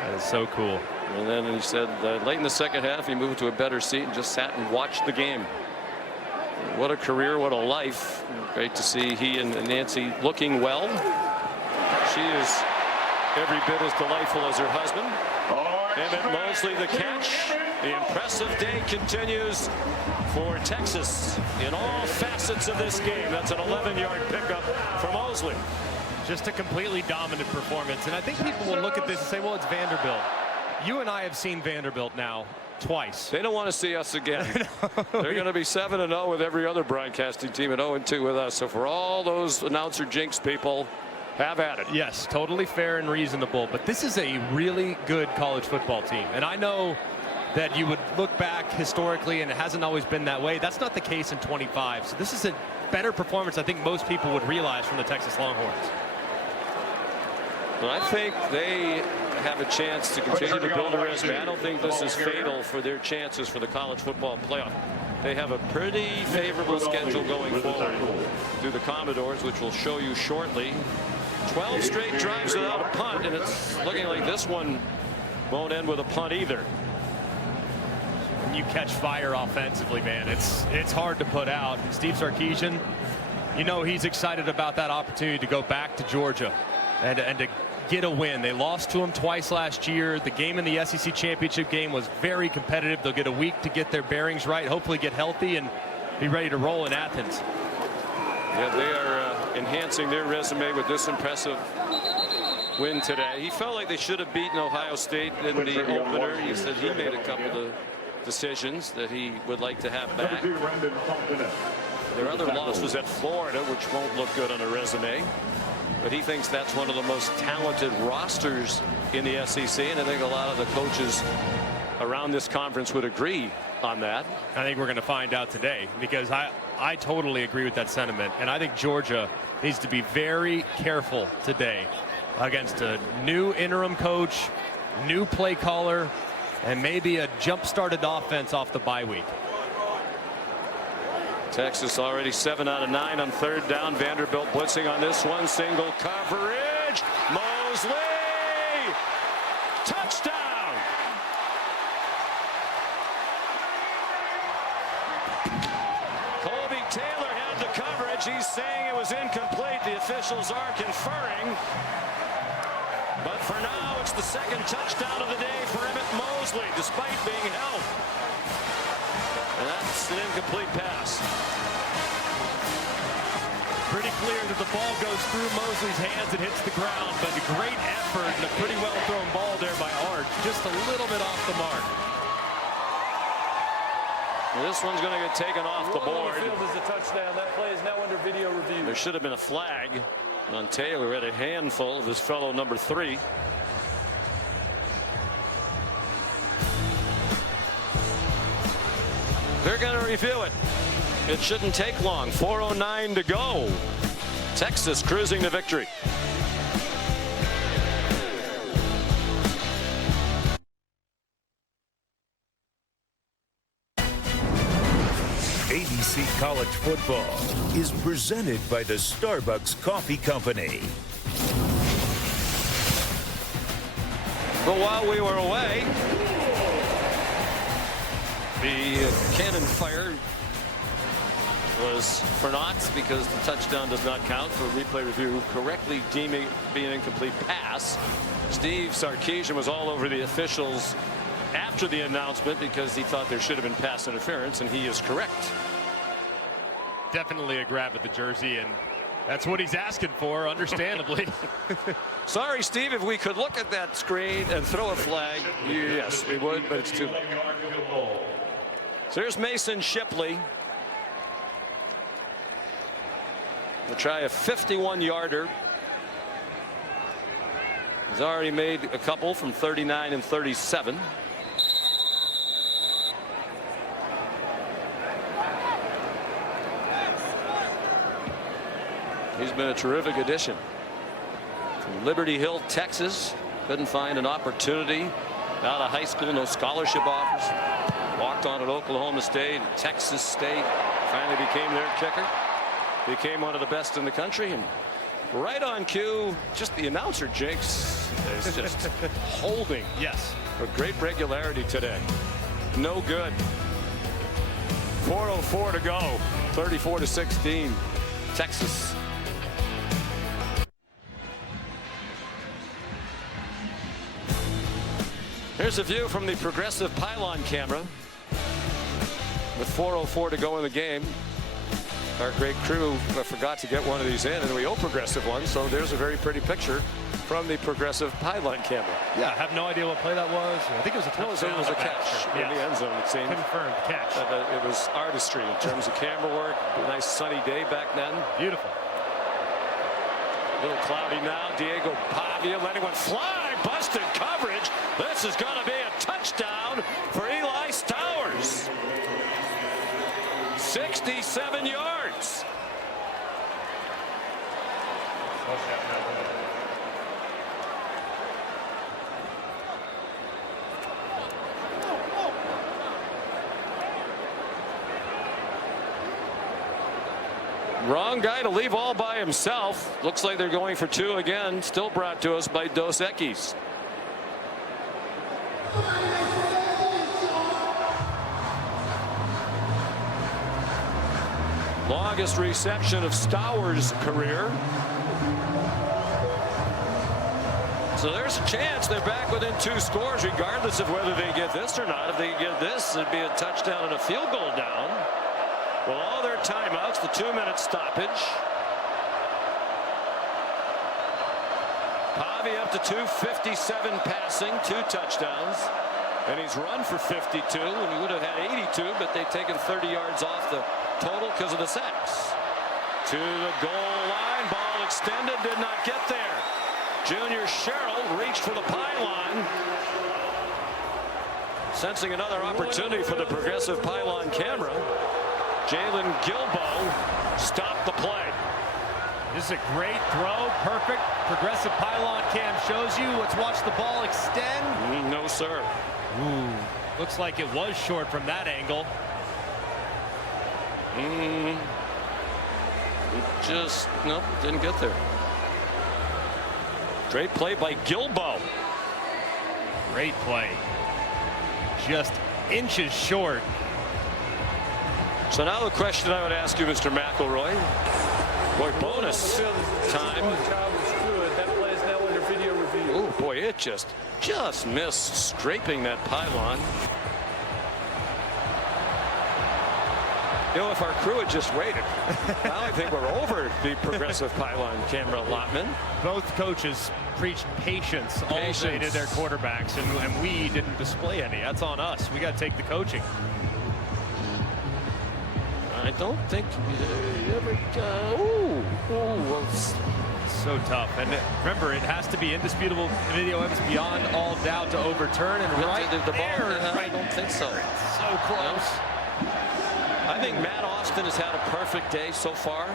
That is so cool. And then he said late in the second half he moved to a better seat and just sat and watched the game. What a career, what a life. Great to see he and Nancy looking well. She is every bit as delightful as her husband. Emmett Mosley the catch. The impressive day continues for Texas in all facets of this game. That's an 11-yard pickup for Mosley. Just a completely dominant performance. And I think people will look at this and say, well, it's Vanderbilt. You and I have seen Vanderbilt now twice. They don't want to see us again. They're going to be 7-0 with every other broadcasting team and 0-2 with us. So for all those announcer jinx people, have at it. Yes, totally fair and reasonable. But this is a really good college football team. And I know that you would look back historically and it hasn't always been that way. That's not the case in 25. So this is a better performance I think most people would realize from the Texas Longhorns. Well, I think they have a chance to continue to build a resume. I don't think this is fatal for their chances for the college football playoff. They have a pretty favorable schedule going forward through the Commodores, which we'll show you shortly. 12 straight drives without a punt, and it's looking like this one won't end with a punt either. When you catch fire offensively, man, it's hard to put out. Steve Sarkisian, you know he's excited about that opportunity to go back to Georgia and to get a win. They lost to him twice last year. The game in the SEC championship game was very competitive. They'll get a week to get their bearings right, hopefully get healthy and be ready to roll in Athens. Yeah, they are enhancing their resume with this impressive win today. He felt like they should have beaten Ohio State in the opener. He said he made a couple of decisions that he would like to have back. Their other loss was at Florida, which won't look good on a resume. But he thinks that's one of the most talented rosters in the SEC, and I think a lot of the coaches around this conference would agree on that. I think we're going to find out today, because I totally agree with that sentiment, and I think Georgia needs to be very careful today against a new interim coach, new play caller, and maybe a jump-started offense off the bye week. Texas already 7 out of 9 on third down. Vanderbilt blitzing on this one. Single coverage. Mosley. Touchdown. Colby Taylor had the coverage. He's saying it was incomplete. The officials are conferring. But for now, it's the second touchdown of the day for Emmett Mosley, despite being held. And that's an incomplete pass. Pretty clear that the ball goes through Mosley's hands and hits the ground, but a great effort and a pretty well thrown ball there by Art. Just a little bit off the mark. This one's going to get taken off the board. Field is a touchdown. That play is now under video review. There should have been a flag on Taylor. Had a handful of his fellow number 3. They're going to review it. It shouldn't take long. 4:09 to go. Texas cruising to victory. ABC College Football is presented by the Starbucks Coffee Company. But while we were away, the cannon fire was for naught because the touchdown does not count for replay review correctly deeming being an incomplete pass. Steve Sarkisian was all over the officials after the announcement because he thought there should have been pass interference, and he is correct. Definitely a grab at the jersey, and that's what he's asking for, understandably. Sorry, Steve, if we could look at that screen and throw a flag, yes, we would, but it's too late. So here's Mason Shipley. We'll try a 51-yarder. He's already made a couple from 39 and 37. He's been a terrific addition. From Liberty Hill, Texas. Couldn't find an opportunity out of high school, no scholarship offers. Walked on at Oklahoma State, Texas State. Finally became their kicker. Became one of the best in the country, and right on cue, just the announcer jinx is just holding. Yes. With great regularity today. No good. 4:04 to go. 34-16. Texas. Here's a view from the progressive pylon camera. With 4:04 to go in the game. Our great crew forgot to get one of these in, and we owe progressive one, so there's a very pretty picture from the progressive pylon camera. Yeah, I have no idea what play that was. I think it was a touchdown. It was a catch in the end zone, it seemed. Confirmed catch. It was artistry in terms of camera work. A nice sunny day back then. Beautiful. A little cloudy now. Diego Pavia letting one fly. Busted coverage. This is going to be a touchdown for Eli Stowers. 67 yards. Wrong guy to leave all by himself. Looks like they're going for 2 again. Still brought to us by Dos Equis. Longest reception of Stowers' career. So there's a chance they're back within 2 scores, regardless of whether they get this or not. If they get this, it'd be a touchdown and a field goal down. Well, all their timeouts, the 2-minute stoppage. Pavia up to 257 passing, 2 touchdowns. And he's run for 52, and he would have had 82, but they've taken 30 yards off the total because of the sacks. To the goal line, ball extended, did not get there. Junior Sherrill reached for the pylon. Sensing another opportunity for the progressive pylon camera. Jalen Gilbo stopped the play. This is a great throw, perfect. Progressive pylon cam shows you. Let's watch the ball extend. No, sir. Ooh, looks like it was short from that angle. Just, nope, didn't get there. Great play by Gilbo. Great play. Just inches short. So now the question I would ask you, Mr. McElroy. Boy, bonus time. That play is now under video review. Oh boy, it just missed scraping that pylon. You know, if our crew had just waited, now I think we're over the progressive pylon camera allotment. Both coaches preached patience all day to their quarterbacks, and we didn't display any. That's on us. We got to take the coaching. I don't think you ever. Well, so tough. And remember, it has to be indisputable video evidence beyond all doubt to overturn. And right the ball, there, I don't think so. So close. I think Matt Austin has had a perfect day so far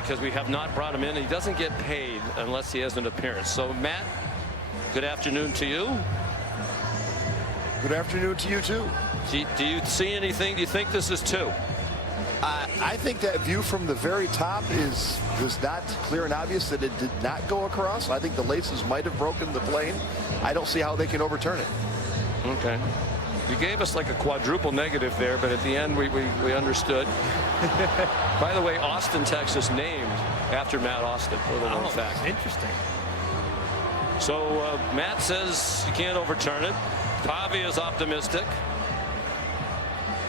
because we have not brought him in. He doesn't get paid unless he has an appearance. So, Matt, good afternoon to you. Good afternoon to you, too. Do you see anything? Do you think this is 2? I think that view from the very top was not clear and obvious that it did not go across. I think the laces might have broken the plane. I don't see how they can overturn it. Okay. You gave us like a quadruple negative there, but at the end we understood. By the way, Austin, Texas, named after Matt Austin. In fact, interesting. So Matt says you can't overturn it. Pavia is optimistic.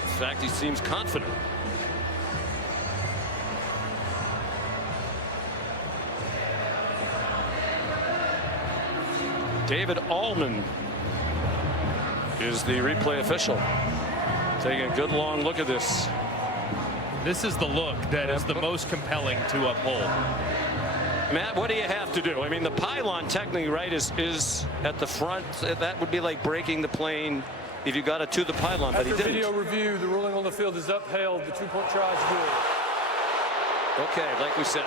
In fact, he seems confident. David Allman is the replay official. Taking a good long look at this. This is the look that is the most compelling to uphold. Matt, what do you have to do? I mean, the pylon technically, right, is at the front. That would be like breaking the plane if you got it to the pylon, but he didn't. Video review, the ruling on the field is upheld. The 2-point try is good. Okay, like we said.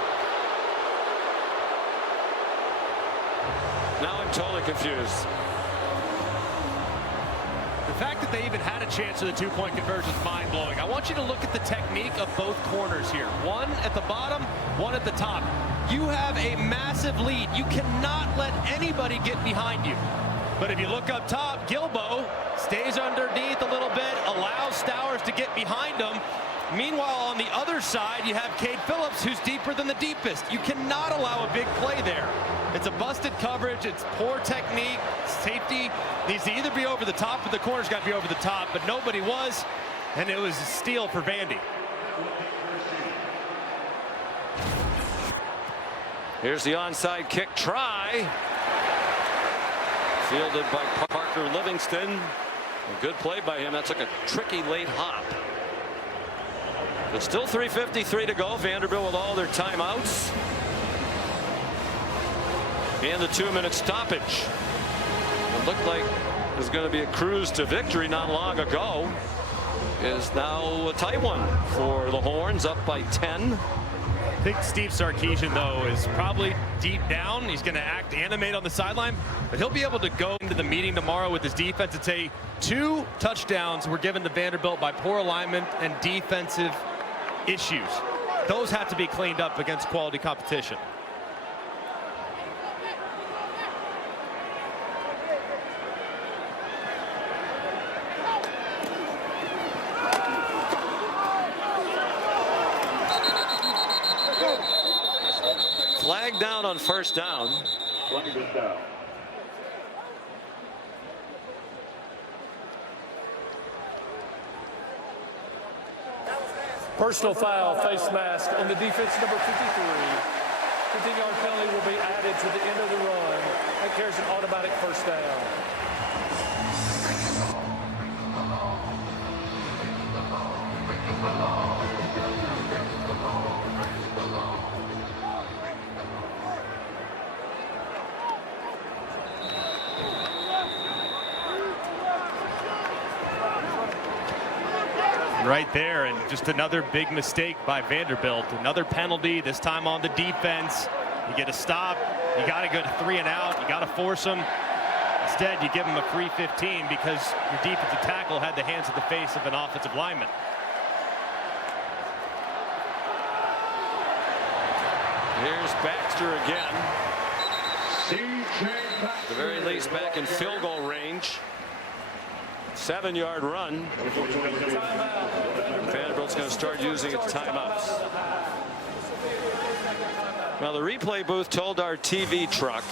Now I'm totally confused. The fact that they even had a chance of the 2-point conversion is mind-blowing. I want you to look at the technique of both corners here. One at the bottom, one at the top. You have a massive lead. You cannot let anybody get behind you. But if you look up top, Gilbo stays underneath a little bit, allows Stowers to get behind him. Meanwhile, on the other side, you have Cade Phillips, who's deeper than the deepest. You cannot allow a big play there. It's a busted coverage. It's poor technique. Safety needs to either be over the top, or the corner's got to be over the top, but nobody was, and it was a steal for Vandy. Here's the onside kick try. Fielded by Parker Livingston. A good play by him. That took a tricky late hop. But still 3:53 to go. Vanderbilt with all their timeouts. And the 2-minute stoppage. It looked like it was going to be a cruise to victory not long ago. Is now a tight one for the Horns, up by 10. I think Steve Sarkisian, though, is probably deep down. He's going to animate on the sideline, but he'll be able to go into the meeting tomorrow with his defense and say 2 touchdowns were given to Vanderbilt by poor alignment and defensive issues. Those have to be cleaned up against quality competition. Flag down on first down. Personal foul, face mask on the defense, number 53. 15-yard penalty will be added to the end of the run. That carries an automatic first down. Right there, and just another big mistake by Vanderbilt. Another penalty, this time on the defense. You get a stop, you got to go to 3 and out, you got to force them. Instead, you give them a free 15 because your defensive tackle had the hands at the face of an offensive lineman. Here's Baxter again. At the very least back in field goal range. 7-yard run. Vanderbilt's going to start using its timeouts. Now the replay booth told our TV truck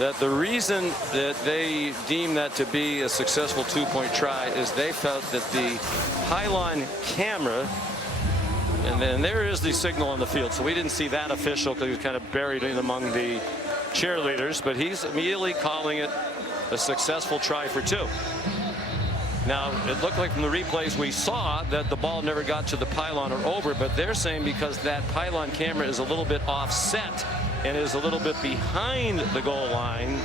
that the reason that they deem that to be a successful two-point try is they felt that the pylon camera, and then there is the signal on the field, so we didn't see that official because he was kind of buried in among the cheerleaders, but he's immediately calling it a successful try for two. Now, it looked like from the replays we saw that the ball never got to the pylon or over, but they're saying because that pylon camera is a little bit offset and is a little bit behind the goal line,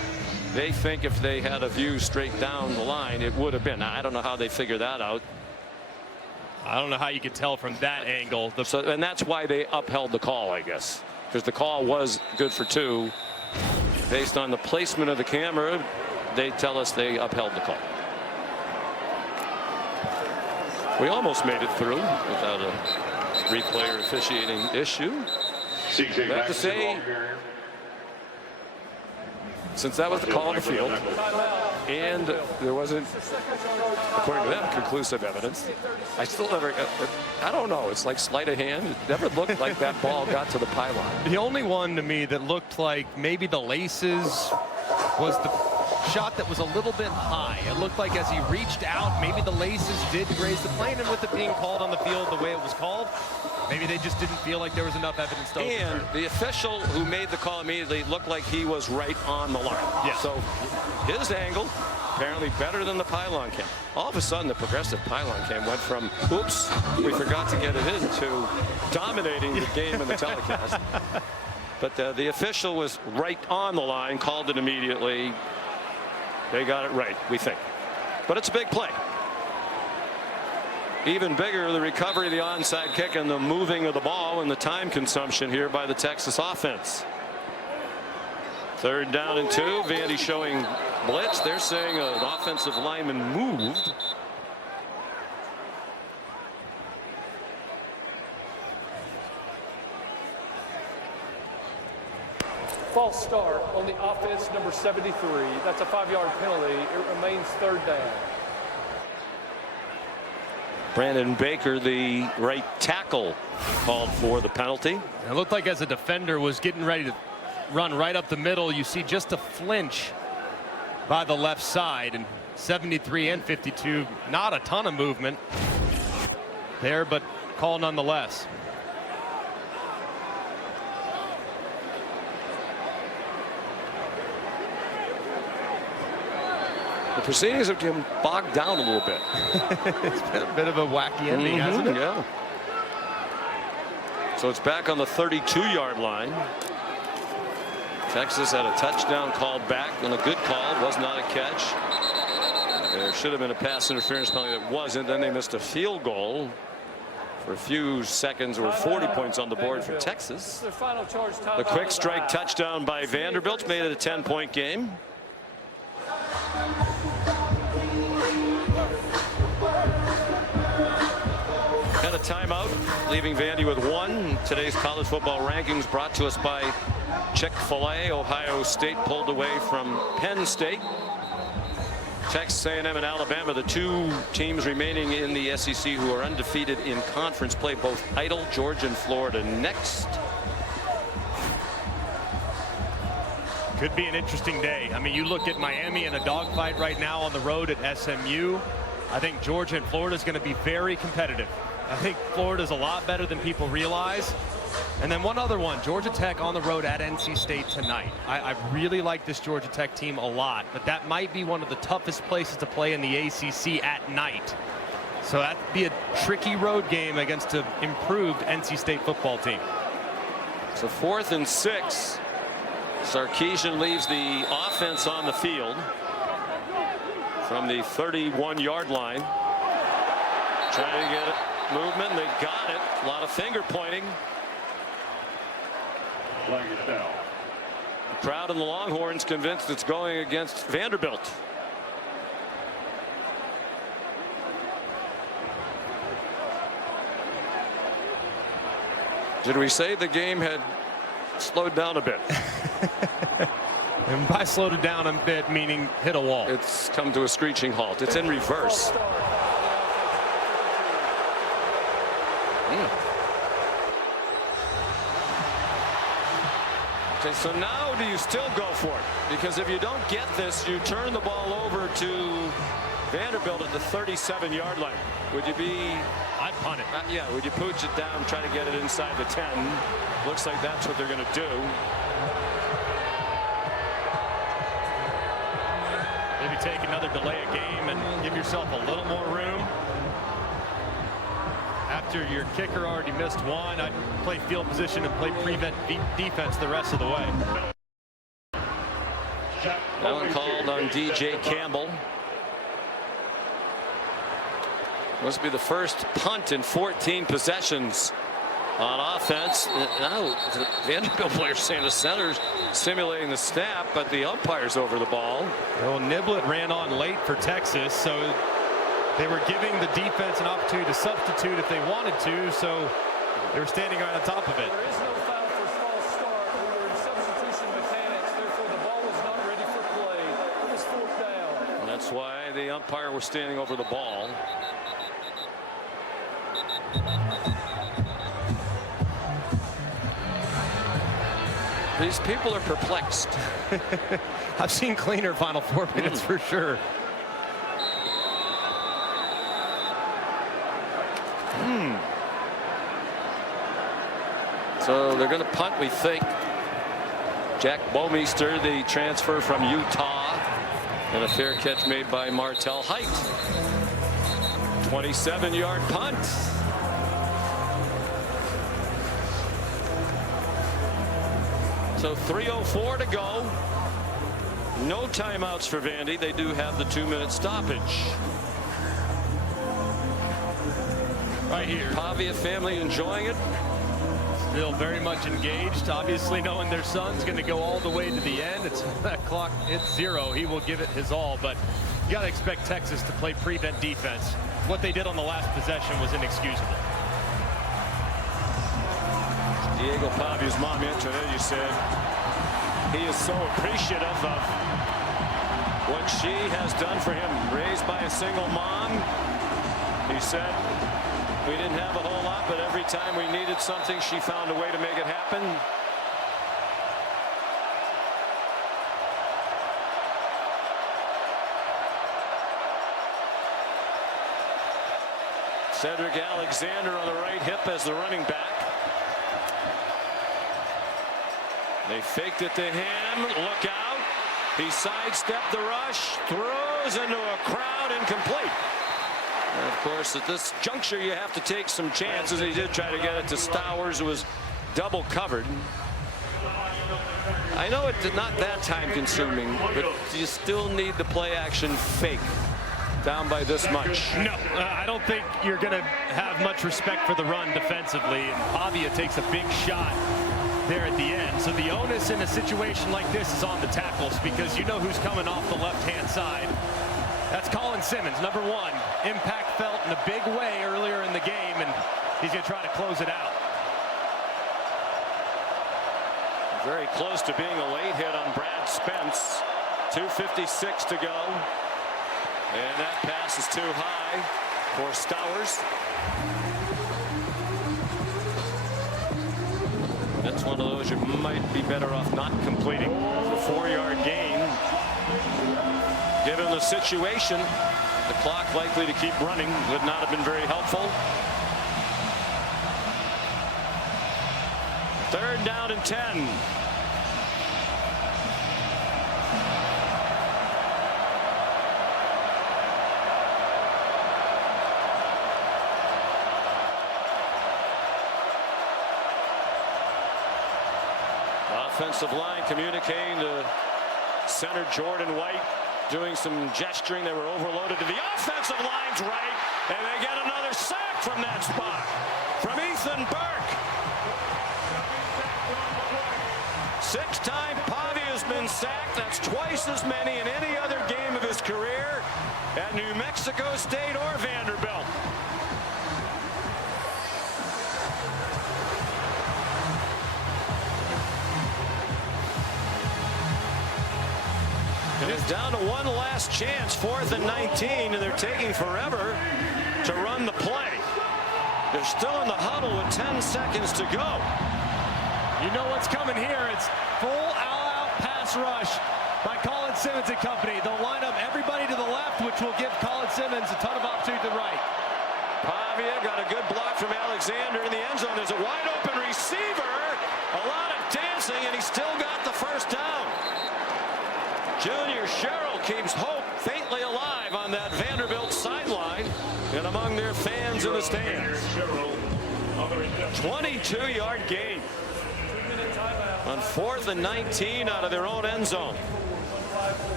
they think if they had a view straight down the line, it would have been. Now, I don't know how they figure that out. I don't know how you could tell from that angle. And that's why they upheld the call, I guess, because the call was good for two. Based on the placement of the camera, they tell us they upheld the call. We almost made it through without a replay or officiating issue. I have to say, since that was the call on the field, and there wasn't, according to them, conclusive evidence, I still never, I don't know, it's like sleight of hand. It never looked like that ball got to the pylon. The only one to me that looked like maybe the laces was the shot that was a little bit high. It looked like as he reached out, maybe the laces did graze the plane, and with it being called on the field the way it was called, maybe they just didn't feel like there was enough evidence to overturn. And the official who made the call immediately looked like he was right on the line. Yeah. So his angle apparently better than the pylon cam. All of a sudden, the progressive pylon cam went from, oops, we forgot to get it in, to dominating the game in the telecast. But the official was right on the line, called it immediately. They got it right, we think. But it's a big play. Even bigger, the recovery of the onside kick and the moving of the ball and the time consumption here by the Texas offense. 3rd down and 2. Vandy showing blitz. They're saying an offensive lineman moved. False start on the offense, number 73. That's a 5-yard penalty. It remains 3rd down. Brandon Baker, the right tackle, called for the penalty. It looked like as a defender was getting ready to run right up the middle, you see just a flinch by the left side, and 73 and 52, not a ton of movement there, but call nonetheless. The proceedings have been bogged down a little bit. It's been a bit of a wacky ending, hasn't it? Yeah. So it's back on the 32-yard line. Texas had a touchdown called back on a good call. It was not a catch. There should have been a pass interference penalty that wasn't. Then they missed a field goal. For a few seconds, or 40 points on the board for Texas. The quick strike touchdown by Vanderbilt made it a 10-point game. And a timeout, leaving Vandy with 1. Today's college football rankings brought to us by Chick-fil-A. Ohio State pulled away from Penn State. Texas A&M and Alabama, the 2 teams remaining in the SEC who are undefeated in conference play, both idle. Georgia and Florida next. Could be an interesting day. I mean, you look at Miami in a dogfight right now on the road at SMU. I think Georgia and Florida is going to be very competitive. I think Florida's a lot better than people realize. And then one other one, Georgia Tech on the road at NC State tonight. I really like this Georgia Tech team a lot, but that might be one of the toughest places to play in the ACC at night. So that'd be a tricky road game against an improved NC State football team. So 4th and 6. Sarkisian leaves the offense on the field from the 31-yard line. Trying to get it movement. They got it. A lot of finger pointing. The crowd in the Longhorns convinced it's going against Vanderbilt. Did we say the game had slowed down a bit? And by slowed it down a bit, meaning hit a wall. It's come to a screeching halt. It's in reverse. Okay, so now do you still go for it? Because if you don't get this, you turn the ball over to Vanderbilt at the 37-yard line. Would you be... I'd punt it. Yeah, would you pooch it down, try to get it inside the 10? Looks like that's what they're going to do. Maybe take another delay a game and give yourself a little more room. After your kicker already missed one, I'd play field position and play prevent defense the rest of the way. That one called on DJ Campbell. Must be the first punt in 14 possessions on offense. Now the Vanderbilt players saying the center's simulating the snap, but the umpire's over the ball. Well, Niblett ran on late for Texas, so they were giving the defense an opportunity to substitute if they wanted to, so they were standing right on top of it. There is no foul for false start. We were in substitution mechanics, therefore the ball was not ready for play. It was 4th down. And that's why the umpire was standing over the ball. These people are perplexed. I've seen cleaner final 4 minutes for sure. So they're going to punt, we think. Jack Bomeister, the transfer from Utah, and a fair catch made by Martel Height. 27-yard punt. So 3:04 to go. No timeouts for Vandy. They do have the 2-minute stoppage. Right here. Pavia family enjoying it. Still very much engaged. Obviously knowing their son's going to go all the way to the end. It's that clock hits 0. He will give it his all. But you got to expect Texas to play prevent defense. What they did on the last possession was inexcusable. Diego Pavia's mom yesterday, you said he is so appreciative of what she has done for him. Raised by a single mom, he said, we didn't have a whole lot, but every time we needed something, she found a way to make it happen. Cedric Alexander on the right hip as the running back. They faked it to him. Look out. He sidestepped the rush. Throws into a crowd. Incomplete. And of course, at this juncture, you have to take some chances. He did try to get it to Stowers, who was double covered. I know it's not that time consuming, but you still need the play action fake down by this much. No, I don't think you're going to have much respect for the run defensively. And Pavia takes a big shot there at the end. So the onus in a situation like this is on the tackles, because you know who's coming off the left-hand side. That's Colin Simmons, number 1. Impact felt in a big way earlier in the game, and he's going to try to close it out. Very close to being a late hit on Brad Spence. 2:56 to go. And that pass is too high for Stowers. That's one of those you might be better off not completing. The 4-yard gain. Given the situation, the clock likely to keep running would not have been very helpful. 3rd down and 10. Offensive line communicating to center Jordan White, doing some gesturing. They were overloaded to the offensive line's right, and they get another sack from that spot from Ethan Burke. 6-time Pavia has been sacked. That's twice as many in any other game of his career at New Mexico State or Vanderbilt. And it's down to one last chance, 4th and 19, and they're taking forever to run the play. They're still in the huddle with 10 seconds to go. You know what's coming here. It's full all-out pass rush by Colin Simmons and company. They'll line up everybody to the left, which will give Colin Simmons a ton of opportunity to the right. Pavia got a good block from Alexander in the end zone. There's a wide open receiver. A lot of dancing, and he still got the first down. Junior Sherrill keeps hope faintly alive on that Vanderbilt sideline and among their fans in the stands. 22-yard gain on 4th and 19 out of their own end zone.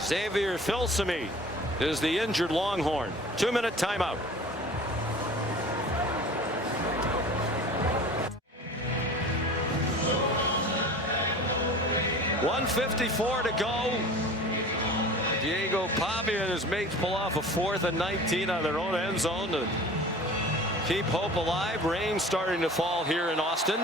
Xavier Filsamy is the injured Longhorn. 2-minute timeout. .154 to go. Diego Pavia and his mates pull off a 4th and 19 on their own end zone to keep hope alive. Rain starting to fall here in Austin.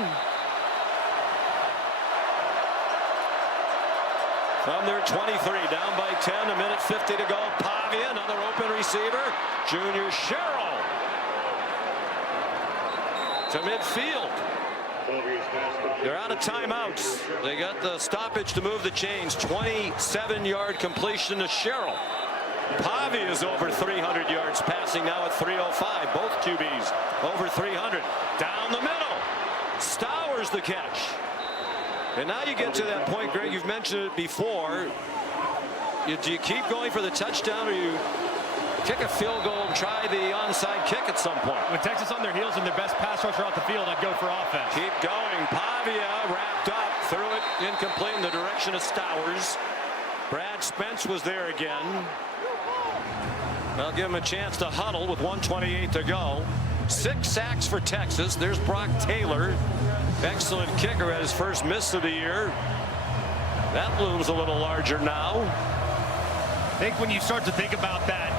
From their 23, down by 10, 1:50 to go. Pavia, another open receiver. Junior Sherrill to midfield. They're out of timeouts. They got the stoppage to move the chains. 27-yard completion to Sherrill. Pavia is over 300 yards passing now at 305. Both QBs over 300. Down the middle. Stowers the catch. And now you get to that point, Greg, you've mentioned it before. Do you keep going for the touchdown, or you kick a field goal and try the onside kick at some point? With Texas on their heels and their best pass rusher off the field, I'd go for offense. Keep going. Pavia wrapped up, threw it incomplete in the direction of Stowers. Brad Spence was there again. They'll give him a chance to huddle with 1:28 to go. 6 sacks for Texas. There's Brock Taylor. Excellent kicker at his first miss of the year. That looms a little larger now. I think when you start to think about that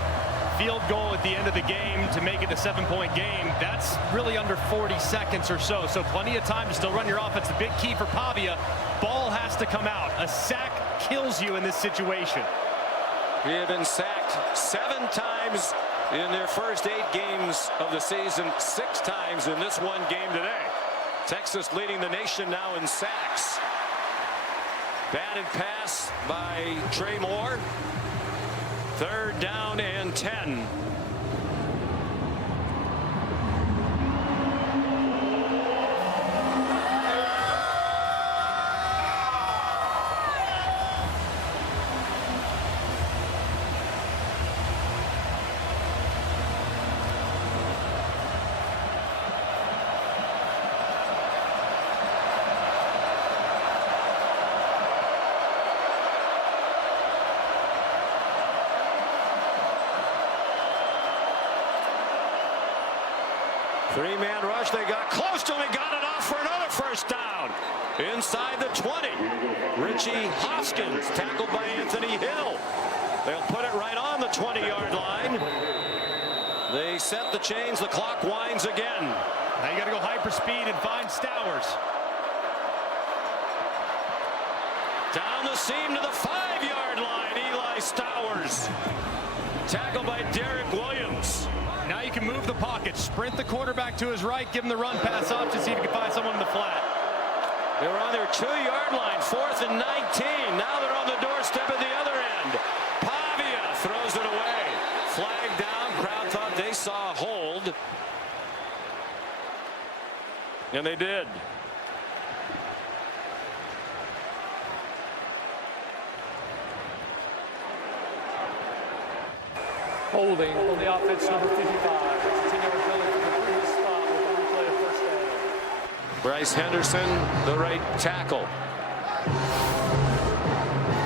field goal at the end of the game to make it a 7-point game, that's really under 40 seconds or so. So plenty of time to still run your offense. The big key for Pavia, ball has to come out. A sack kills you in this situation. He had been sacked 7 times in their first 8 games of the season, 6 times in this one game today. Texas leading the nation now in sacks. Batted pass by Trey Moore. 3rd down and 10. Three-man rush. They got close to him. He got it off for another first down. Inside the 20. Richie Hoskins tackled by Anthony Hill. They'll put it right on the 20-yard line. They set the chains. The clock winds again. Now you got to go hyper speed and find Stowers. Down the seam to the 5-yard line. Eli Stowers. Tackled by Derek Williams. Now you can move the pocket, sprint the quarterback to his right, give him the run pass option, see if you can find someone in the flat. They were on their 2-yard line, 4th and 19. Now they're on the doorstep at the other end. Pavia throws it away. Flag down. Crowd thought they saw a hold. And they did. Holding on the offense, number 55. 10-yard penalty for the previous stop with a replay of first down. Bryce Henderson, the right tackle.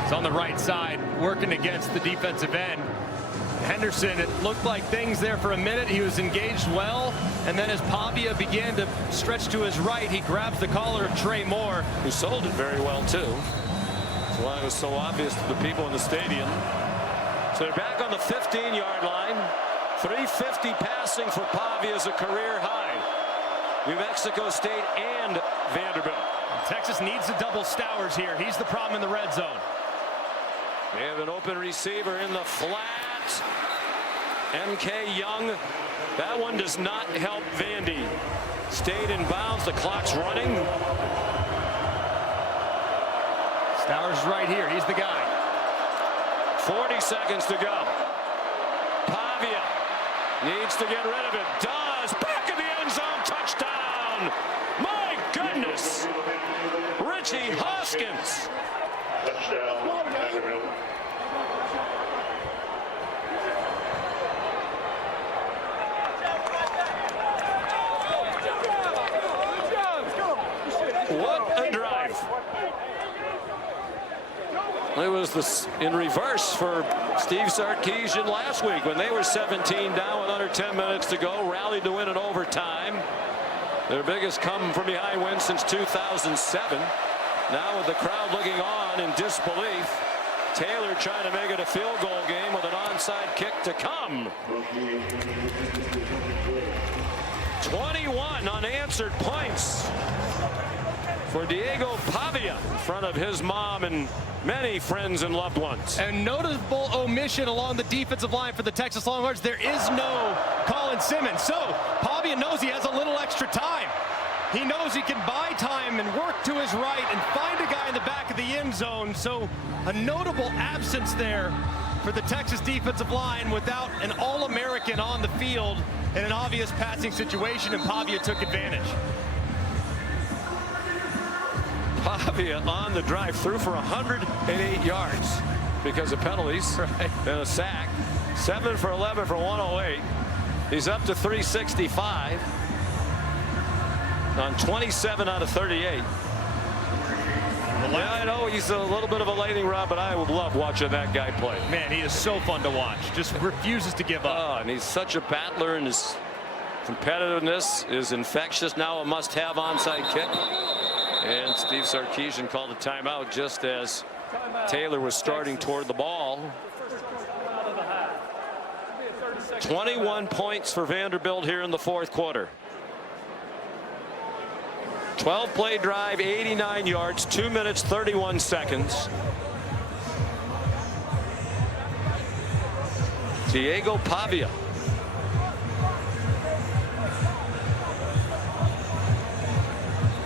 It's on the right side, working against the defensive end. Henderson, it looked like things there for a minute. He was engaged well, and then as Pavia began to stretch to his right, he grabs the collar of Trey Moore, who sold it very well too. That's why it was so obvious to the people in the stadium. So they're back on the 15-yard line. 350 passing for Pavia is a career high. New Mexico State and Vanderbilt. Texas needs to double Stowers here. He's the problem in the red zone. They have an open receiver in the flat. MK Young. That one does not help Vandy. Stayed in bounds. The clock's running. Stowers is right here. He's the guy. 40 seconds to go. Pavia needs to get rid of it. Does. Back in the end zone. Touchdown. My goodness. Richie Hoskins. Touchdown. Vanderbilt. What a drive. It was this in reverse for Steve Sarkisian last week when they were 17 down with under 10 minutes to go, rallied to win in overtime. Their biggest come from behind win since 2007. Now with the crowd looking on in disbelief, Taylor trying to make it a field goal game with an onside kick to come. 21 unanswered points for Diego Pavia in front of his mom and many friends and loved ones. And notable omission along the defensive line for the Texas Longhorns. There is no Colin Simmons. So Pavia knows he has a little extra time. He knows he can buy time and work to his right and find a guy in the back of the end zone. So a notable absence there for the Texas defensive line without an All-American on the field in an obvious passing situation, and Pavia took advantage. Pavia on the drive threw for 108 yards because of penalties and a sack. 7 for 11 for 108. He's up to 365 on 27 out of 38. Yeah, I know he's a little bit of a lightning rod, but I would love watching that guy play. Man, he is so fun to watch. Just refuses to give up. Oh, and he's such a battler, and his competitiveness is infectious. Now a must-have onside kick. And Steve Sarkisian called a timeout just as Taylor was starting toward the ball. 21 points for Vanderbilt here in the fourth quarter. 12-play drive, 89 yards, 2 minutes, 31 seconds. Diego Pavia.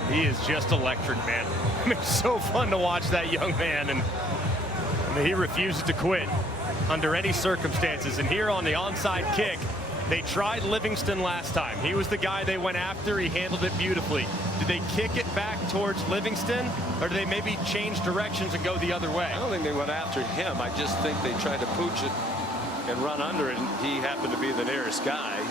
He is just electric, man. I mean, it's so fun to watch that young man, and I mean, he refuses to quit under any circumstances. And here on the onside kick, they tried Livingston last time. He was the guy they went after. He handled it beautifully. Did they kick it back towards Livingston, or do they maybe change directions and go the other way? I don't think they went after him. I just think they tried to pooch it and run under it, and he happened to be the nearest guy.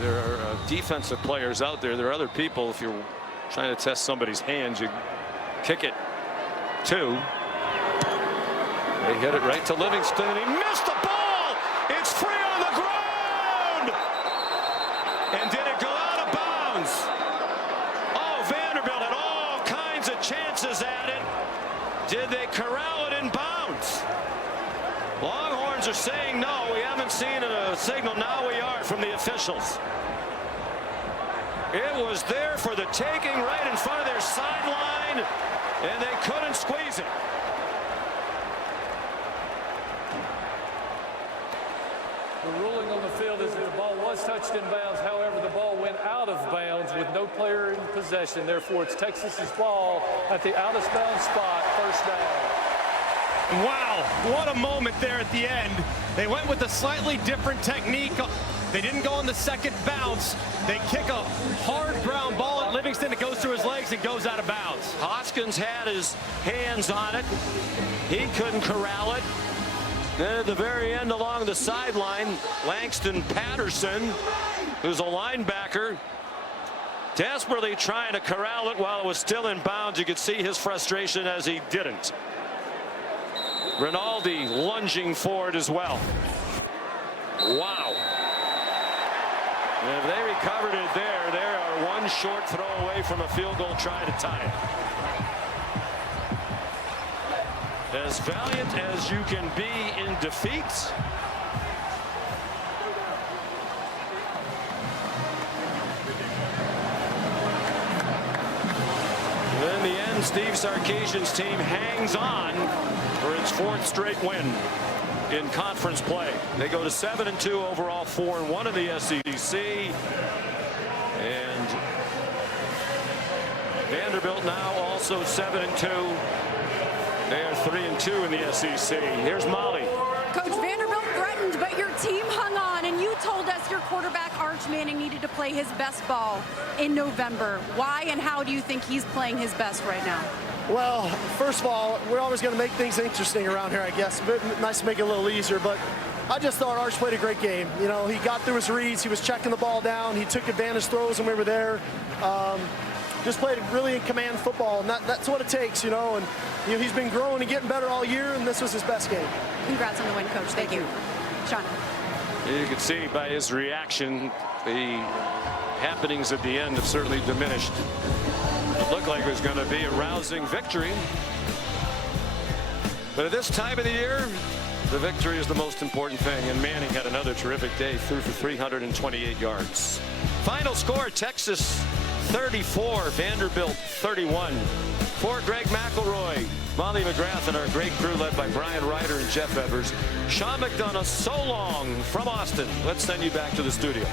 There are defensive players out there. There are other people. If you're trying to test somebody's hands, you kick it too. They hit it right to Livingston, and he missed the ball. It's free on the ground. And did it go out of bounds? Oh, Vanderbilt had all kinds of chances at it. Did they corral it in bounds? Longhorns are saying no. We haven't seen a signal. Now we are from the officials. It was there for the taking right in front of their sideline, and they couldn't squeeze it. The ruling on the field is that the ball was touched in bounds. However, the ball went out of bounds with no player in possession. Therefore, it's Texas's ball at the out of bounds spot, first down. Wow, what a moment there at the end. They went with a slightly different technique. They didn't go on the second bounce. They kick a hard ground ball at Livingston. It goes through his legs and goes out of bounds. Hoskins had his hands on it. He couldn't corral it. Then at the very end along the sideline, Langston Patterson, who's a linebacker, desperately trying to corral it while it was still in bounds. You could see his frustration as he didn't. Rinaldi lunging forward as well. Wow. And if they recovered it there, they are one short throw away from a field goal try to tie it. As valiant as you can be in defeat. In the end, Steve Sarkisian's team hangs on for its fourth straight win in conference play. They go to 7-2 overall, 4-1 in the SEC. And Vanderbilt now also 7-2. They are 3-2 in the SEC. Here's Molly. Coach, Vanderbilt threatened, but your team hung on, and you told us your quarterback, Arch Manning, needed to play his best ball in November. Why and how do you think he's playing his best right now? Well, first of all, we're always going to make things interesting around here, I guess. But nice to make it a little easier, but I just thought Arch played a great game. You know, he got through his reads, he was checking the ball down, he took advantage throws when we were there. Just played really in command football, and that's what it takes, you know. And you know, he's been growing and getting better all year, and this was his best game. Congrats on the win, Coach. Thank you. Sean. You can see by his reaction, the happenings at the end have certainly diminished. It looked like it was going to be a rousing victory. But at this time of the year, the victory is the most important thing. And Manning had another terrific day, threw for 328 yards. Final score, Texas 34, Vanderbilt 31. For Greg McElroy, Molly McGrath, and our great crew led by Brian Ryder and Jeff Evers, Sean McDonough, so long from Austin. Let's send you back to the studio.